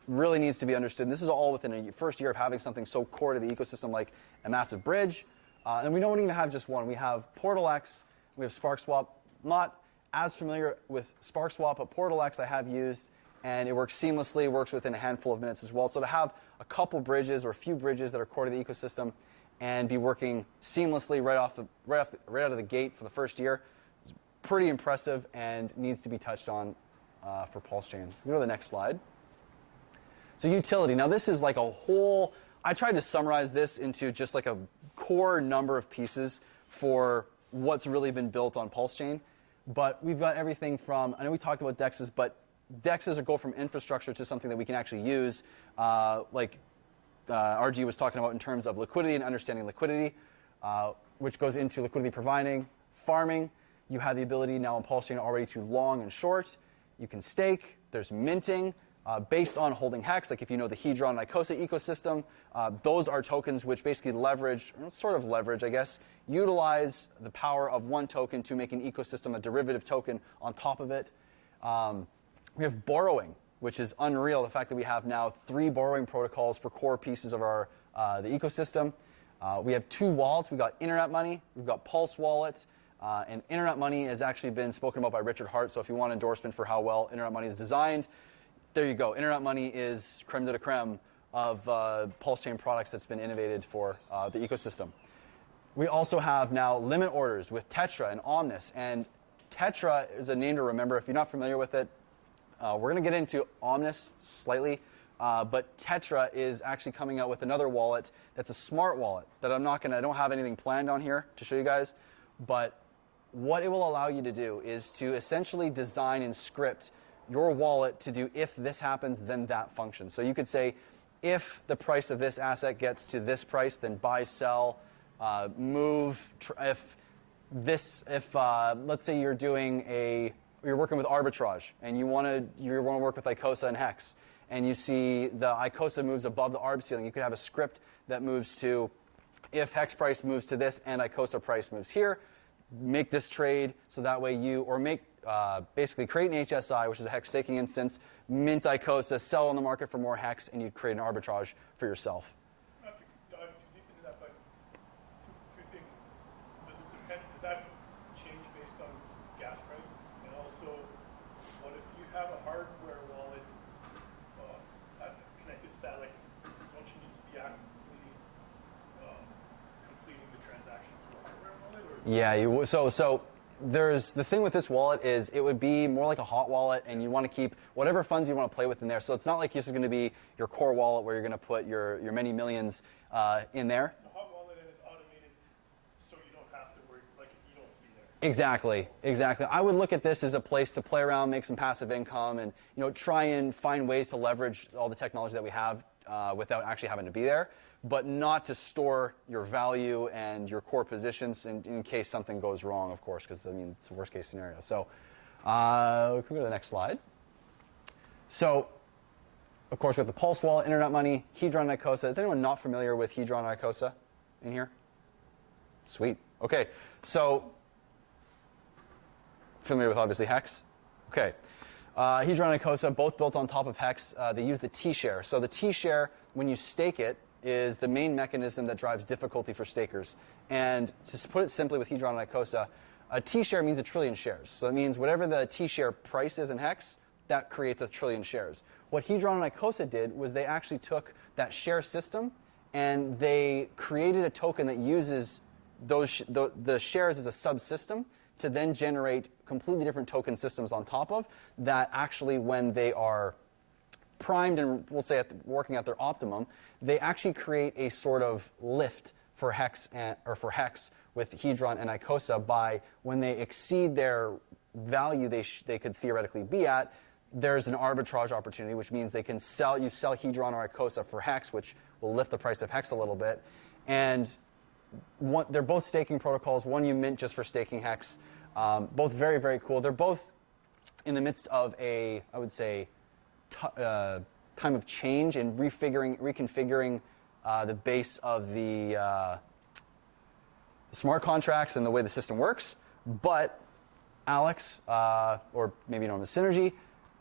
really needs to be understood. And this is all within a first year of having something so core to the ecosystem like a massive bridge. And we don't even have just one. We have PortalX, we have SparkSwap. Not as familiar with SparkSwap, but PortalX I have used, and it works seamlessly, works within a handful of minutes as well. So to have a couple bridges or a few bridges that are core to the ecosystem and be working seamlessly right out of the gate for the first year is pretty impressive and needs to be touched on for PulseChain. Go to the next slide. So utility. Now this is like a whole, I tried to summarize this into just like a core number of pieces for what's really been built on PulseChain. But we've got everything from, I know we talked about DEXs, but DEXs go from infrastructure to something that we can actually use, like RG was talking about in terms of liquidity and understanding liquidity, which goes into liquidity providing, farming. You have the ability now on PulseChain already to long and short. You can stake. There's minting. Based on holding hex, like if you know the Hedron and Icosa ecosystem, those are tokens which basically leverage, or sort of leverage, I guess, utilize the power of one token to make an ecosystem a derivative token on top of it. We have borrowing, which is unreal, the fact that we have now 3 borrowing protocols for core pieces of our the ecosystem. We have 2 wallets. We've got Internet Money. We've got Pulse Wallet. And Internet Money has actually been spoken about by Richard Hart, so if you want endorsement for how well Internet Money is designed, there you go. Internet Money is creme de la creme of PulseChain products that's been innovated for the ecosystem. We also have now limit orders with Tetra and Omnis. And Tetra is a name to remember. If you're not familiar with it, we're going to get into Omnis slightly. But Tetra is actually coming out with another wallet that's a smart wallet that I don't have anything planned on here to show you guys. But what it will allow you to do is to essentially design and script your wallet to do if this happens, then that function. So you could say, if the price of this asset gets to this price, then buy, sell, move. If let's say you're working with arbitrage and you want to work with Icosa and Hex, and you see the Icosa moves above the ARB ceiling, you could have a script that moves to, if Hex price moves to this and Icosa price moves here, make this trade so that way basically create an HSI, which is a Hex staking instance, mint Icosa, sell on the market for more Hex, and you'd create an arbitrage for yourself. Not to dive too deep into that, but two things. Does that change based on gas price? And also, what if you have a hardware wallet connected to that? Like, don't you need to be actively completing the transaction through a hardware wallet? Or? Yeah, so there's the thing with this wallet is it would be more like a hot wallet, and you want to keep whatever funds you want to play with in there. So it's not like this is going to be your core wallet where you're going to put your many millions in there. It's a hot wallet and it's automated, so you don't have to worry, like you don't have to be there. Exactly. I would look at this as a place to play around, make some passive income, and try and find ways to leverage all the technology that we have without actually having to be there, but not to store your value and your core positions in case something goes wrong, of course, because it's a worst case scenario. So we can go to the next slide. So, of course, we have the Pulse Wallet, Internet Money, Hedron and Icosa. Is anyone not familiar with Hedron and Icosa in here? Sweet. Okay, so familiar with obviously Hex? Okay. Hedron and Icosa, both built on top of Hex. They use the T-share. So the T-share, when you stake it, is the main mechanism that drives difficulty for stakers. And to put it simply with Hedron and Icosa, a T-share means 1 trillion shares. So that means whatever the T-share price is in Hex, that creates 1 trillion shares. What Hedron and Icosa did was they actually took that share system and they created a token that uses the shares as a subsystem to then generate completely different token systems on top of that. Actually, when they are primed and we'll say working at their optimum, they actually create a sort of lift for Hex with Hedron and Icosa by when they exceed their value they could theoretically be at. There's an arbitrage opportunity, which means they can sell Hedron or Icosa for Hex, which will lift the price of Hex a little bit. And they're both staking protocols. One you mint just for staking Hex. Both very, very cool. They're both in the midst of I would say, time of change and reconfiguring the base of the smart contracts and the way the system works. But Alex, or maybe known as Synergy,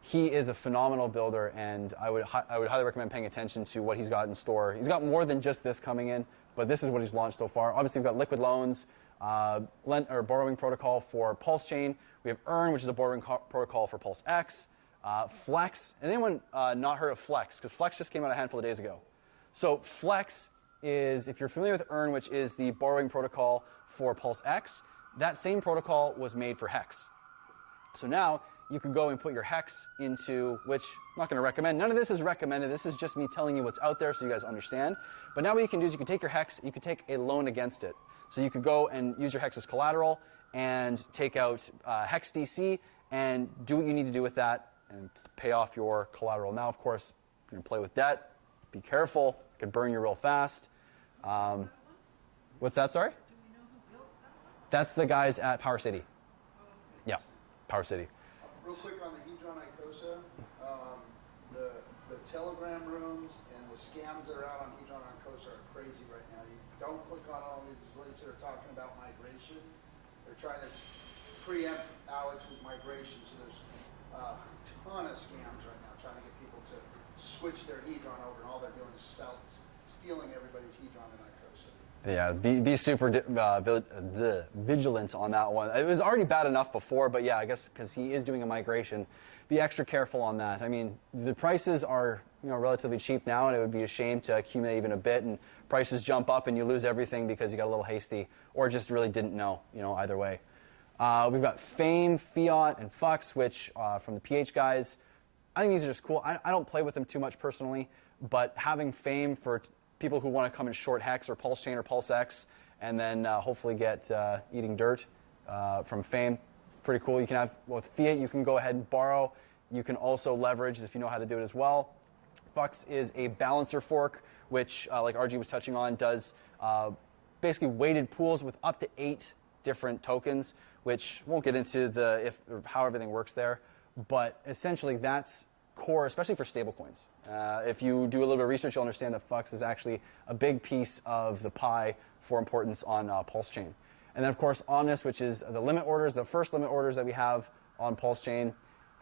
he is a phenomenal builder, and I would highly recommend paying attention to what he's got in store. He's got more than just this coming in, but this is what he's launched so far. Obviously, we've got liquid loans, borrowing protocol for PulseChain. We have Earn, which is a borrowing protocol for PulseX. Flex. And anyone not heard of Flex? Because Flex just came out a handful of days ago. So Flex is, if you're familiar with Earn, which is the borrowing protocol for PulseX, that same protocol was made for Hex. So now you can go and put your Hex into, which I'm not going to recommend. None of this is recommended. This is just me telling you what's out there so you guys understand. But now what you can do is you can take your Hex, you can take a loan against it. So you could go and use your Hex as collateral and take out Hex DC and do what you need to do with that and pay off your collateral. Now, of course, you're going to play with debt. Be careful. It could burn you real fast. What's that, sorry? That's the guys at Power City. Yeah, Power City. Real quick on the Hedron Icosa, the Telegram rooms and the scams that are out on Hedron Icosa are crazy right now. You don't click on all these links that are talking about migration. They're trying to preempt Alex's migration, so there's a ton of scams right now trying to get people to switch their Hedron over, and all they're doing is stealing everybody's Hedron and Icosa. Yeah, be super vigilant on that one. It was already bad enough before, but yeah, I guess because he is doing a migration, be extra careful on that. I mean, the prices are relatively cheap now, and it would be a shame to accumulate even a bit, and prices jump up and you lose everything because you got a little hasty or just really didn't know. Either way. We've got Fame, Fiat, and Fux, which from the PH guys. I think these are just cool. I don't play with them too much personally, but having Fame for people who want to come and short Hex or PulseChain or PulseX, and then hopefully get eating dirt from Fame. Pretty cool. You can have, with Fiat, you can go ahead and borrow. You can also leverage if you know how to do it as well. Fux is a balancer fork, which, like RG was touching on, does basically weighted pools with up to 8 different tokens, which won't get into how everything works there. But essentially, that's core, especially for stablecoins. If you do a little bit of research, you'll understand that Fux is actually a big piece of the pie for importance on PulseChain. And then, of course, Omnis, which is the limit orders, the first limit orders that we have on PulseChain.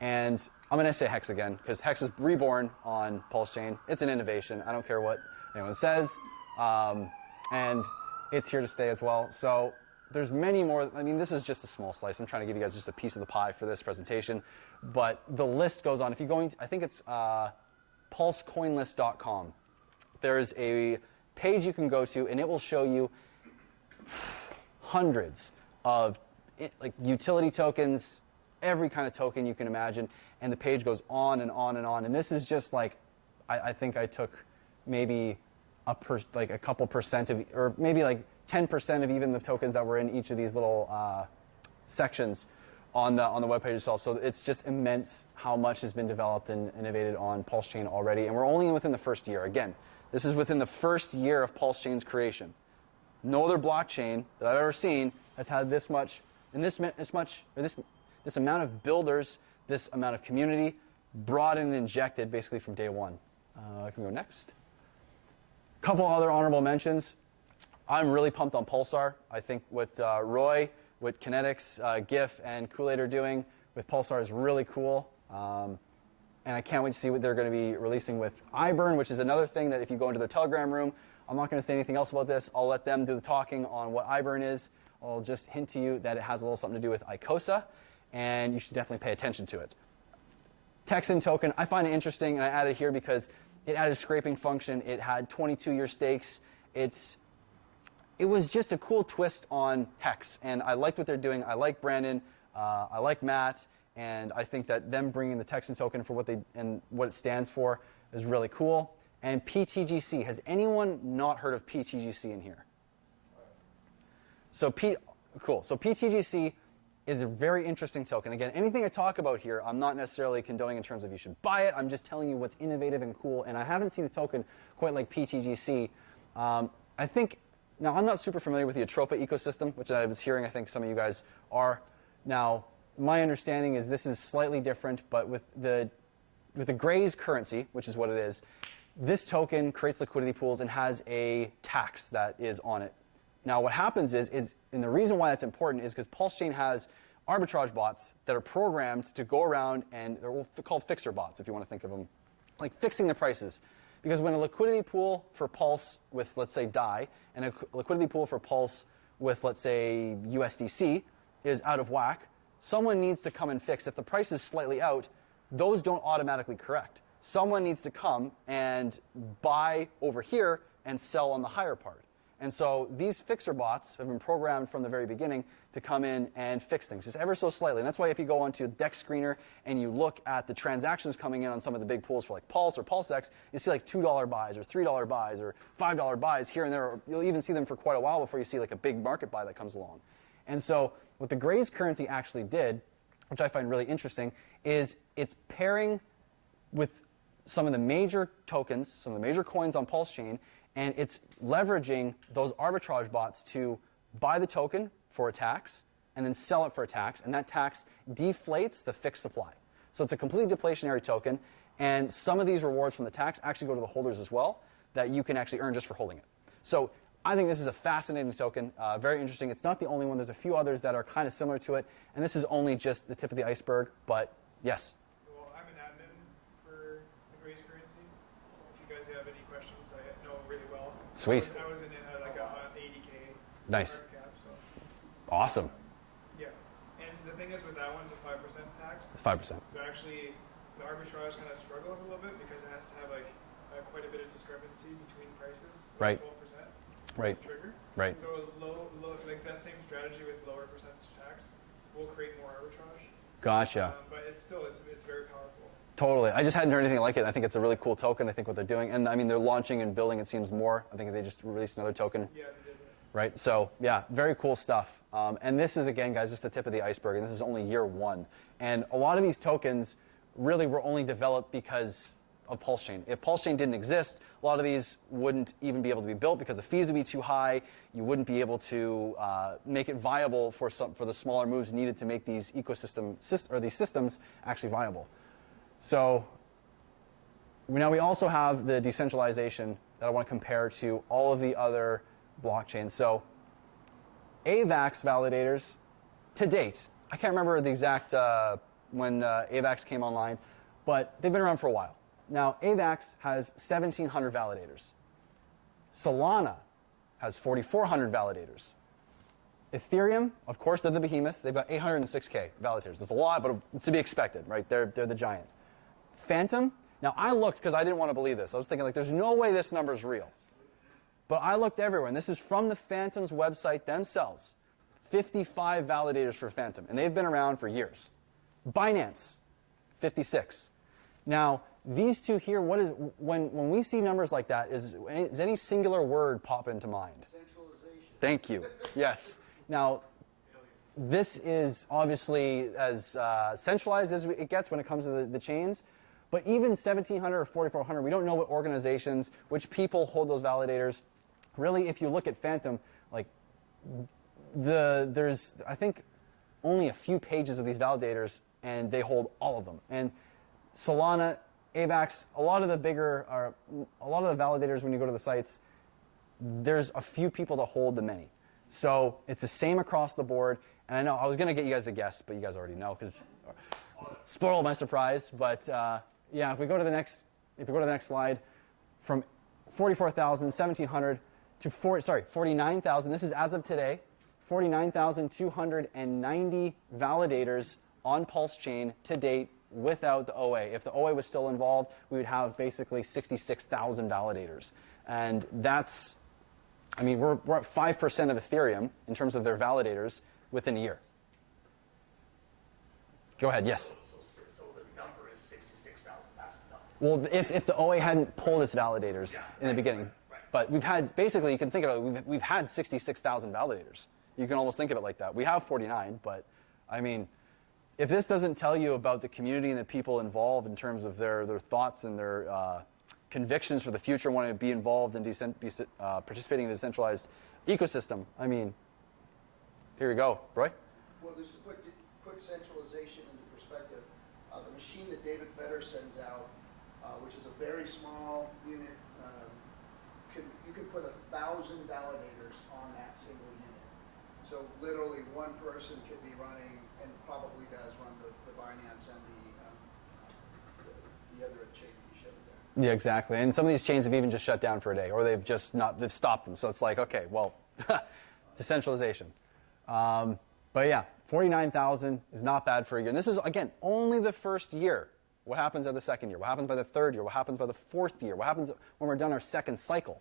And I'm going to say Hex again, because Hex is reborn on PulseChain. It's an innovation. I don't care what anyone says. And it's here to stay as well. So there's many more. I mean, this is just a small slice. I'm trying to give you guys just a piece of the pie for this presentation. But the list goes on. If you go into, I think it's pulsecoinlist.com. There's a page you can go to, and it will show you hundreds of utility tokens, every kind of token you can imagine, and the page goes on and on and on. And this is just I think I took maybe a couple percent of, or maybe 10% of even the tokens that were in each of these little sections on the webpage itself. So it's just immense how much has been developed and innovated on PulseChain already, and we're only within the first year. Again, this is within the first year of PulseChain's creation. No other blockchain that I've ever seen has had this much, and this amount of builders, this amount of community brought in and injected basically from day one. I can go next. A couple other honorable mentions. I'm really pumped on Pulsar. I think what Roy, what Kinetics, GIF, and Kool-Aid are doing with Pulsar is really cool. And I can't wait to see what they're going to be releasing with iBurn, which is another thing that if you go into their Telegram room, I'm not going to say anything else about this. I'll let them do the talking on what iBurn is. I'll just hint to you that it has a little something to do with Icosa, and you should definitely pay attention to it. Texan token, I find it interesting, and I added here because It added scraping function. It had 22-year stakes. It was just a cool twist on Hex, and I liked what they're doing. I like Brandon. I like Matt, and I think that them bringing the Texan token for what it stands for is really cool. And PTGC. Has anyone not heard of PTGC in here? So cool. So PTGC is a very interesting token. Again, anything I talk about here, I'm not necessarily condoning in terms of you should buy it. I'm just telling you what's innovative and cool. And I haven't seen a token quite like PTGC. I think, now I'm not super familiar with the Atropa ecosystem, which I was hearing I think some of you guys are. Now, my understanding is this is slightly different, but with the Graze currency, which is what it is, this token creates liquidity pools and has a tax that is on it. Now, what happens is, and the reason why that's important is because PulseChain has arbitrage bots that are programmed to go around, and they're called fixer bots, if you want to think of them, like fixing the prices. Because when a liquidity pool for Pulse with, let's say, DAI, and a liquidity pool for Pulse with, let's say, USDC is out of whack, someone needs to come and fix. If the price is slightly out, those don't automatically correct. Someone needs to come and buy over here and sell on the higher part. And so these fixer bots have been programmed from the very beginning to come in and fix things, just ever so slightly. And that's why if you go onto Dex Screener and you look at the transactions coming in on some of the big pools for like Pulse or PulseX, you see like $2 buys or $3 buys or $5 buys here and there. Or you'll even see them for quite a while before you see like a big market buy that comes along. And so what the Graze currency actually did, which I find really interesting, is it's pairing with some of the major tokens, some of the major coins on PulseChain, and it's leveraging those arbitrage bots to buy the token for a tax and then sell it for a tax, and that tax deflates the fixed supply. So it's a completely deflationary token, and some of these rewards from the tax actually go to the holders as well that you can actually earn just for holding it. So I think this is a fascinating token, very interesting. It's not the only one. There's a few others that are kind of similar to it, and this is only just the tip of the iceberg, but yes? Well, I'm an admin for the Grace currency. If you guys have any questions, I know really well. Sweet. I was in it at like a 80K Nice. market cap, so. Awesome. Yeah, and the thing is with that one, it's a 5% tax. It's 5%. So actually, the arbitrage kind of struggles a little bit because it has to have like quite a bit of discrepancy between prices. Right. 12%. Right. Trigger. Right. So low, like that same strategy with lower percentage tax will create more arbitrage. Gotcha. But it's very powerful. Totally. I just hadn't heard anything like it. I think it's a really cool token. I think what they're doing, and I mean, they're launching and building, it seems more. I think they just released another token. Yeah, they did. Right? So, yeah, very cool stuff. And this is, again, guys, just the tip of the iceberg, and this is only year one. And a lot of these tokens really were only developed because of PulseChain. If PulseChain didn't exist, a lot of these wouldn't even be able to be built because the fees would be too high. You wouldn't be able to make it viable for the smaller moves needed to make these these systems actually viable. So now we also have the decentralization that I want to compare to all of the other blockchains. So AVAX validators, to date, I can't remember the exact when AVAX came online, but they've been around for a while. Now, AVAX has 1,700 validators. Solana has 4,400 validators. Ethereum, of course, they're the behemoth. They've got 806K validators. That's a lot, but it's to be expected, right? They're the giant. Phantom, now I looked because I didn't want to believe this. I was thinking, like, there's no way this number is real. But I looked everywhere, and this is from the Phantom's website themselves. 55 validators for Phantom, and they've been around for years. Binance, 56. Now, these two here, when we see numbers like that, is any singular word pop into mind? Centralization. Thank you. Yes. Now, this is obviously as centralized as it gets when it comes to the chains, but even 1,700 or 4,400, we don't know what organizations, which people hold those validators. Really, if you look at Phantom, like there's I think only a few pages of these validators, and they hold all of them. And Solana, AVAX, a lot of the validators, when you go to the sites, there's a few people that hold the many. So it's the same across the board. And I know I was going to get you guys a guess, but you guys already know because spoil my surprise. But yeah, if we go to the next slide, from 44,000, 1,700 to 49,000. This is as of today, 49,290 validators on PulseChain to date without the OA. If the OA was still involved, we would have basically 66,000 validators. And that's, I mean, we're at 5% of Ethereum in terms of their validators within a year. Go ahead, yes. So the number is 66,000. That's the number. Well, if the OA hadn't pulled its validators in the beginning. Right. But we've had, basically, you can think about it, we've had 66,000 validators. You can almost think of it like that. We have 49, but, I mean, if this doesn't tell you about the community and the people involved in terms of their thoughts and their convictions for the future, wanting to be involved in participating in a decentralized ecosystem, I mean, here you go. Roy? Well, just to put centralization into perspective, the machine that David Fetter sends out, which is a very small unit, you can put 1,000 validators on that single unit. So literally one person could be running, and probably does run the Binance and the other chain you showed there. Yeah, exactly. And some of these chains have even just shut down for a day, or they've stopped them. So it's like, okay, well, it's a centralization. But yeah, 49,000 is not bad for a year. And this is, again, only the first year. What happens by the second year? What happens by the third year? What happens by the fourth year? What happens when we're done our second cycle?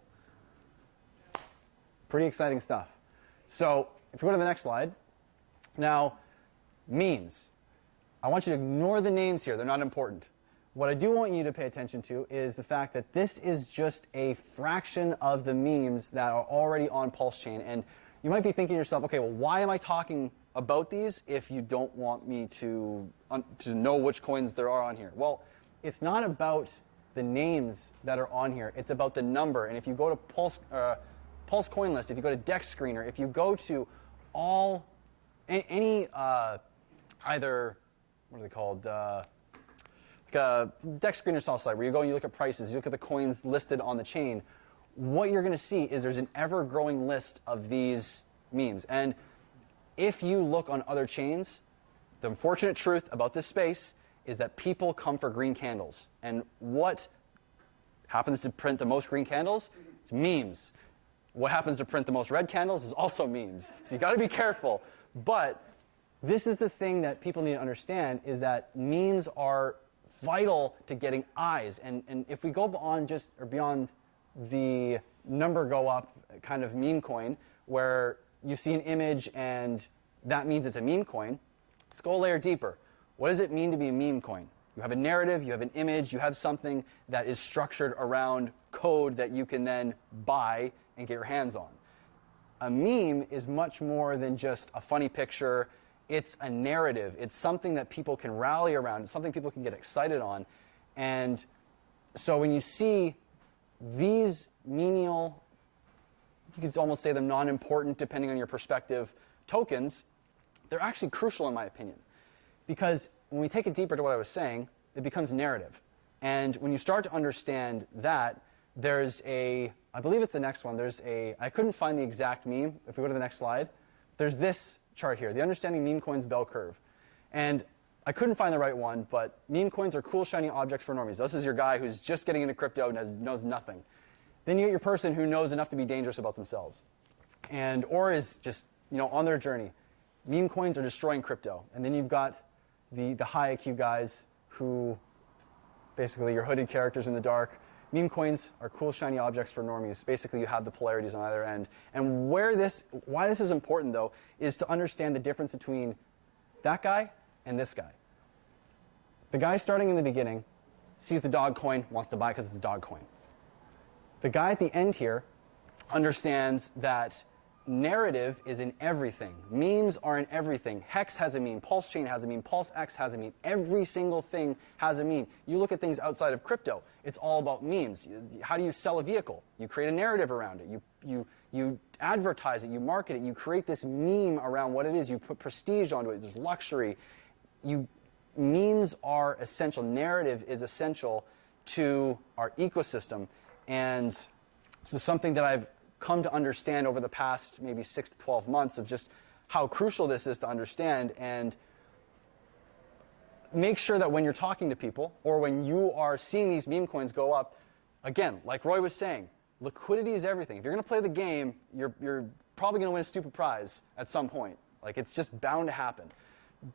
Pretty exciting stuff. So if we go to the next slide. Now, memes. I want you to ignore the names here. They're not important. What I do want you to pay attention to is the fact that this is just a fraction of the memes that are already on PulseChain. And you might be thinking to yourself, okay, well, why am I talking about these if you don't want me to know which coins there are on here? Well, it's not about the names that are on here. It's about the number. And if you go to Pulse Coin List, if you go to Dex Screener, if you go to any either, what are they called? Like a Dex Screener style site where you go and you look at prices, you look at the coins listed on the chain, what you're going to see is there's an ever-growing list of these memes. And if you look on other chains, the unfortunate truth about this space is that people come for green candles. And what happens to print the most green candles? It's memes. What happens to print the most red candles is also memes. So you got to be careful. But this is the thing that people need to understand, is that memes are vital to getting eyes. And if we go beyond the number go up kind of meme coin, where you see an image and that means it's a meme coin, let's go a layer deeper. What does it mean to be a meme coin? You have a narrative, you have an image, you have something that is structured around code that you can then buy and get your hands on. A meme is much more than just a funny picture. It's a narrative. It's something that people can rally around. It's something people can get excited on. And so when you see these menial, you could almost say them non-important depending on your perspective, tokens, they're actually crucial in my opinion. Because when we take it deeper to what I was saying, it becomes narrative. And when you start to understand that, there's a, I believe it's the next one, I couldn't find the exact meme. If we go to the next slide, there's this chart here, the Understanding Meme Coins Bell Curve. And I couldn't find the right one, but meme coins are cool, shiny objects for normies. This is your guy who's just getting into crypto and knows nothing. Then you get your person who knows enough to be dangerous about themselves, or is just on their journey. Meme coins are destroying crypto. And then you've got the high IQ guys who, basically your hooded characters in the dark. Meme coins are cool, shiny objects for normies. Basically, you have the polarities on either end. And why this is important, though, is to understand the difference between that guy and this guy. The guy starting in the beginning sees the dog coin, wants to buy because it's a dog coin. The guy at the end here understands that narrative is in everything. Memes are in everything. Hex has a meme. PulseChain has a meme. PulseX has a meme. Every single thing has a meme. You look at things outside of crypto, it's all about memes. How do you sell a vehicle? You create a narrative around it. You advertise it. You market it. You create this meme around what it is. You put prestige onto it. There's luxury. Memes are essential. Narrative is essential to our ecosystem. And this is something that I've come to understand over the past maybe 6 to 12 months, of just how crucial this is to understand, and make sure that when you're talking to people or when you are seeing these meme coins go up, again, like Roy was saying, liquidity is everything. If you're going to play the game, you're probably going to win a stupid prize at some point. Like, it's just bound to happen.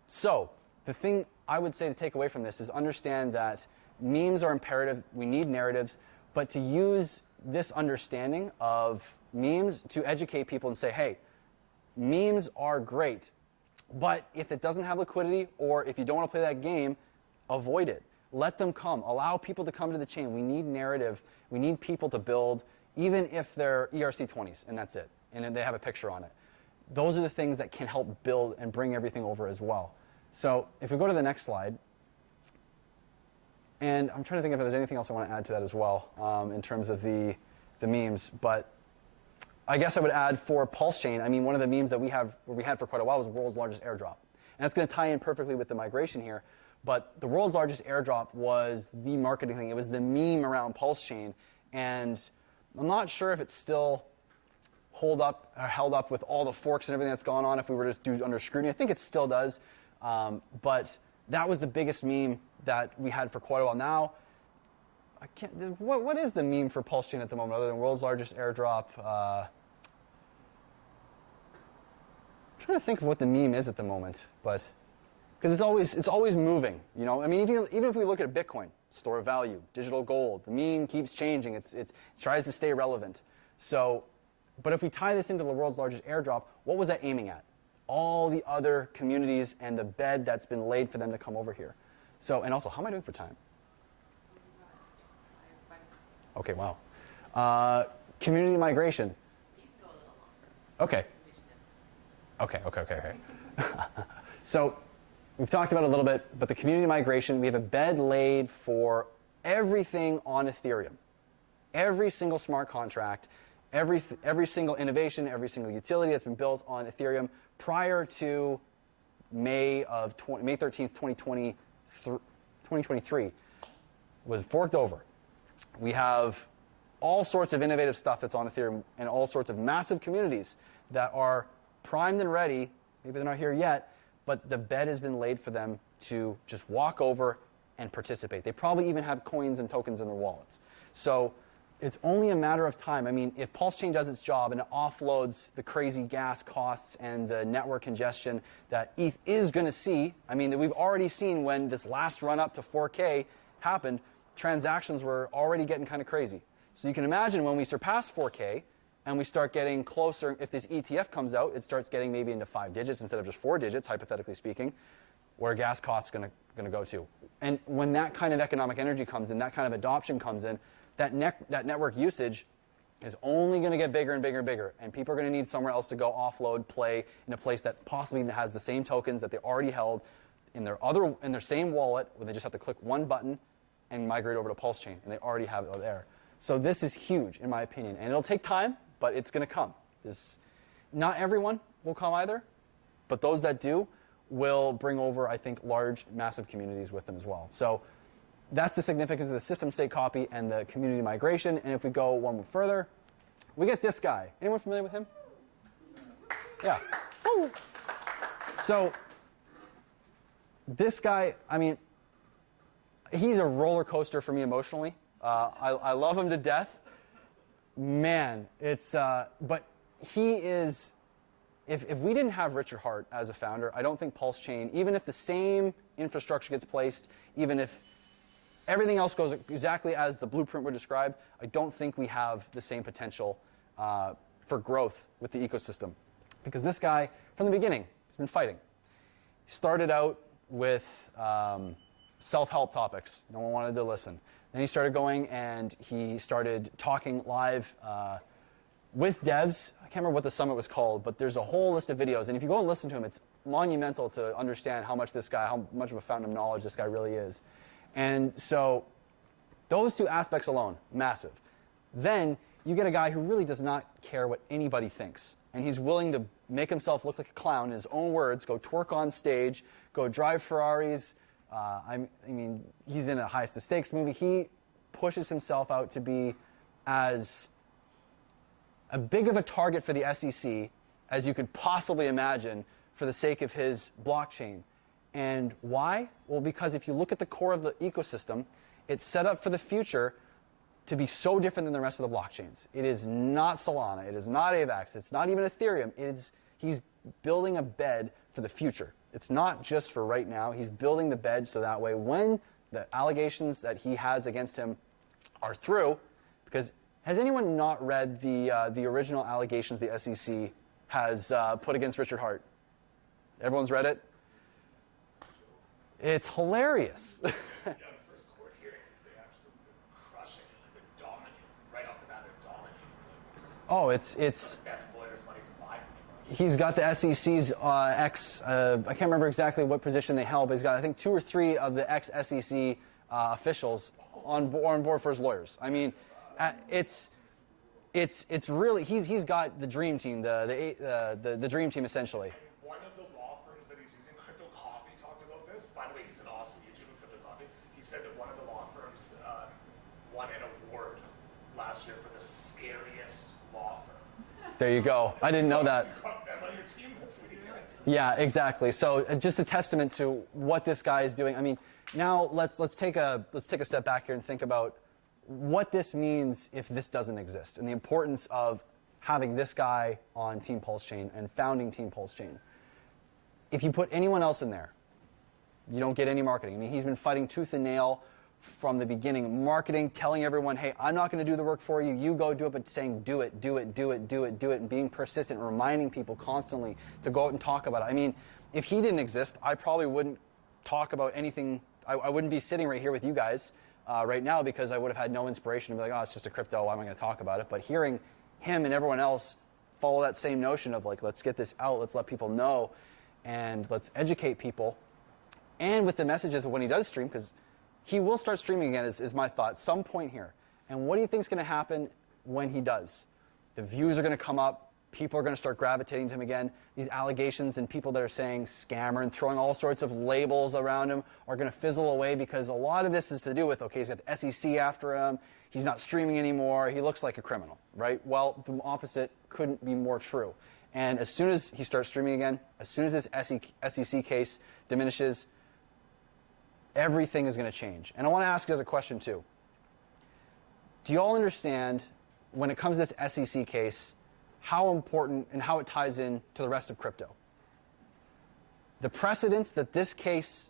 So the thing I would say to take away from this is understand that memes are imperative. We need narratives, but to use this understanding of memes to educate people and say, hey, memes are great, but if it doesn't have liquidity or if you don't want to play that game, avoid it. Let them come. Allow people to come to the chain. We need narrative. We need people to build, even if they're ERC20s and that's it, and then they have a picture on it. Those are the things that can help build and bring everything over as well. So if we go to the next slide, and I'm trying to think if there's anything else I want to add to that as well in terms of the memes, but I guess I would add for PulseChain, I mean, one of the memes that we had for quite a while was the world's largest airdrop. And that's going to tie in perfectly with the migration here, but the world's largest airdrop was the marketing thing. It was the meme around PulseChain, and I'm not sure if it's still held up with all the forks and everything that's gone on if we were to do under scrutiny. I think it still does, but that was the biggest meme that we had for quite a while. Now, I can't. What is the meme for PulseChain at the moment other than world's largest airdrop? I'm trying to think of what the meme is at the moment, but because it's always moving. You know, I mean, even if we look at Bitcoin, store of value, digital gold, the meme keeps changing. It tries to stay relevant. So, but if we tie this into the world's largest airdrop, what was that aiming at? All the other communities and the bed that's been laid for them to come over here. So, and also, how am I doing for time? Okay, wow. Community migration. Okay. Okay. So, we've talked about it a little bit, but the community migration, we have a bed laid for everything on Ethereum. Every single smart contract, every single innovation, every single utility that's been built on Ethereum prior to May 13th, 2023 was forked over. We have all sorts of innovative stuff that's on Ethereum and all sorts of massive communities that are primed and ready. Maybe they're not here yet, but the bed has been laid for them to just walk over and participate. They probably even have coins and tokens in their wallets. So it's only a matter of time. I mean, if PulseChain does its job and it offloads the crazy gas costs and the network congestion that ETH is going to see, I mean, that we've already seen when this last run up to 4K happened, transactions were already getting kind of crazy. So you can imagine when we surpass 4K and we start getting closer, if this ETF comes out, it starts getting maybe into 5 digits instead of just 4 digits, hypothetically speaking, where gas costs going to go to. And when that kind of economic energy comes in, that kind of adoption comes in, that network usage is only going to get bigger and bigger and bigger, and people are going to need somewhere else to go offload, play in a place that possibly has the same tokens that they already held in their same wallet, where they just have to click one button and migrate over to PulseChain, and they already have it there. So this is huge, in my opinion, and it'll take time, but it's going to come. Not everyone will come either, but those that do will bring over, I think, large, massive communities with them as well. So that's the significance of the system state copy and the community migration. And if we go one further, we get this guy. Anyone familiar with him? Yeah. Woo. So this guy, I mean, he's a roller coaster for me emotionally. I love him to death. Man, but he is, if we didn't have Richard Hart as a founder, I don't think PulseChain, even if the same infrastructure gets placed, even if everything else goes exactly as the blueprint would describe, I don't think we have the same potential for growth with the ecosystem. Because this guy, from the beginning, has been fighting. He started out with self-help topics. No one wanted to listen. Then he started going and he started talking live with devs. I can't remember what the summit was called, but there's a whole list of videos. And if you go and listen to him, it's monumental to understand how much of a fountain of knowledge this guy really is. And so those two aspects alone, massive. Then you get a guy who really does not care what anybody thinks. And he's willing to make himself look like a clown, in his own words, go twerk on stage, go drive Ferraris. I mean, he's in a Highest of Stakes movie. He pushes himself out to be as a big of a target for the SEC as you could possibly imagine for the sake of his blockchain. And why? Well, because if you look at the core of the ecosystem, it's set up for the future to be so different than the rest of the blockchains. It is not Solana. It is not AVAX. It's not even Ethereum. He's building a bed for the future. It's not just for right now. He's building the bed so that way when the allegations that he has against him are through, because has anyone not read the original allegations the SEC has put against Richard Hart? Everyone's read it? It's hilarious. Yeah, the first court hearing, they absolutely crushing it. They're dominating. Right off the bat, they're dominating. Oh, it's Best lawyers money can buy. he's got the SEC's I can't remember exactly what position they held, but he's got, I think, 2 or 3 of the ex-SEC officials on board for his lawyers. I mean, it's really, he's got the dream team, the dream team essentially. One of the law firms that he's using, Crypto Coffee, talked about this. By the way, he's an awesome YouTuber, Crypto Coffee. He said that one of the law firms won an award last year for the scariest law firm. There you go. I didn't know that. Yeah, exactly. So just a testament to what this guy is doing. I mean, now let's take a step back here and think about what this means if this doesn't exist, and the importance of having this guy on Team PulseChain and founding Team PulseChain. If you put anyone else in there, you don't get any marketing. I mean, he's been fighting tooth and nail from the beginning, marketing, telling everyone, hey, I'm not going to do the work for you, you go do it, but saying do it, do it, do it, do it, do it, and being persistent, reminding people constantly to go out and talk about it. I mean, if he didn't exist, I probably wouldn't talk about anything. I wouldn't be sitting right here with you guys right now, because I would have had no inspiration to be like, oh, it's just a crypto, why am I going to talk about it? But hearing him and everyone else follow that same notion of like, let's get this out, let's let people know, and let's educate people. And with the messages of when he does stream, because he will start streaming again, is my thought, some point here. And what do you think is going to happen when he does? The views are going to come up. People are going to start gravitating to him again. These allegations and people that are saying scammer and throwing all sorts of labels around him are going to fizzle away, because a lot of this is to do with, okay, he's got the SEC after him. He's not streaming anymore. He looks like a criminal, right? Well, the opposite couldn't be more true. And as soon as he starts streaming again, as soon as this SEC case diminishes, everything is going to change. And I want to ask you guys a question too. Do you all understand, when it comes to this SEC case, how important and how it ties in to the rest of crypto? The precedence that this case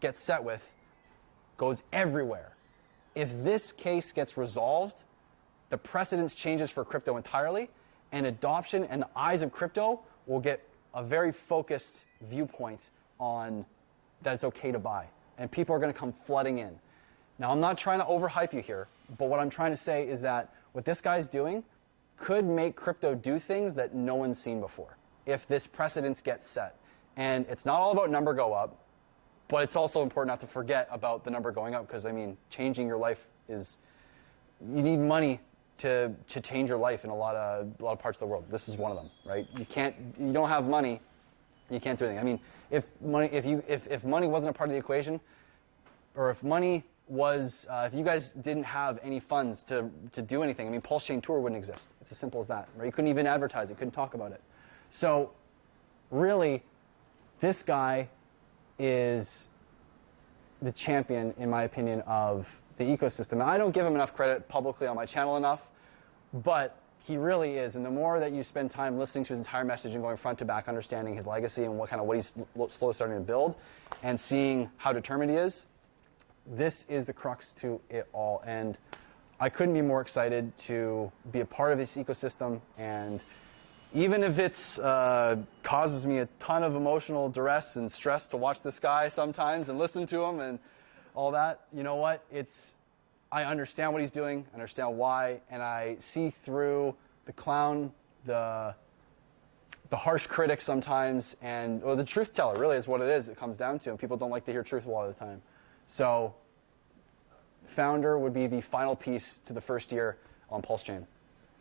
gets set with goes everywhere. If this case gets resolved, the precedence changes for crypto entirely, and adoption and the eyes of crypto will get a very focused viewpoint on that it's okay to buy. And people are going to come flooding in. Now, I'm not trying to overhype you here, but what I'm trying to say is that what this guy's doing could make crypto do things that no one's seen before if this precedence gets set. And it's not all about number go up, but it's also important not to forget about the number going up, because, I mean, changing your life is, you need money to change your life in a lot of parts of the world. This is one of them, right? You don't have money, you can't do anything. I mean, if money wasn't a part of the equation, or if money was, if you guys didn't have any funds to do anything, I mean, PulseChain Tour wouldn't exist. It's as simple as that, right? You couldn't even advertise it, couldn't talk about it. So, really, this guy is the champion, in my opinion, of the ecosystem. And I don't give him enough credit publicly on my channel enough, but he really is. And the more that you spend time listening to his entire message and going front to back, understanding his legacy and what he's slowly starting to build, and seeing how determined he is, this is the crux to it all. And I couldn't be more excited to be a part of this ecosystem. And even if it's causes me a ton of emotional duress and stress to watch this guy sometimes and listen to him and all that, you know what? I understand what he's doing, I understand why, and I see through the clown, the harsh critic sometimes, or the truth teller, really is what it is. It comes down to, and people don't like to hear truth a lot of the time. So, founder would be the final piece to the first year on PulseChain.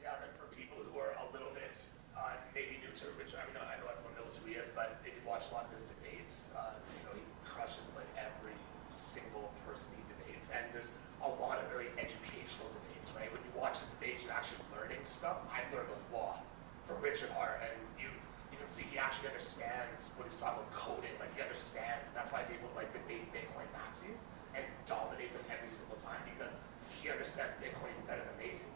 Yeah, and for people who are a little bit maybe new to Rich, I mean, I know everyone knows who he is, but if you watch a lot of his debates, he crushes like every single person he debates, and there's a lot of very educational debates, right? When you watch his debates, you're actually learning stuff. I've learned a lot from Richard Hart, and you can see he actually understands what he's talking about coding. Like, he understands. That's why he's able to debate Bitcoin maxis and dominate them every single time, because he understands Bitcoin better than they do.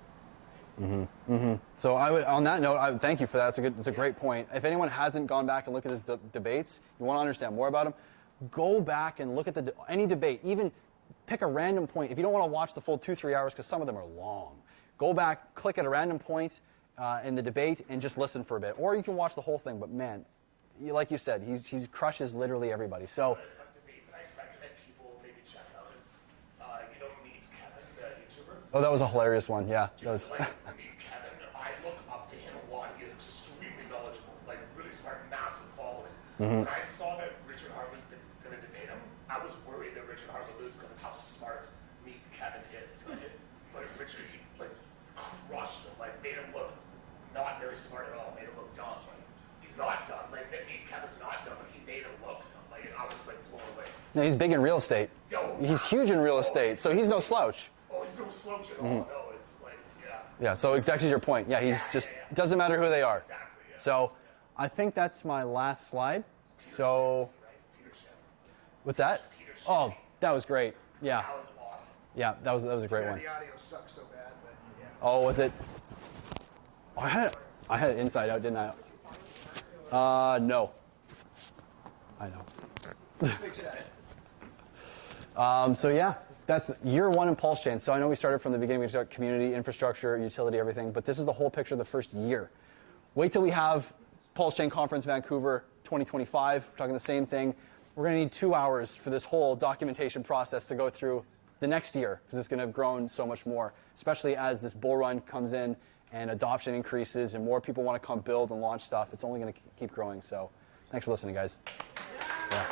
So on that note, thank you for that. It's a great point. If anyone hasn't gone back and looked at his debates, you want to understand more about him, go back and look at any debate. Even pick a random point. If you don't want to watch the full 2-3 hours, because some of them are long, go back, click at a random point in the debate, and just listen for a bit. Or you can watch the whole thing. But man, like you said, he crushes literally everybody. So. Oh, that was a hilarious one. Yeah, that was. Kevin, I look up to him a lot. He is extremely knowledgeable, like really smart, massive following. When I saw that Richard Hart was going to debate him, I was worried that Richard Hart would lose because of how smart Kevin is. Right? But Richard, he like crushed him, like made him look not very smart at all, made him look dumb. Like he's not dumb. Like Kevin's not dumb, but he made him look dumb. Like I was like blown away. No, he's big in real estate. He's huge in real estate, so he's no slouch. Oh, he's no slouch at all. No, it's like, Yeah, so exactly your point. Yeah, doesn't matter who they are. Exactly, yeah. So I think that's my last slide. So, what's that? Oh, that was great. Yeah. That was awesome. Yeah, that was a great one. The audio sucks so bad, but yeah. Oh, was it? Oh, I had it inside out, didn't I? No. I know. Fix that. So yeah, that's year one in PulseChain. So I know we started from the beginning. We started community, infrastructure, utility, everything. But this is the whole picture of the first year. Wait till we have PulseChain Conference Vancouver 2025. We're talking the same thing. We're going to need 2 hours for this whole documentation process to go through the next year because it's going to have grown so much more, especially as this bull run comes in and adoption increases and more people want to come build and launch stuff. It's only going to keep growing. So thanks for listening, guys. Yeah.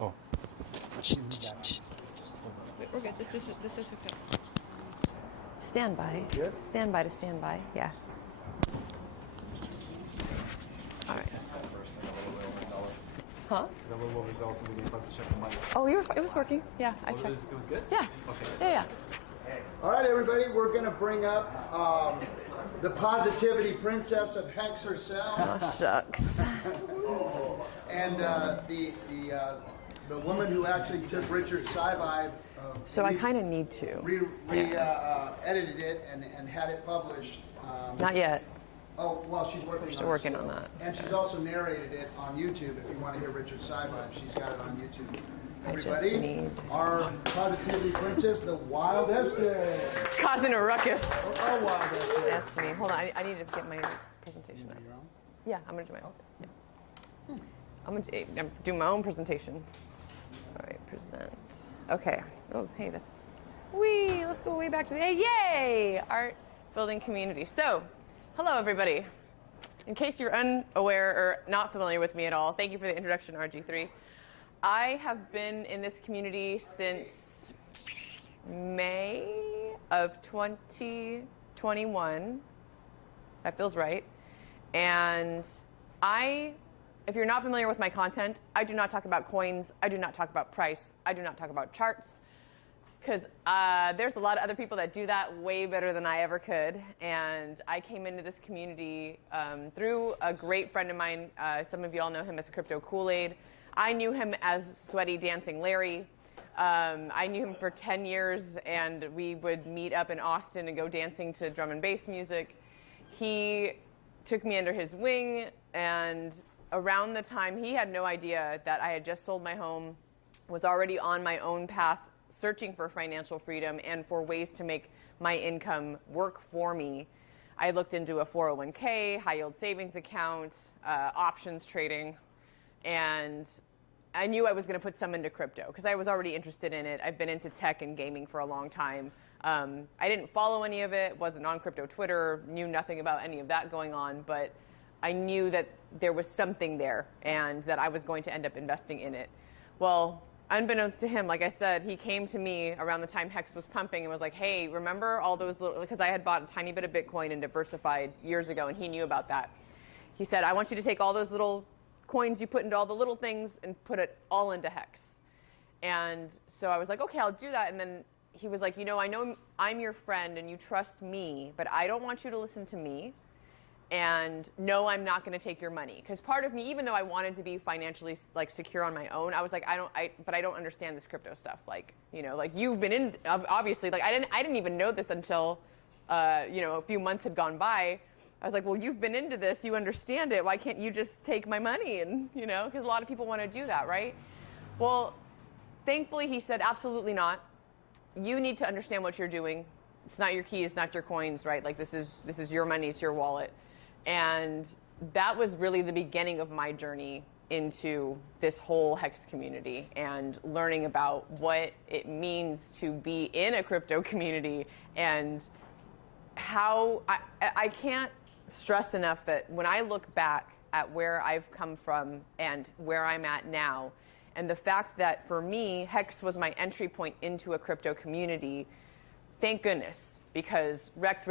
Oh. Wait, we're good. This is hooked up. Stand by. Good? Stand by to stand by. Yeah. All right. Huh? The little overzealous and we need to check the mic. Oh, it was working. Yeah, I checked. It was good? Yeah. Okay. Yeah. All right, everybody, we're going to bring up the positivity princess of Hex herself. Oh, shucks. And the woman who actually took Richard Sci-Vibe. So I kind of need to. Edited it and had it published. Not yet. Oh, well, she's working on it. Still working on that. And she's also narrated it on YouTube. If you want to hear Richard Sci-Vibe, she's got it on YouTube. I just Everybody, need- our positivity princess, the Wild Esther. Causing a ruckus. Oh, Wild Esther. That's me. Hold on. I need to get my presentation. Yeah, I'm going to do my own. I'm going to do my own presentation. All right, present. Okay. Oh, hey, let's go way back to yay! Art building community. So, hello, everybody. In case you're unaware or not familiar with me at all, thank you for the introduction, RG3. I have been in this community since May of 2021. That feels right. And if you're not familiar with my content, I do not talk about coins. I do not talk about price. I do not talk about charts. Because there's a lot of other people that do that way better than I ever could. And I came into this community through a great friend of mine. Some of you all know him as Crypto Kool-Aid. I knew him as Sweaty Dancing Larry. I knew him for 10 years, and we would meet up in Austin and go dancing to drum and bass music. He took me under his wing, and around the time, he had no idea that I had just sold my home, was already on my own path, searching for financial freedom and for ways to make my income work for me. I looked into a 401k, high yield savings account, options trading, and I knew I was going to put some into crypto because I was already interested in it. I've been into tech and gaming for a long time. I didn't follow any of it, wasn't on crypto Twitter, knew nothing about any of that going on, but I knew that there was something there and that I was going to end up investing in it. Well, unbeknownst to him, like I said, he came to me around the time Hex was pumping and was like, hey, remember all those little, because I had bought a tiny bit of Bitcoin and diversified years ago, and he knew about that. He said, I want you to take all those little coins you put into all the little things and put it all into Hex. And so I was like, okay, I'll do that. And then he was like, I know I'm your friend and you trust me, but I don't want you to listen to me. and no, I'm not going to take your money. Because part of me, even though I wanted to be financially like secure on my own, I was like, but I don't understand this crypto stuff. Like, you know, like you've been in, obviously, like I didn't even know this until, you know, a few months had gone by. I was like, well, you've been into this, you understand it. Why can't you just take my money? And, you know, because a lot of people want to do that, right? Well, thankfully, he said, absolutely not. You need to understand what you're doing. It's not your keys, not your coins, right? Like this is your money, it's your wallet. And that was really the beginning of my journey into this whole Hex community and learning about what it means to be in a crypto community and how I can't stress enough that when I look back at where I've come from and where I'm at now, and the fact that for me, Hex was my entry point into a crypto community, thank goodness, because wrecked,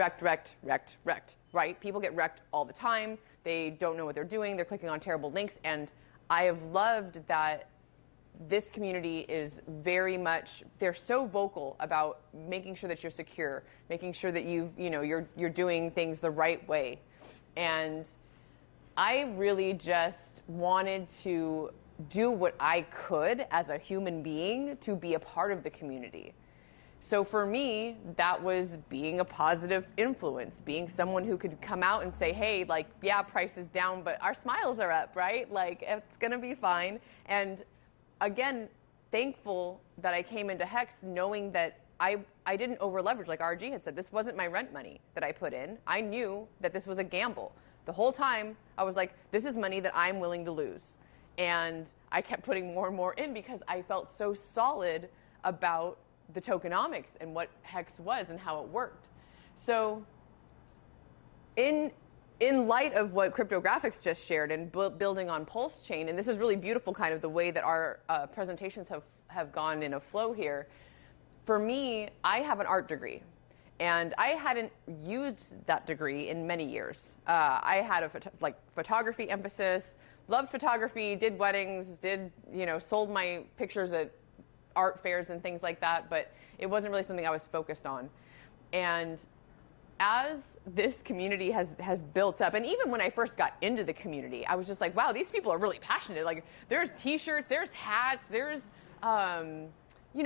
right? People get wrecked all the time. They don't know what they're doing. They're clicking on terrible links. And I have loved that this community is very much, they're so vocal about making sure that you're secure, making sure that you're doing things the right way. And I really just wanted to do what I could as a human being to be a part of the community. So for me, that was being a positive influence, being someone who could come out and say, hey, like, yeah, price is down, but our smiles are up, right? Like, it's going to be fine. And again, thankful that I came into Hex knowing that I didn't over leverage, like RG had said. This wasn't my rent money that I put in. I knew that this was a gamble. The whole time, I was like, this is money that I'm willing to lose. And I kept putting more and more in because I felt so solid about the tokenomics and what Hex was and how it worked. So in light of what CryptoGRPX just shared and building on PulseChain, and this is really beautiful kind of the way that our presentations have gone in a flow here. For me, I have an art degree. And I hadn't used that degree in many years. I had a photography emphasis, loved photography, did weddings, sold my pictures at art fairs and things like that, but it wasn't really something I was focused on. And as this community has built up, and even when I first got into the community, I was just like, wow, these people are really passionate. Like, there's t-shirts, there's hats, there's,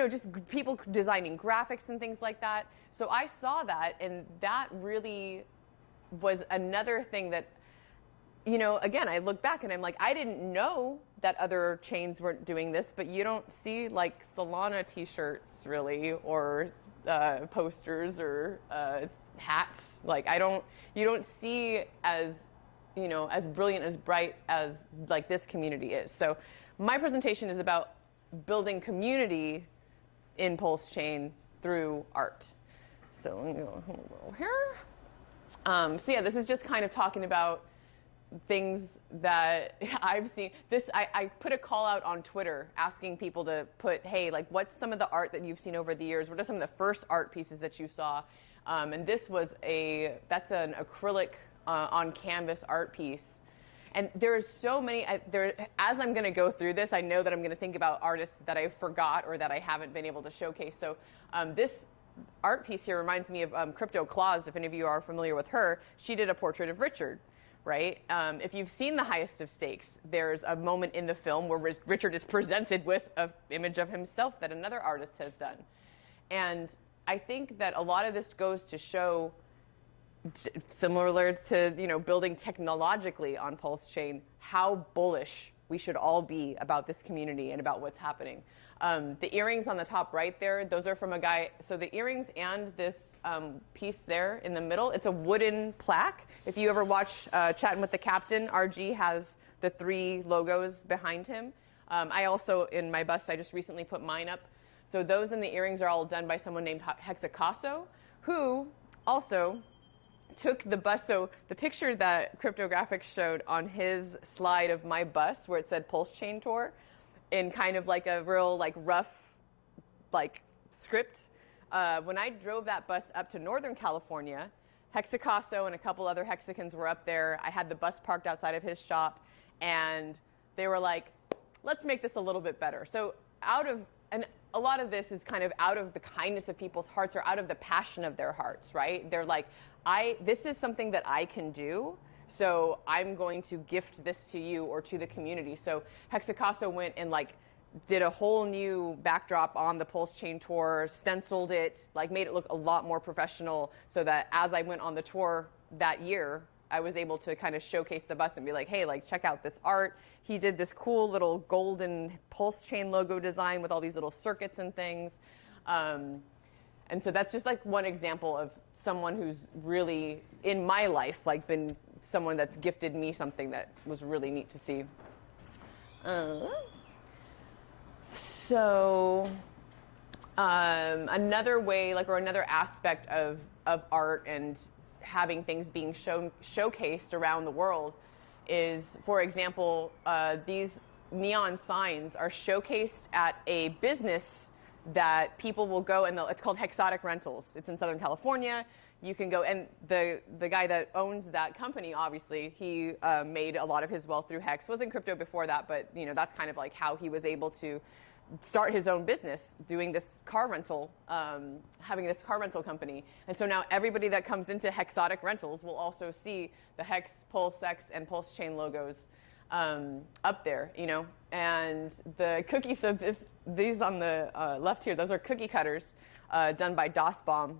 just people designing graphics and things like that. So I saw that, and that really was another thing that, again, I look back and I'm like, I didn't know that other chains weren't doing this, but you don't see like Solana t-shirts really, or posters or hats. Like you don't see as brilliant, as bright as like this community is. So my presentation is about building community in PulseChain through art. So let me go a little here. So yeah, this is just kind of talking about things that I've seen. I put a call out on Twitter asking people to put, hey, like, what's some of the art that you've seen over the years? What are some of the first art pieces that you saw? And this was that's an acrylic on canvas art piece. And there's so many, as I'm going to go through this, I know that I'm going to think about artists that I forgot or that I haven't been able to showcase. So this art piece here reminds me of Crypto Claus. If any of you are familiar with her, she did a portrait of Richard, right? If you've seen The Highest of Stakes, there's a moment in the film where Richard is presented with an image of himself that another artist has done. And I think that a lot of this goes to show, similar to building technologically on PulseChain, how bullish we should all be about this community and about what's happening. The earrings on the top right there, those are from a guy. So the earrings and this piece there in the middle, it's a wooden plaque. If you ever watch Chatting with the Captain, RG has the 3 logos behind him. I also, in my bust, I just recently put mine up. So those and the earrings are all done by someone named Hexacaso, who also took the bust. So the picture that CryptoGRPX showed on his slide of my bust, where it said PulseChain Tour, in kind of like a real rough script. When I drove that bus up to Northern California, Hexacaso and a couple other Hexicans were up there. I had the bus parked outside of his shop, and they were like, let's make this a little bit better. So and a lot of this is kind of out of the kindness of people's hearts or out of the passion of their hearts, right? They're like, this is something that I can do, So I'm going to gift this to you or to the community. So Hexacaso went and like did a whole new backdrop on the PulseChain tour, stenciled it, like made it look a lot more professional, so that as I went on the tour that year, I was able to kind of showcase the bus and be like, hey, like check out this art. He did this cool little golden PulseChain logo design with all these little circuits and things. And so that's just like one example of someone who's really, in my life, like been someone that's gifted me something that was really neat to see. So another way, like, or another aspect of art and having things being showcased around the world is, for example, these neon signs are showcased at a business that people will go, and it's called Hexotic Rentals. It's in Southern California. You can go, and the guy that owns that company, obviously, he made a lot of his wealth through Hex. Was in crypto before that, but you know, that's kind of like how he was able to start his own business, doing this car rental, having this car rental company. And so now everybody that comes into Hexotic Rentals will also see the Hex, PulseX, and PulseChain logos up there, you know. And the cookies, so these on the left here, those are cookie cutters done by DOSBomb.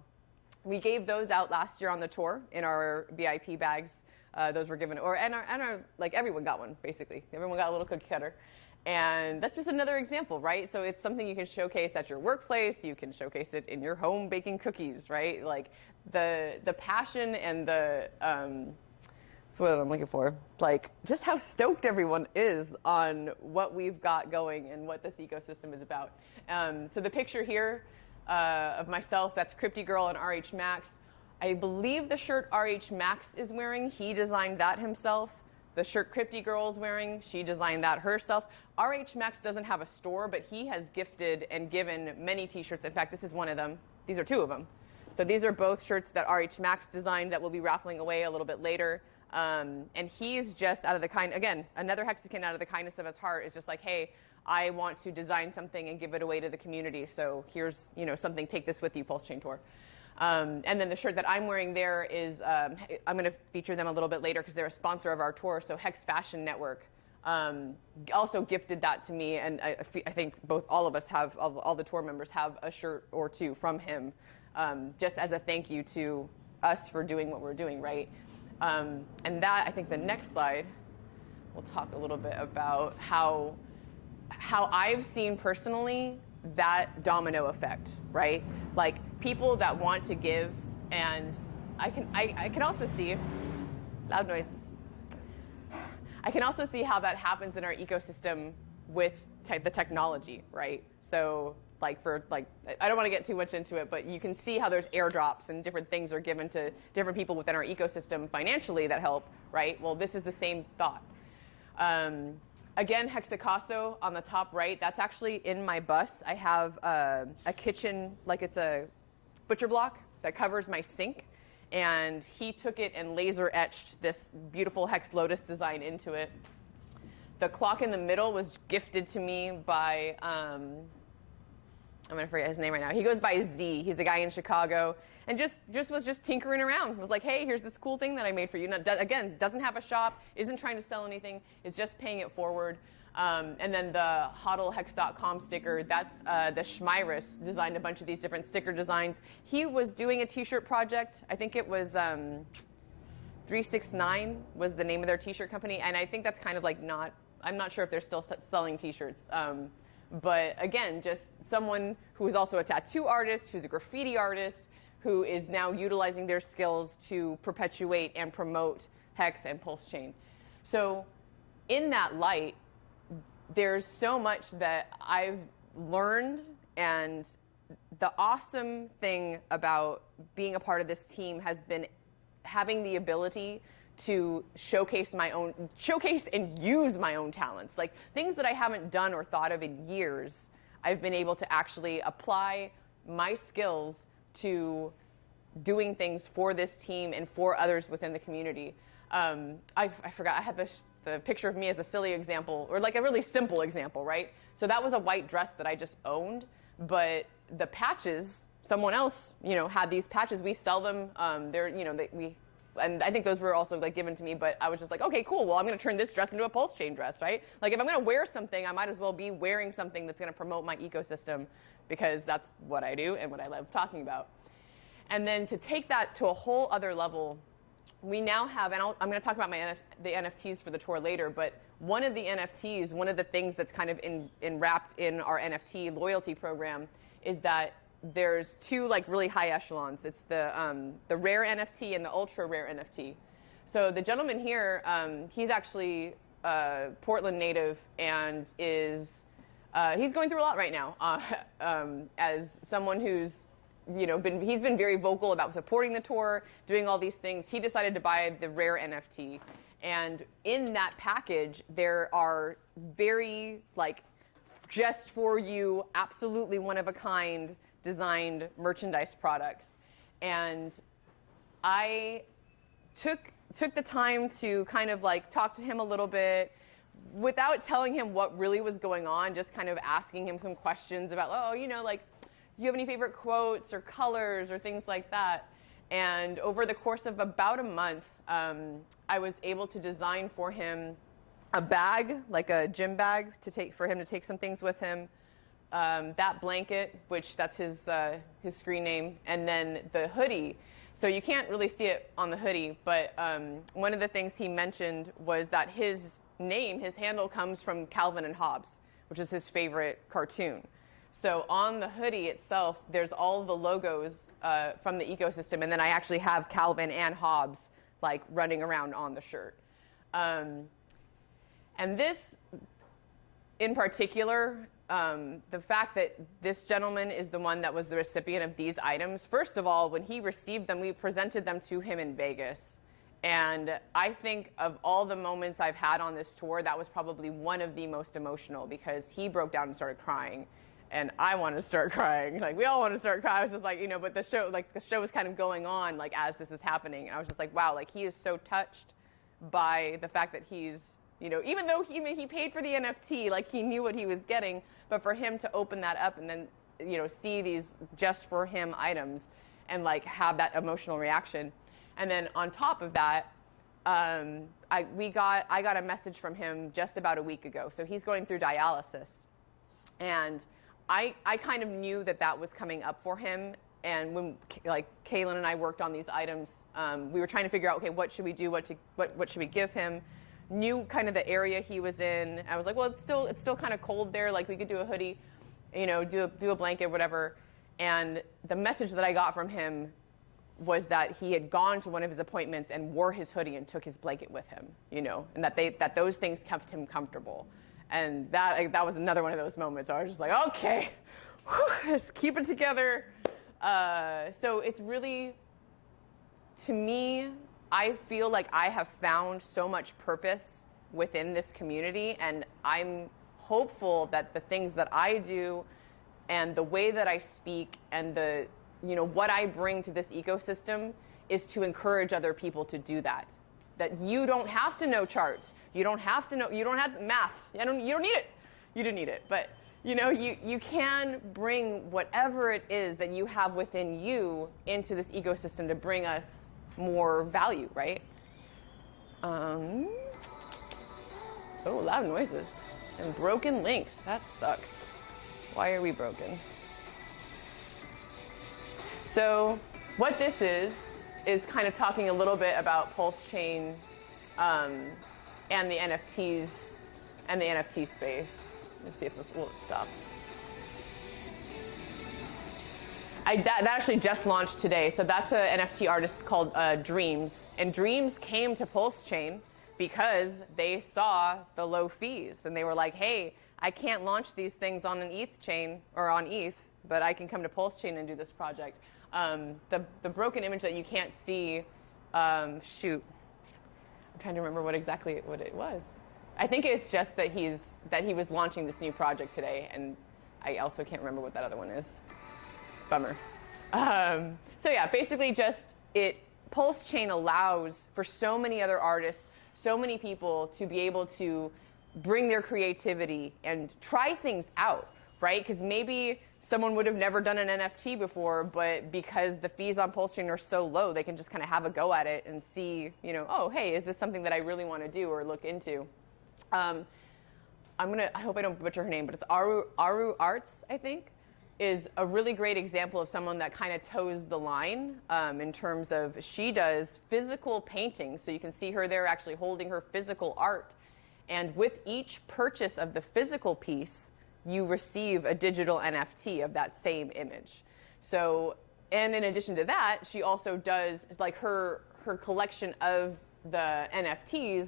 We gave those out last year on the tour in our VIP bags. Those were given, and our, like, everyone got one, basically. Everyone got a little cookie cutter. And that's just another example, right? So it's something you can showcase at your workplace. You can showcase it in your home baking cookies, right? Like the passion and that's what I'm looking for. Like just how stoked everyone is on what we've got going and what this ecosystem is about. So the picture here of myself, that's CryptoGRL and RH Max. I believe the shirt RH Max is wearing, he designed that himself. The shirt CryptoGRL is wearing, she designed that herself. RH Max doesn't have a store, but he has gifted and given many t-shirts. In fact, this is one of them. These are two of them. So these are both shirts that RH Max designed that we'll be raffling away a little bit later. And he's just out of the again, another Hexican out of the kindness of his heart is just like, hey, I want to design something and give it away to the community. So here's, you know, something, take this with you, PulseChain Tour. And then the shirt that I'm wearing there is, I'm going to feature them a little bit later because they're a sponsor of our tour. So Hex Fashion Network also gifted that to me. And I think all of us have, all the tour members have a shirt or two from him, just as a thank you to us for doing what we're doing, right? And that, I think the next slide, we'll talk a little bit about how I've seen personally that domino effect, right? Like people that want to give, and I can also see loud noises. I can also see how that happens in our ecosystem with the technology, right? So I don't want to get too much into it, but you can see how there's airdrops and different things are given to different people within our ecosystem financially that help, right? Well, this is the same thought. Again, Hexacaso on the top right, that's actually in my bus. I have a kitchen, like it's a butcher block that covers my sink. And he took it and laser etched this beautiful Hex Lotus design into it. The clock in the middle was gifted to me by, I'm going to forget his name right now. He goes by Z. He's a guy in Chicago. And was just tinkering around. Was like, hey, here's this cool thing that I made for you. Now, again, doesn't have a shop, isn't trying to sell anything, is just paying it forward. And then the hodlhex.com sticker, that's the Schmyrus designed a bunch of these different sticker designs. He was doing a t-shirt project. I think it was 369 was the name of their t-shirt company. And I think that's kind of like I'm not sure if they're still selling t-shirts. But again, just someone who is also a tattoo artist, who's a graffiti artist, who is now utilizing their skills to perpetuate and promote Hex and PulseChain. So in that light, there's so much that I've learned, and the awesome thing about being a part of this team has been having the ability to showcase and use my own talents. Like things that I haven't done or thought of in years, I've been able to actually apply my skills to doing things for this team and for others within the community. I forgot, I had the picture of me as a silly example, or like a really simple example, right? So that was a white dress that I just owned, but the patches, someone else, had these patches. We sell them. and I think those were also like given to me, but I was just like, okay, cool. Well, I'm going to turn this dress into a PulseChain dress, right? Like if I'm going to wear something, I might as well be wearing something that's going to promote my ecosystem, because that's what I do and what I love talking about. And then to take that to a whole other level, we now have, and I'm going to talk about the NFTs for the tour later, but one of the NFTs, one of the things that's kind of wrapped in our NFT loyalty program is that there's two like really high echelons. It's the rare NFT and the ultra rare NFT. So the gentleman here, he's actually Portland native and is he's going through a lot right now. As someone who's he's been very vocal about supporting the tour, doing all these things. He decided to buy the rare NFT, and in that package there are very like just for you, absolutely one of a kind designed merchandise products. And I took the time to kind of like talk to him a little bit without telling him what really was going on, just kind of asking him some questions about, like, do you have any favorite quotes or colors or things like that? And over the course of about a month, I was able to design for him a bag, like a gym bag, for him to take some things with him. That blanket, which that's his screen name, and then the hoodie. So you can't really see it on the hoodie, but one of the things he mentioned was that his handle comes from Calvin and Hobbes, which is his favorite cartoon. So on the hoodie itself, there's all the logos from the ecosystem, and then I actually have Calvin and Hobbes like running around on the shirt. And this, in particular, the fact that this gentleman is the one that was the recipient of these items, first of all, when he received them, we presented them to him in Vegas. And I think of all the moments I've had on this tour, that was probably one of the most emotional, because he broke down and started crying. And I wanted to start crying. Like, we all want to start crying. I was just like, but the show was kind of going on, like, as this is happening. And I was just like, wow, like, he is so touched by the fact that he's, even though he paid for the NFT, like, he knew what he was getting, but for him to open that up and then, see these just for him items and, like, have that emotional reaction. And then on top of that, I got a message from him just about a week ago. So he's going through dialysis. And I kind of knew that was coming up for him. And when Kaylin and I worked on these items, we were trying to figure out, okay, what should we do? What should we give him? Knew kind of the area he was in. I was like, well, it's still kind of cold there. Like, we could do a hoodie, do a blanket, whatever. And the message that I got from him was that he had gone to one of his appointments and wore his hoodie and took his blanket with him, and that those things kept him comfortable. And that was another one of those moments. I was just like, okay, just keep it together. So it's really, to me, I feel like I have found so much purpose within this community, and I'm hopeful that the things that I do and the way that I speak and what I bring to this ecosystem is to encourage other people to do that. That you don't have to know charts. You don't have math. You don't need it. You don't need it. But you can bring whatever it is that you have within you into this ecosystem to bring us more value, right? Oh, loud noises and broken links. That sucks. Why are we broken? So what this is kind of talking a little bit about PulseChain and the NFTs and the NFT space. Let's see if this will stop. That actually just launched today. So that's an NFT artist called Dreams. And Dreams came to PulseChain because they saw the low fees. And they were like, hey, I can't launch these things on an ETH chain or on ETH, but I can come to PulseChain and do this project. The broken image that you can't see, shoot. I'm trying to remember what it was. I think it's just that he was launching this new project today, and I also can't remember what that other one is. Bummer. So yeah, basically PulseChain allows for so many other artists, so many people to be able to bring their creativity and try things out, right? Because maybe someone would have never done an NFT before, but because the fees on PulseChain are so low, they can just kind of have a go at it and see, you know, oh, hey, is this something that I really want to do or look into? I hope I don't butcher her name, but it's Aru Arts, I think, is a really great example of someone that kind of toes the line in terms of she does physical paintings. So you can see her there actually holding her physical art. And with each purchase of the physical piece, you receive a digital NFT of that same image. So, and in addition to that, she also does, like, her collection of the NFTs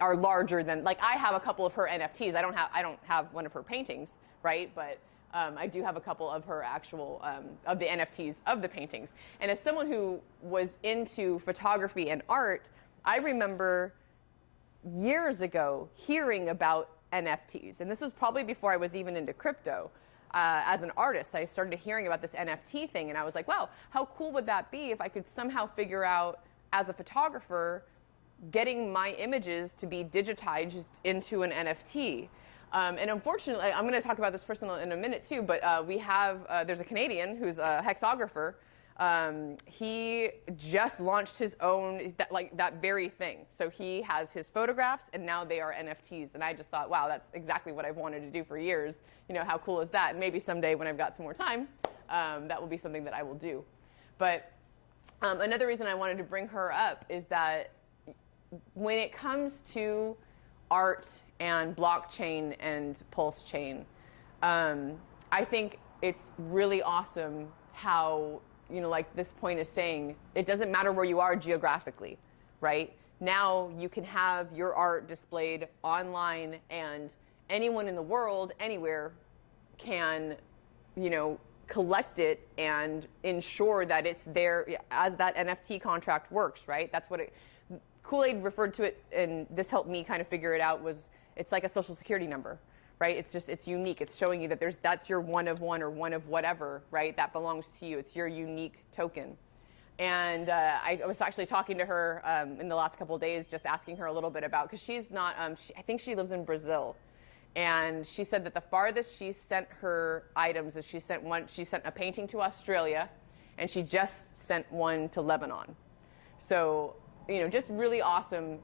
are larger than, like, I have a couple of her NFTs. I don't have one of her paintings, right? But I do have a couple of her actual, of the NFTs of the paintings. And as someone who was into photography and art, I remember years ago hearing about NFTs. And this was probably before I was even into crypto. As an artist, I started hearing about this NFT thing, and I was like, wow, how cool would that be if I could somehow figure out, as a photographer, getting my images to be digitized into an NFT. And unfortunately, I'm going to talk about this person in a minute too, but we have, there's a Canadian who's a hexographer. He just launched his own, that very thing. So he has his photographs, and now they are NFTs. And I just thought, wow, that's exactly what I've wanted to do for years. You know, how cool is that? And maybe someday when I've got some more time, that will be something that I will do. But another reason I wanted to bring her up is that when it comes to art and blockchain and PulseChain, I think it's really awesome how, you know, like this point is saying, it doesn't matter where you are geographically, right? Now you can have your art displayed online, and anyone in the world, anywhere, can, you know, collect it and ensure that it's there as that NFT contract works, right? That's what Kool-Aid referred to it, and this helped me kind of figure it out, was it's like a social security number, right? It's unique. It's showing you that that's your one of one or one of whatever, right? That belongs to you. It's your unique token. And I was actually talking to her in the last couple of days, just asking her a little bit about, because she's not, I think she lives in Brazil. And she said that the farthest she sent her items is she sent a painting to Australia, and she just sent one to Lebanon. So, you know, just really awesome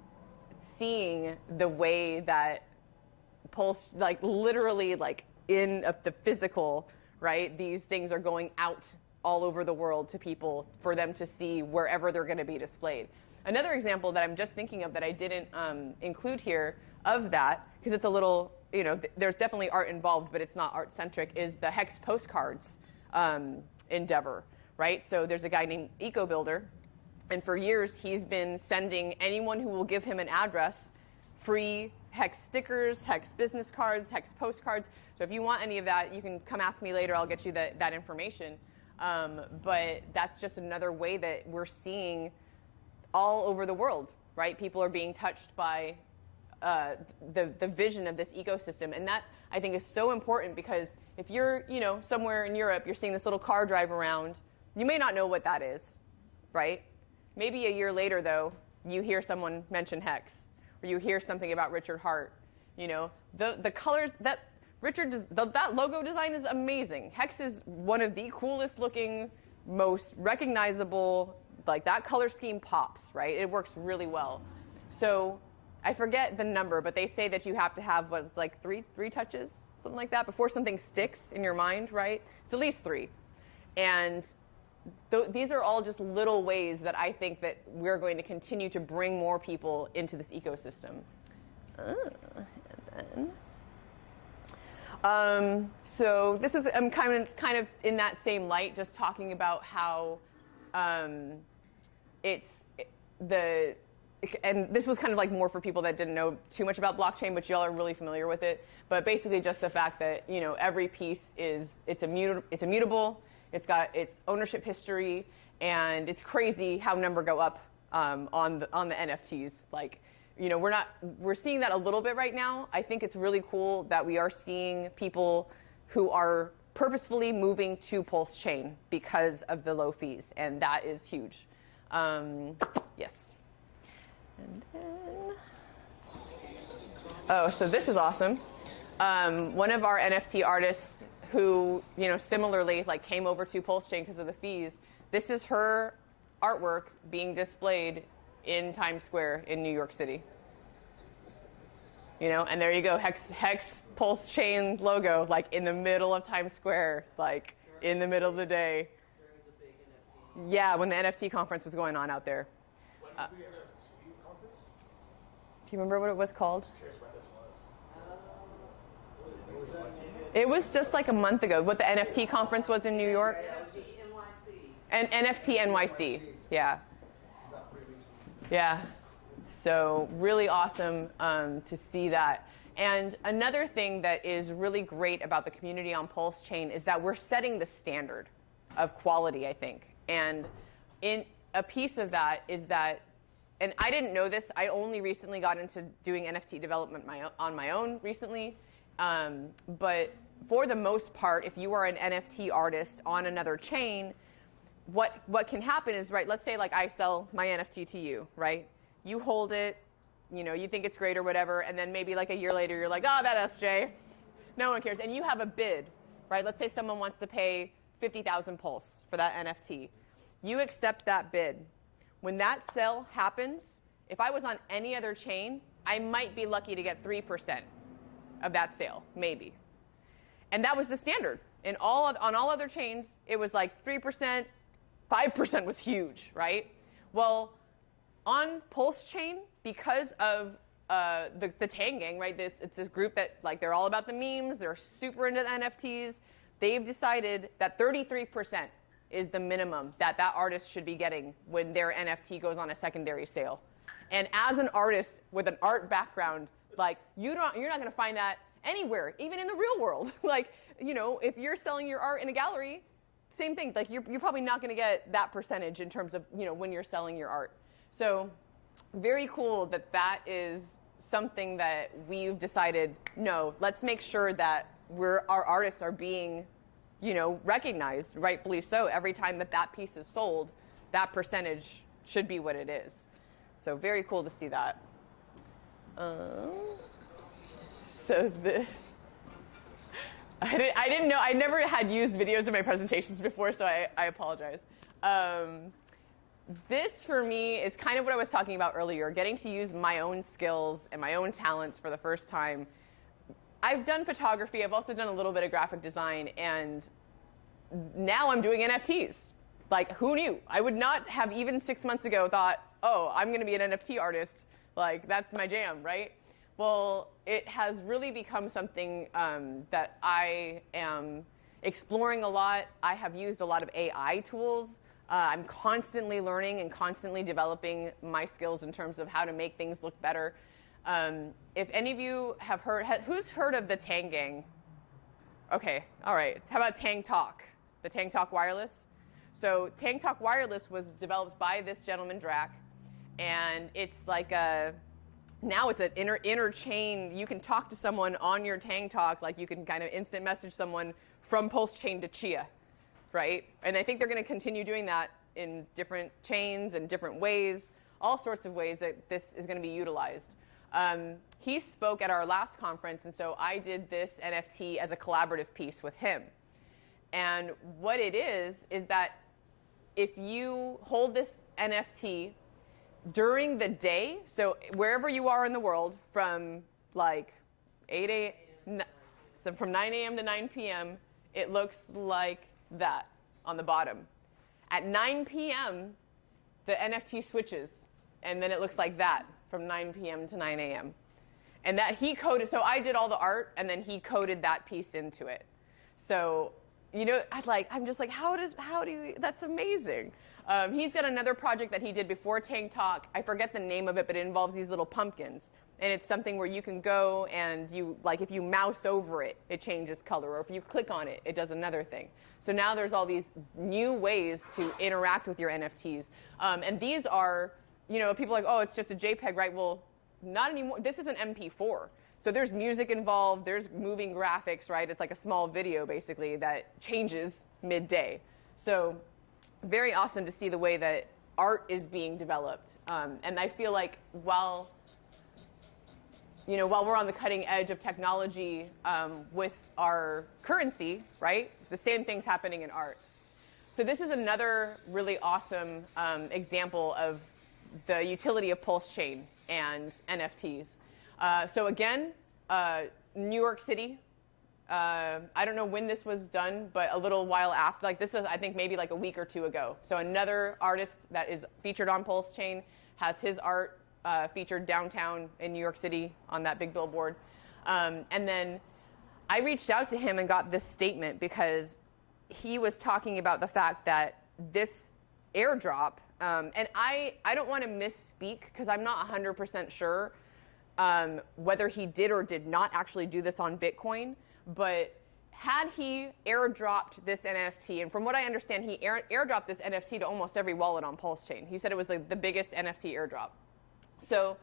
seeing the way that Pulse, like literally like in the physical, right? These things are going out all over the world to people for them to see wherever they're going to be displayed. Another example that I'm just thinking of that I didn't include here of that, because it's a little, you know, there's definitely art involved, but it's not art-centric, is the Hex postcards endeavor, right? So there's a guy named EcoBuilder, and for years he's been sending anyone who will give him an address free Hex stickers, Hex business cards, Hex postcards. So if you want any of that, you can come ask me later. I'll get you that information. But that's just another way that we're seeing all over the world, right? People are being touched by the vision of this ecosystem. And that, I think, is so important, because if you're, you know, somewhere in Europe, you're seeing this little car drive around, you may not know what that is, right? Maybe a year later, though, you hear someone mention Hex, or you hear something about Richard Hart. You know, the colors that that logo design is amazing. Hex is one of the coolest looking, most recognizable, like that color scheme pops, right? It works really well. So I forget the number, but they say that you have to have what's like three touches, something like that, before something sticks in your mind, right? It's at least 3. And these are all just little ways that I think that we're going to continue to bring more people into this ecosystem. And then, so this is, I'm kind of in that same light, just talking about how and this was kind of like more for people that didn't know too much about blockchain, but y'all are really familiar with it. But basically just the fact that, you know, every piece it's immutable. It's got its ownership history, and it's crazy how number go up on the NFTs. Like, you know, we're seeing that a little bit right now. I think it's really cool that we are seeing people who are purposefully moving to PulseChain because of the low fees, and that is huge. Yes. And then, oh, so this is awesome. One of our NFT artists who, you know, similarly like came over to PulseChain because of the fees. This is her artwork being displayed in Times Square in New York City. You know, and there you go, Hex PulseChain logo, like in the middle of Times Square, like in the middle of the day. Yeah, when the NFT conference was going on out there. When was the NFT conference? Do you remember what it was called? Just curious when this was. It was just like a month ago. What the NFT conference was in New York? And NFT NYC. Yeah. Yeah. So really awesome to see that. And another thing that is really great about the community on PulseChain is that we're setting the standard of quality, I think. And in a piece of that is that, and I didn't know this, I only recently got into doing NFT development on my own recently. But for the most part, if you are an NFT artist on another chain, what can happen is, right, let's say like I sell my NFT to you, right? You hold it, you know, you think it's great or whatever, and then maybe like a year later you're like, oh, that SJ, no one cares. And you have a bid, right? Let's say someone wants to pay 50,000 Pulse for that NFT. You accept that bid. When that sale happens, if I was on any other chain, I might be lucky to get 3% of that sale, maybe. And that was the standard. On all other chains, it was like 3%, 5% was huge, right? Well, on PulseChain, because of the Tang Gang, right? It's this group that, like, they're all about the memes. They're super into the NFTs. They've decided that 33% is the minimum that artist should be getting when their NFT goes on a secondary sale. And as an artist with an art background, like, you're not going to find that anywhere, even in the real world. Like, you know, if you're selling your art in a gallery, same thing. Like, you're probably not going to get that percentage in terms of, you know, when you're selling your art. So very cool that is something that we've decided, no, let's make sure that our artists are being, you know, recognized, rightfully so. Every time that piece is sold, that percentage should be what it is. So very cool to see that. So this, I didn't know, I never had used videos in my presentations before, so I apologize. This, for me, is kind of what I was talking about earlier, getting to use my own skills and my own talents for the first time. I've done photography. I've also done a little bit of graphic design, and now I'm doing NFTs. Like, who knew? I would not have even 6 months ago thought, oh, I'm going to be an NFT artist. Like, that's my jam, right? Well, it has really become something that I am exploring a lot. I have used a lot of AI tools. I'm constantly learning and constantly developing my skills in terms of how to make things look better. If any of you have heard, who's heard of the Tang Gang? Okay, all right. How about Tang Talk? The Tang Talk Wireless? So Tang Talk Wireless was developed by this gentleman, Drac, and it's like now it's an inter-chain. You can talk to someone on your Tang Talk, like you can kind of instant message someone from PulseChain to Chia, right? And I think they're going to continue doing that in different chains and different ways, all sorts of ways that this is going to be utilized. He spoke at our last conference, and so I did this NFT as a collaborative piece with him. And what it is that if you hold this NFT during the day, so wherever you are in the world, from like 8 a.m., so from 9 a.m. to 9 p.m., it looks like that on the bottom. At 9 p.m., the NFT switches, and then it looks like that from 9 p.m. to 9 a.m. And that he coded, so I did all the art, and then he coded that piece into it. So, you know, I'm just like, how do you, that's amazing. He's got another project that he did before Tang Talk. I forget the name of it, but it involves these little pumpkins. And it's something where you can go and you, like, if you mouse over it, it changes color. Or if you click on it, it does another thing. So now there's all these new ways to interact with your NFTs. And these are, you know, people are like, oh, it's just a JPEG, right? Well, not anymore. This is an MP4. So there's music involved. There's moving graphics, right? It's like a small video, basically, that changes midday. So very awesome to see the way that art is being developed. And I feel like while while we're on the cutting edge of technology with our currency, right? The same thing's happening in art. So this is another really awesome example of the utility of PulseChain and NFTs. So again, New York City. I don't know when this was done, but a little while after. Like this was, I think, maybe like a week or two ago. So another artist that is featured on PulseChain has his art featured downtown in New York City on that big billboard. And then I reached out to him and got this statement because he was talking about the fact that this airdrop, and I don't want to misspeak because I'm not 100% sure whether he did or did not actually do this on Bitcoin, but had he airdropped this NFT, and from what I understand, he airdropped this NFT to almost every wallet on PulseChain. He said it was the biggest NFT airdrop. So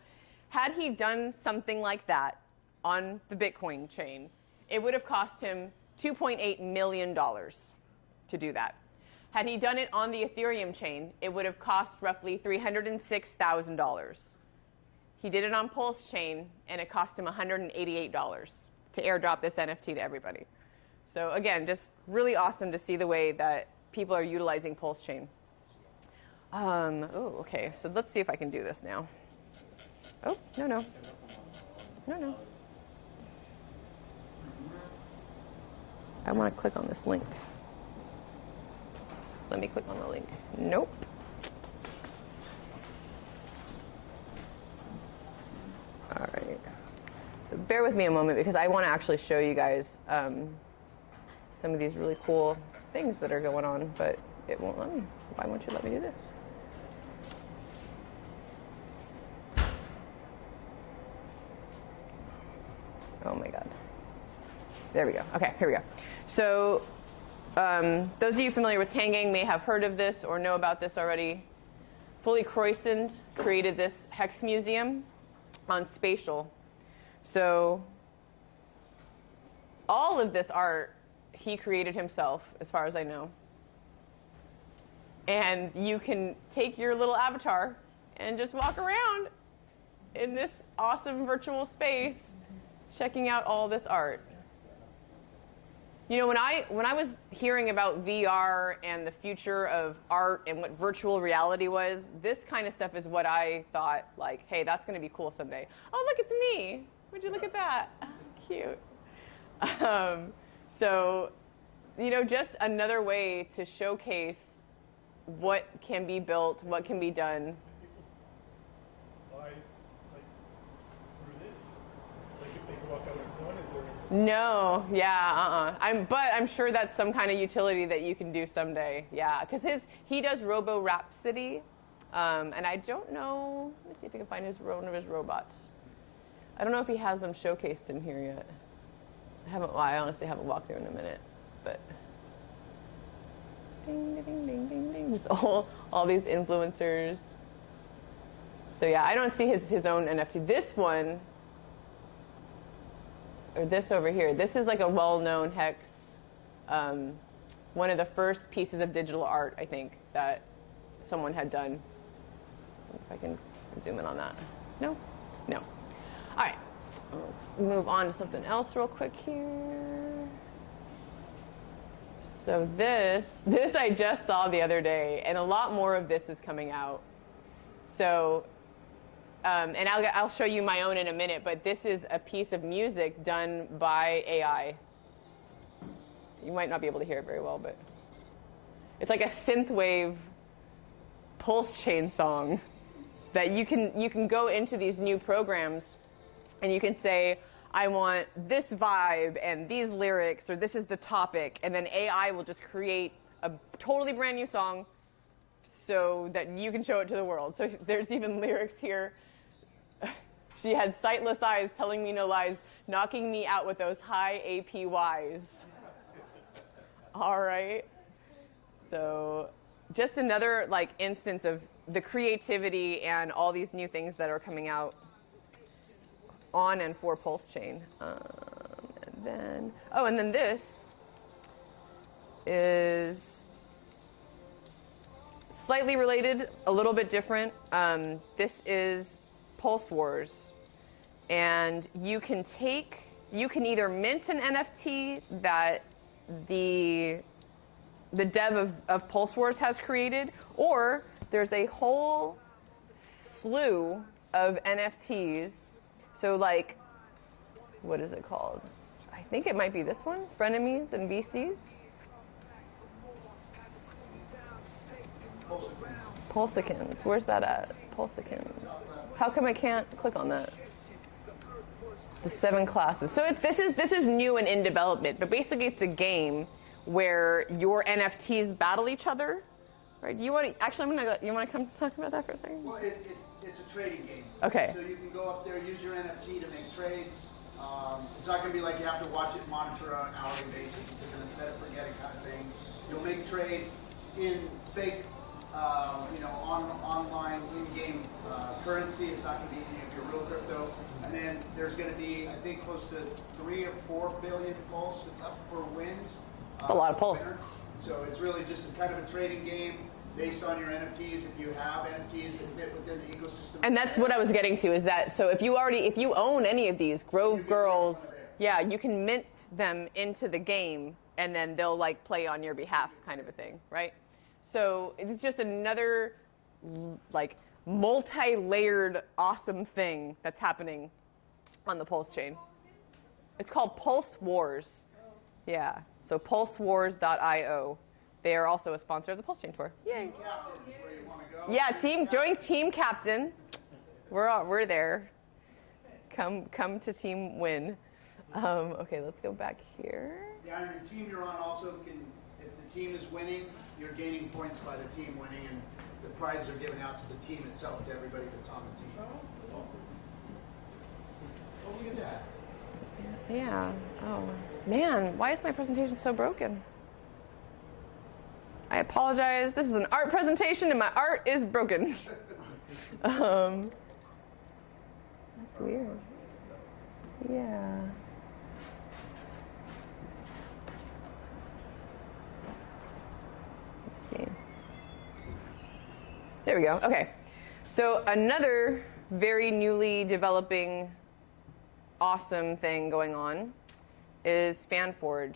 had he done something like that on the Bitcoin chain, it would have cost him $2.8 million to do that. Had he done it on the Ethereum chain, it would have cost roughly $306,000. He did it on PulseChain, and it cost him $188 to airdrop this NFT to everybody. So again, just really awesome to see the way that people are utilizing PulseChain. Oh, okay, so let's see if I can do this now. Oh, no. I want to click on this link. Let me click on the link. Nope. All right. So bear with me a moment because I want to actually show you guys some of these really cool things that are going on, but it won't let me. Why won't you let me do this? Oh my God. There we go. Okay, here we go. So those of you familiar with Tangang may have heard of this or know about this already. Fully Croissant created this hex museum on Spatial. So all of this art he created himself, as far as I know. And you can take your little avatar and just walk around in this awesome virtual space checking out all this art. You know, when I was hearing about VR and the future of art and what virtual reality was, this kind of stuff is what I thought, like, hey, that's going to be cool someday. Oh, look, it's me. Would you look at that? Cute. So, you know, just another way to showcase what can be built, what can be done. No, yeah, But I'm sure that's some kind of utility that you can do someday. Yeah, because he does Robo Rhapsody, and I don't know. Let me see if I can find one of his robots. I don't know if he has them showcased in here yet. I honestly haven't walked through in a minute, but ding, ding, ding, ding, ding. Just all these influencers. So yeah, I don't see his own NFT. This one. Or this over here. This is like a well-known hex. One of the first pieces of digital art, I think, that someone had done. If I can zoom in on that. No? No. All right. Let's move on to something else real quick here. So this I just saw the other day, and a lot more of this is coming out. So and I'll show you my own in a minute, but this is a piece of music done by AI. You might not be able to hear it very well, but it's like a synthwave PulseChain song that you can go into these new programs and you can say, I want this vibe and these lyrics, or this is the topic, and then AI will just create a totally brand new song so that you can show it to the world. So there's even lyrics here. She had sightless eyes telling me no lies, knocking me out with those high APYs. All right. So just another like instance of the creativity and all these new things that are coming out on and for PulseChain. And then this is slightly related, a little bit different. This is Pulse Wars. and you can either mint an NFT that the dev of Pulse Wars has created, or there's a whole slew of NFTs. So like, what is it called? I think it might be this one, Frenemies and VCs. Pulsicans. Where's that at? Pulsicans. How come I can't click on that? The 7 classes. So this is new and in development, but basically it's a game where your NFTs battle each other, right? You want to come talk about that for a second? Well, it's a trading game. Okay. So you can go up there, use your NFT to make trades. It's not going to be like you have to watch it, monitor on an hourly basis. It's going to set it, forget it kind of thing. You'll make trades in fake, online in-game currency. It's not going to be any of your real crypto. And then there's going to be, I think, close to 3 or 4 billion pulse. It's up for wins. A lot of pulse. So it's really just a kind of a trading game based on your NFTs. If you have NFTs that fit within the ecosystem. And that's what I was getting to, is that, so if you own any of these, Grove Girls, yeah, you can mint them into the game, and then they'll like play on your behalf kind of a thing, right? So it's just another like multi-layered awesome thing that's happening on the Pulse chain. It's called Pulse Wars. Yeah, so pulsewars.io. They are also a sponsor of the Pulse Chain Tour. Yay! Yeah, join Team Captain. We're there. Come to Team Win. Okay, let's go back here. Yeah, and the team you're on also if the team is winning, you're gaining points by the team winning, and the prizes are given out to the team itself, to everybody that's on the team. Oh, look at that. Yeah. Oh, man, why is my presentation so broken? I apologize. This is an art presentation, and my art is broken. That's weird. Yeah. Let's see. There we go. Okay. So another very newly developing awesome thing going on is FanForge.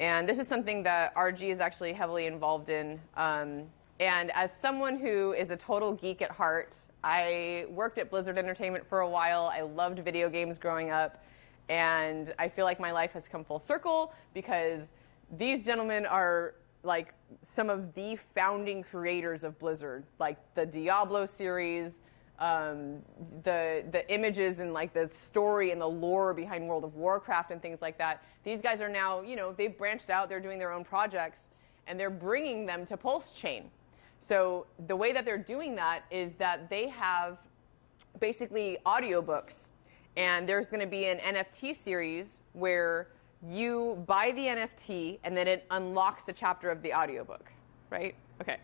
And this is something that RG is actually heavily involved in. And as someone who is a total geek at heart, I worked at Blizzard Entertainment for a while. I loved video games growing up. And I feel like my life has come full circle because these gentlemen are like some of the founding creators of Blizzard, like the Diablo series, the images and like the story and the lore behind World of Warcraft and things like that. These guys are now, they've branched out, they're doing their own projects, and they're bringing them to PulseChain. So the way that they're doing that is that they have basically audiobooks, and there's going to be an NFT series where you buy the NFT and then it unlocks a chapter of the audiobook, right? Okay.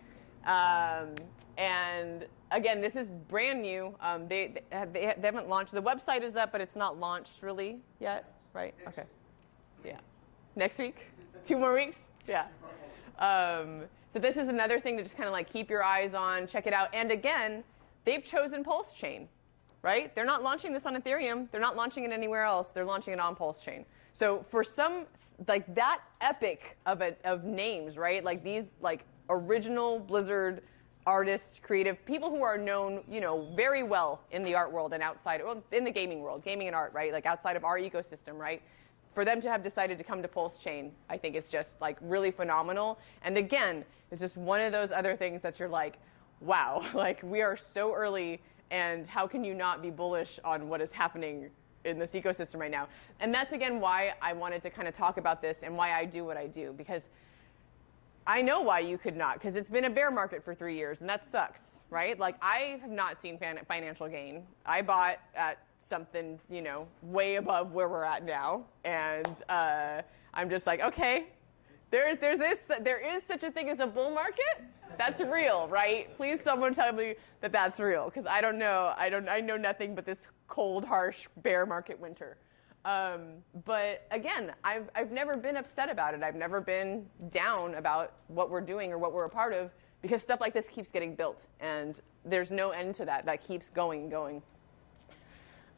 And again, this is brand new. They haven't launched. The website is up, but it's not launched really yet, right? Okay. Yeah. Next week? 2 more weeks? Yeah. So this is another thing to just kind of like keep your eyes on, check it out. And again, they've chosen PulseChain, right? They're not launching this on Ethereum. They're not launching it anywhere else. They're launching it on PulseChain. So for some, like that epic of names, right? Like these like original Blizzard artists, creative people who are known, very well in the art world and outside, well, in the gaming world, gaming and art, right? Like outside of our ecosystem, right? For them to have decided to come to PulseChain, I think it's just like really phenomenal. And again, it's just one of those other things that you're like, wow, like we are so early, and how can you not be bullish on what is happening in this ecosystem right now? And that's again why I wanted to kind of talk about this and why I do what I do, because I know why you could not, because it's been a bear market for 3 years, and that sucks, right? Like I have not seen financial gain. I bought at something, way above where we're at now, and I'm just like, okay, there is such a thing as a bull market. That's real, right? Please, someone tell me that that's real, because I don't know. I know nothing but this cold, harsh bear market winter. But again, I've never been upset about it. I've never been down about what we're doing or what we're a part of, because stuff like this keeps getting built, and there's no end to that. That keeps going and going.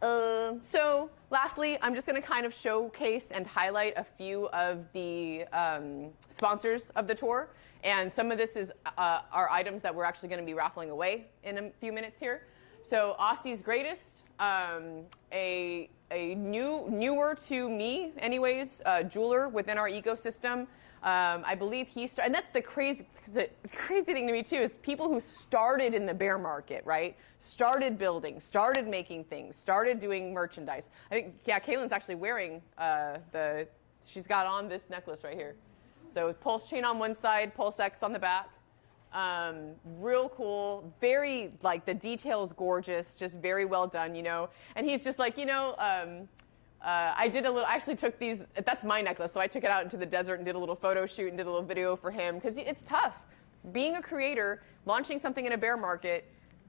So lastly, I'm just going to kind of showcase and highlight a few of the sponsors of the tour. And some of this is are items that we're actually going to be raffling away in a few minutes here. So Aussie's Greatest, a newer to me, anyways, jeweler within our ecosystem. I believe he started, and that's the crazy thing to me too, is people who started in the bear market, right? Started building, started making things, started doing merchandise. I think, yeah, Kaylin's actually wearing she's got on this necklace right here. So with PulseChain on one side, PulseX on the back. Real cool, very, like, the detail's gorgeous, just very well done, you know. And he's just like, you know, I actually took these, that's my necklace, so I took it out into the desert and did a little photo shoot and did a little video for him, because it's tough. Being a creator, launching something in a bear market,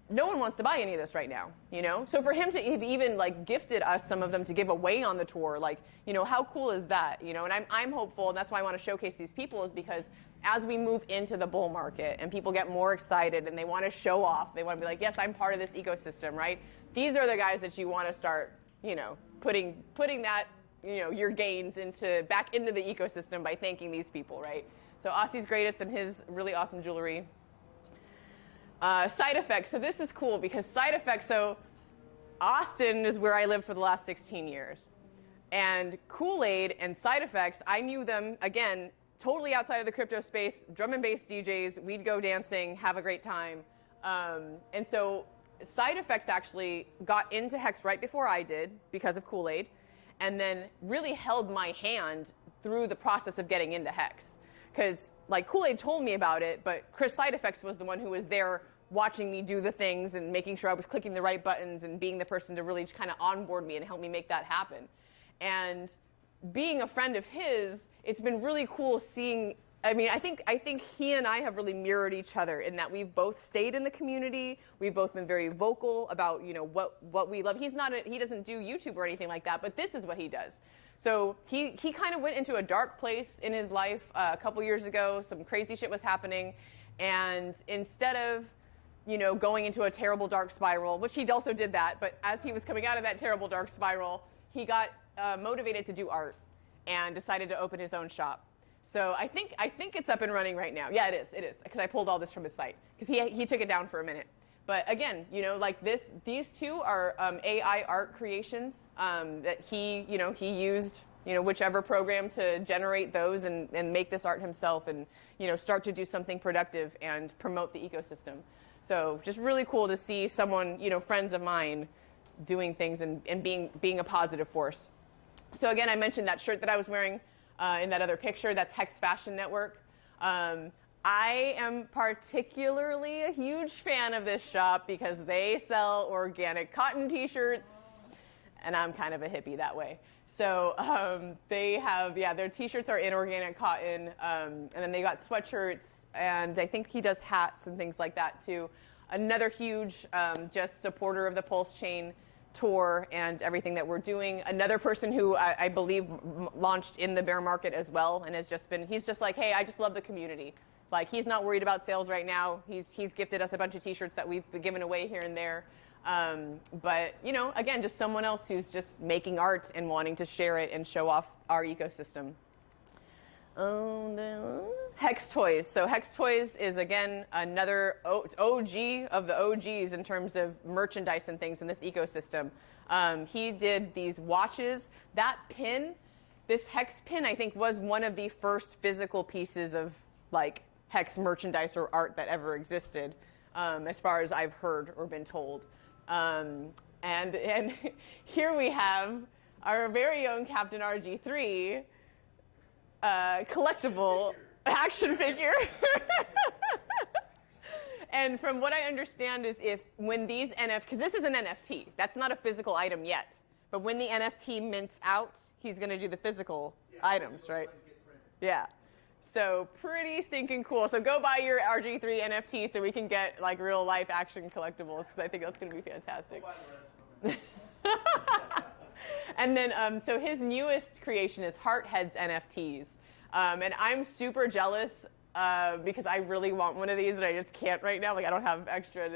no one wants to buy any of this right now, you know? So for him to have even, like, gifted us some of them to give away on the tour, like, you know, how cool is that, you know? And I'm hopeful, and that's why I want to showcase these people, is because as we move into the bull market and people get more excited and they want to show off, they want to be like, yes, I'm part of this ecosystem, right? These are the guys that you want to start, you know, putting that, you know, your gains back into the ecosystem by thanking these people, right? So Aussie's Greatest and his really awesome jewelry. Side effects. So this is cool because side effects, so Austin is where I lived for the last 16 years. And Kool-Aid and Side Effects, I knew them, again, totally outside of the crypto space, drum and bass DJs, we'd go dancing, have a great time. And so Side Effects actually got into Hex right before I did because of Kool-Aid, and then really held my hand through the process of getting into Hex. Because, like, Kool-Aid told me about it, but Chris Side Effects was the one who was there watching me do the things and making sure I was clicking the right buttons and being the person to really kind of onboard me and help me make that happen. And being a friend of his, it's been really cool seeing, I mean, I think he and I have really mirrored each other in that we've both stayed in the community. We've both been very vocal about, you know, what we love. He doesn't do YouTube or anything like that, but this is what he does. So he kind of went into a dark place in his life a couple years ago. Some crazy shit was happening. And instead of, you know, going into a terrible dark spiral, which he also did that, but as he was coming out of that terrible dark spiral, he got motivated to do art and decided to open his own shop. So I think it's up and running right now. Yeah, it is, because I pulled all this from his site, because he took it down for a minute. But again, you know, like these two are AI art creations that he used, you know, whichever program to generate those and make this art himself and, you know, start to do something productive and promote the ecosystem. So just really cool to see someone, you know, friends of mine doing things and being a positive force. So again, I mentioned that shirt that I was wearing in that other picture. That's Hex Fashion Network. I am particularly a huge fan of this shop because they sell organic cotton t-shirts, and I'm kind of a hippie that way. So they have, their t-shirts are in organic cotton, and then they got sweatshirts, and I think he does hats and things like that too. Another huge just supporter of the PulseChain tour and everything that we're doing. Another person who I believe launched in the bear market as well, and he's just like, hey, I just love the community. Like, he's not worried about sales right now. He's gifted us a bunch of t-shirts that we've given away here and there. But, you know, again, just someone else who's just making art and wanting to share it and show off our ecosystem. Hex Toys. So Hex Toys is, again, another OG of the OGs in terms of merchandise and things in this ecosystem. He did these watches. That pin, this Hex pin, I think, was one of the first physical pieces of, like, Hex merchandise or art that ever existed, as far as I've heard or been told. And here we have our very own Captain RG3 collectible action figure. And from what I understand is when these because this is an NFT, that's not a physical item yet, but when the NFT mints out, he's going to do the physical items, right? Yeah. So pretty stinking cool. So go buy your RG3 NFT so we can get, like, real life action collectibles, because I think that's going to be fantastic. And then, so his newest creation is Heart Heads NFTs. And I'm super jealous because I really want one of these and I just can't right now. Like, I don't have extra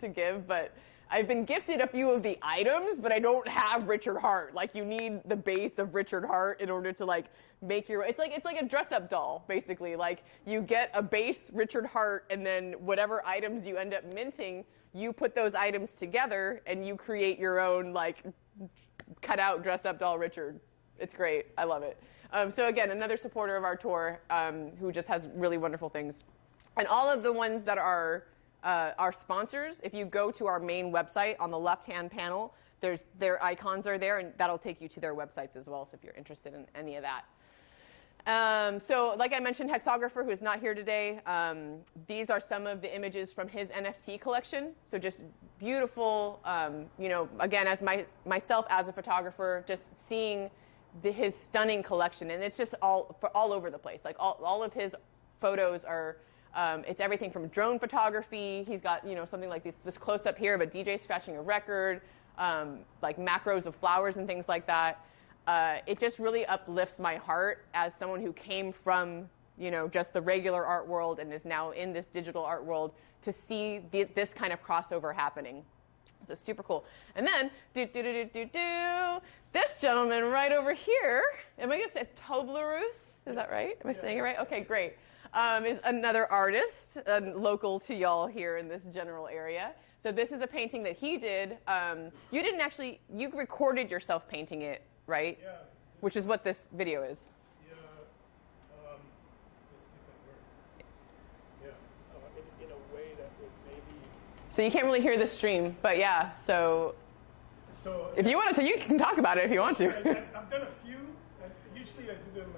to give. But I've been gifted a few of the items, but I don't have Richard Hart. Like, you need the base of Richard Hart in order to like make your. It's like a dress-up doll, basically. Like, you get a base Richard Hart, and then whatever items you end up minting, you put those items together, and you create your own like cut-out dress-up doll Richard. It's great. I love it. So again, another supporter of our tour who just has really wonderful things. And all of the ones that are our sponsors, if you go to our main website on the left-hand panel, their icons are there, and that'll take you to their websites as well, so if you're interested in any of that. So like I mentioned, Hexographer, who is not here today, these are some of the images from his NFT collection. So just beautiful, you know, again, as myself as a photographer, just seeing his stunning collection. And it's just all over the place. Like all of his photos are, it's everything from drone photography. He's got, you know, something like this close-up here of a DJ scratching a record, like macros of flowers and things like that. It just really uplifts my heart as someone who came from, you know, just the regular art world and is now in this digital art world to see this kind of crossover happening. So super cool. And then, this gentleman right over here, am I going to say Toblerus? Is that right? Am I saying it right? Okay, great. Is another artist, local to y'all here in this general area. So this is a painting that he did. You didn't actually, you recorded yourself painting it, right? Yeah. Which is what this video is. Yeah. Let's see if that works. Yeah. In a way that would maybe. So you can't really hear the stream, but yeah. So if you wanted to, you can talk about it if you want to. I've done a few. Usually I do them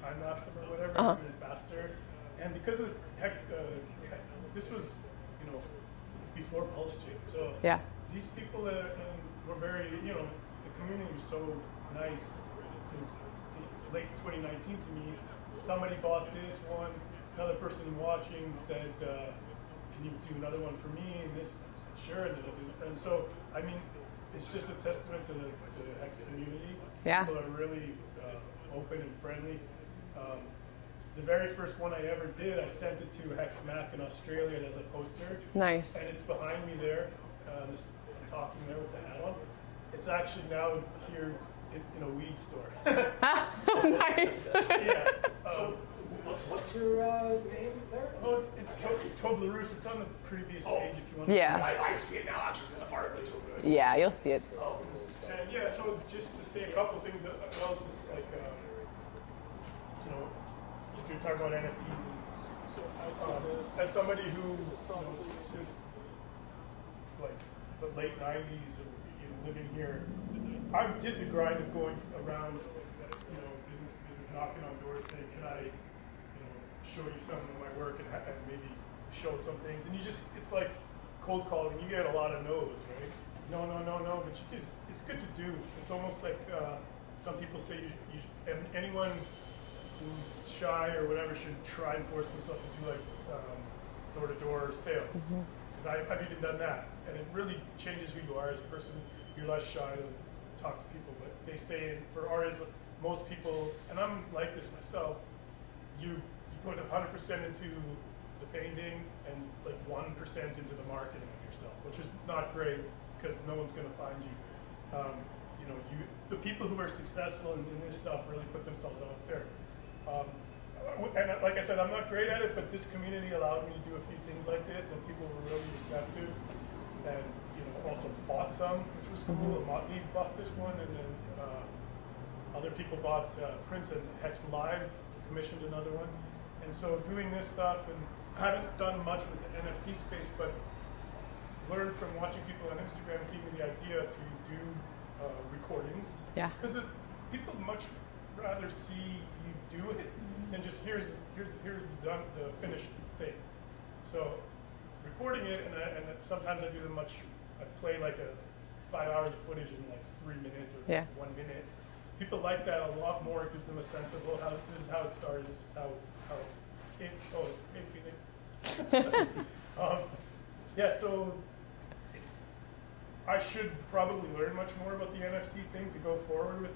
time lapse them or whatever, do it faster. And because of this was, you know, before PulseChain, so yeah. These people were very, you know, the community was so nice since late 2019 to me. Somebody bought this one, another person watching said, can you do another one for me? And this, sure. And so, I mean, it's just a testament to the Hex community. Yeah. People are really open and friendly. The very first one I ever did, I sent it to Hex Mac in Australia as a poster. Nice. And it's behind me there, I'm talking there with the hat on. It's actually now here in a weed store. Nice. Yeah. So, what's your name there? Oh, it's Toblerus. It's on the previous page if you want to. Yeah. I see it now, actually, it's part of it, too. Yeah, you'll see it. Oh. And yeah, so just to say a couple things else is like, you know, if you're talking about NFTs, and as somebody who, you know, since like the late 90s, and, you know, living here, I did the grind of going around, you know, businesses and knocking on doors saying, can I, you know, show you some of my work and maybe show some things. And you just, it's like cold calling. You get a lot of no's, right? No, but it's good to do. It's almost like some people say anyone who's shy or whatever should try and force themselves to do like door-to-door sales. Because I've even done that. And it really changes who you are as a person. You're less shy to talk to people. But they say for artists, most people, and I'm like this myself, you put 100% into the painting and like 1% into the marketing of yourself, which is not great because no one's going to find you. You know, the people who are successful in this stuff really put themselves out there. And like I said, I'm not great at it, but this community allowed me to do a few things like this, and people were really receptive. And you know, also bought some, which was cool. Motley bought this one, and then other people bought prints, and Hex Live commissioned another one. And so doing this stuff, and I haven't done much with the NFT space, but learned from watching people on Instagram gave me the idea to do recordings. Yeah. Because people much rather see you do it than just here's done the finished thing. So recording it, and sometimes I do them I play like 5 hours of footage in like 3 minutes or 1 minute. People like that a lot more. It gives them a sense of, well, this is how it started. This is how it yeah, so I should probably learn much more about the NFT thing to go forward with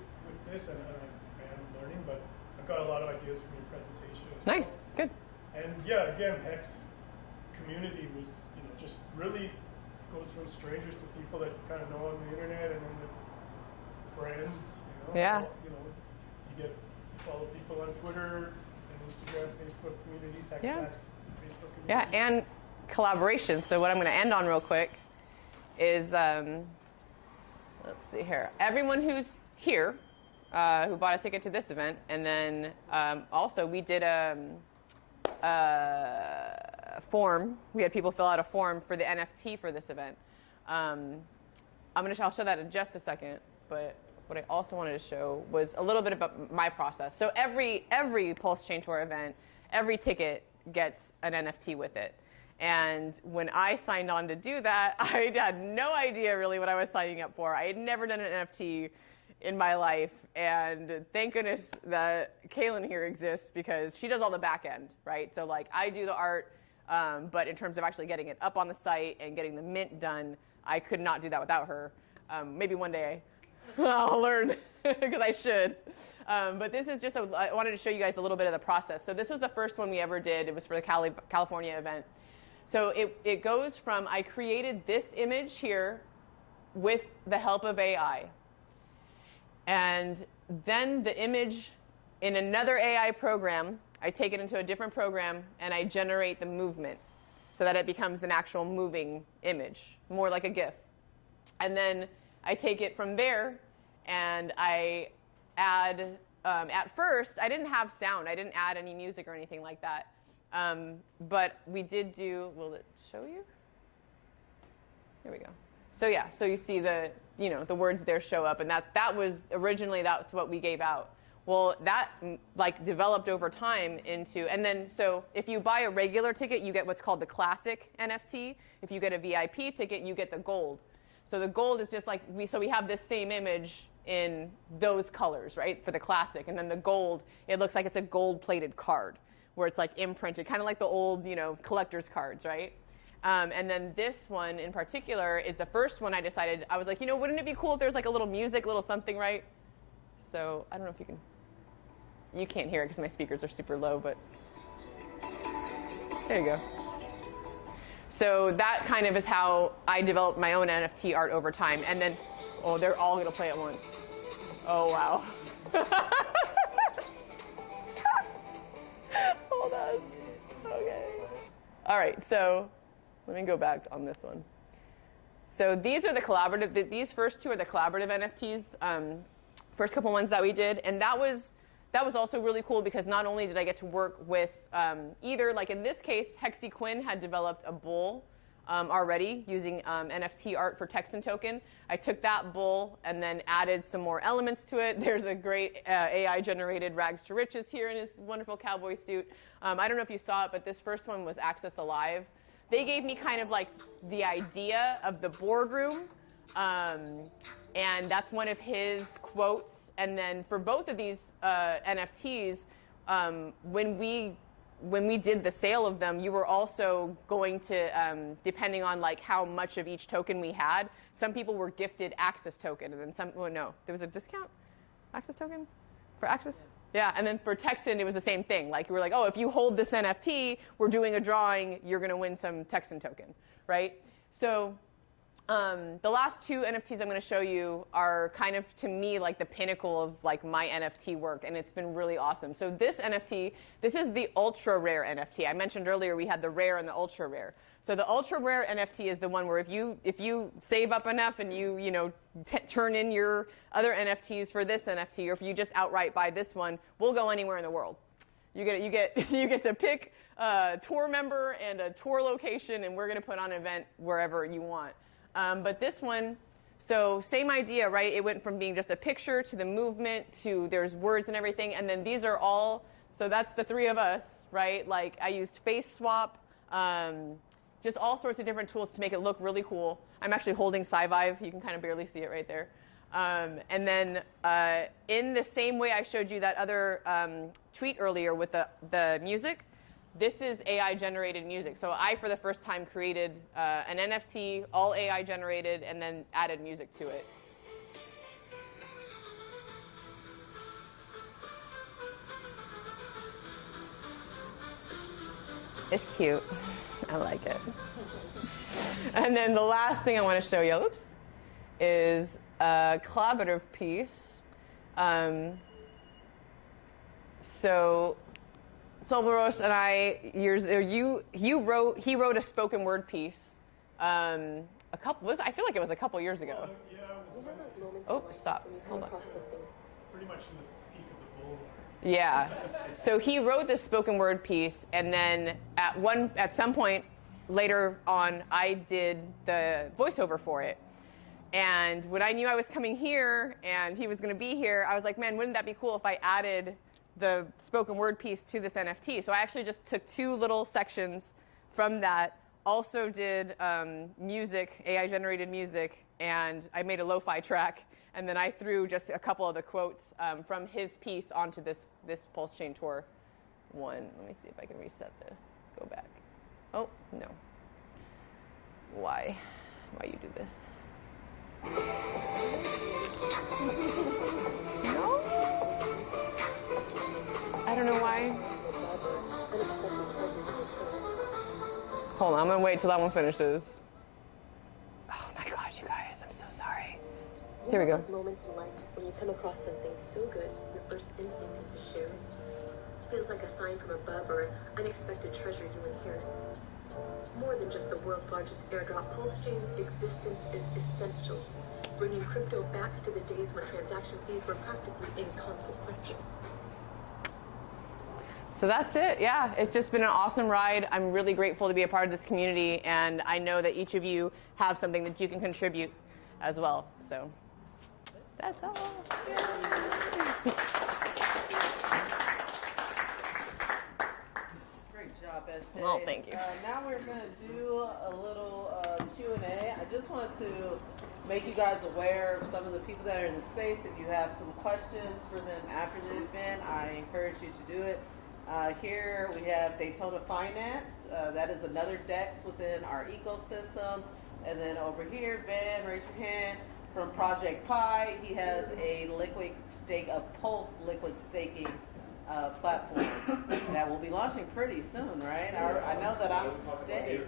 this, and I am learning, but I've got a lot of ideas from your presentation. Nice, good. And yeah, again, Hex community was, you know, just really goes from strangers to people that you kind of know on the internet, and then the friends. Yeah. You get follow people on Twitter and Instagram, Facebook communities, Yeah. Facebook communities. Yeah, and collaboration. So what I'm going to end on real quick is, let's see here. Everyone who's here, who bought a ticket to this event, and then also we did a form. We had people fill out a form for the NFT for this event. I'll show that in just a second, but what I also wanted to show was a little bit about my process. So every PulseChain Tour event, every ticket gets an NFT with it. And when I signed on to do that, I had no idea really what I was signing up for. I had never done an NFT in my life, and thank goodness that Kaylin here exists, because she does all the back end, right? So like I do the art, but in terms of actually getting it up on the site and getting the mint done, I could not do that without her. Maybe one day I'll learn, because I should. But this is just I wanted to show you guys a little bit of the process. So this was the first one we ever did. It was for the California event. So it goes from, I created this image here with the help of AI. And then the image in another AI program, I take it into a different program and I generate the movement so that it becomes an actual moving image, more like a GIF. And then I take it from there and I add, at first, I didn't have sound. I didn't add any music or anything like that. But we did do, will it show you? Here we go. So yeah, so you see the words there show up, and that was originally, that's what we gave out. Well, that like developed over time into, and then so if you buy a regular ticket, you get what's called the classic NFT. If you get a VIP ticket, you get the gold. So the gold is just like, we have this same image in those colors, right, for the classic. And then the gold, it looks like it's a gold-plated card where it's like imprinted, kind of like the old, collector's cards, right? And then this one in particular is the first one I decided, I was like, wouldn't it be cool if there's like a little music, a little something, right? So I don't know if you can't hear it because my speakers are super low, but there you go. So that kind of is how I developed my own NFT art over time. And then, oh, they're all going to play at once. Oh, wow. Hold on. Okay. All right, so let me go back on this one. So these are the collaborative, these first two are the collaborative NFTs, first couple ones that we did. And that was also really cool because not only did I get to work with either, like in this case, Hexy Quinn had developed a bull already using NFT art for Texan token. I took that bull and then added some more elements to it. There's a great AI-generated Rags to Riches here in his wonderful cowboy suit. I don't know if you saw it, but this first one was Access Alive. They gave me kind of like the idea of the boardroom, and that's one of his quotes. And then for both of these NFTs, when we did the sale of them, you were also going to, depending on like how much of each token we had, some people were gifted Access token, and then some, well, no, there was a discount Access token for Access? Yeah, and then for Texan, it was the same thing. Like, we were like, oh, if you hold this NFT, we're doing a drawing, you're going to win some Texan token, right? So the last two NFTs I'm going to show you are kind of, to me, like the pinnacle of like my NFT work, and it's been really awesome. So this NFT, this is the ultra rare NFT. I mentioned earlier we had the rare and the ultra rare. So the ultra rare NFT is the one where if you save up enough and you turn in your other NFTs for this NFT, or if you just outright buy this one, we'll go anywhere in the world. You get to pick a tour member and a tour location, and we're going to put on an event wherever you want. But this one, so same idea, right? It went from being just a picture to the movement to there's words and everything. And then these are all, so that's the three of us, right? Like I used face swap, just all sorts of different tools to make it look really cool. I'm actually holding Sci-Vive. You can kind of barely see it right there. And then in the same way I showed you that other tweet earlier with the music, this is AI-generated music. So I, for the first time, created an NFT, all AI-generated, and then added music to it. It's cute. I like it. And then the last thing I want to show you, oops, is a collaborative piece. So Solveros and I, he wrote a spoken word piece. I feel like it was a couple years ago. Oh, stop. Hold on. Pretty much in the peak of the bull. Yeah. So he wrote this spoken word piece, and then at some point later on, I did the voiceover for it. And when I knew I was coming here and he was going to be here, I was like, man, wouldn't that be cool if I added the spoken word piece to this NFT? So I actually just took 2 little sections from that, also did music, AI generated music, and I made a lo-fi track. And then I threw just a couple of the quotes from his piece onto this PulseChain Tour one. Let me see if I can reset this. Go back. Oh, no. Why you do this? No? I don't know why. Hold on, I'm gonna wait till that one finishes. Oh my gosh, you guys, I'm so sorry. Here we go. Those moments in life when you come across something so good, your first instinct is to share it. Feels like a sign from above or an unexpected treasure you inherit. More than just the world's largest airdrop, PulseChain's existence is essential, bringing crypto back to the days when transaction fees were practically inconsequential. So that's it. Yeah, it's just been an awesome ride. I'm really grateful to be a part of this community, and I know that each of you have something that you can contribute as well. So that's all. Great job, SJ. Well, thank you. Now we're going to do a little Q&A. I just wanted to make you guys aware of some of the people that are in the space. If you have some questions for them after the event, I encourage you to do it. Here we have Daytona Finance. That is another DEX within our ecosystem. And then over here, Ben, raise your hand, from Project Pi. He has a Pulse liquid staking platform that will be launching pretty soon, right? I know that I'm staying.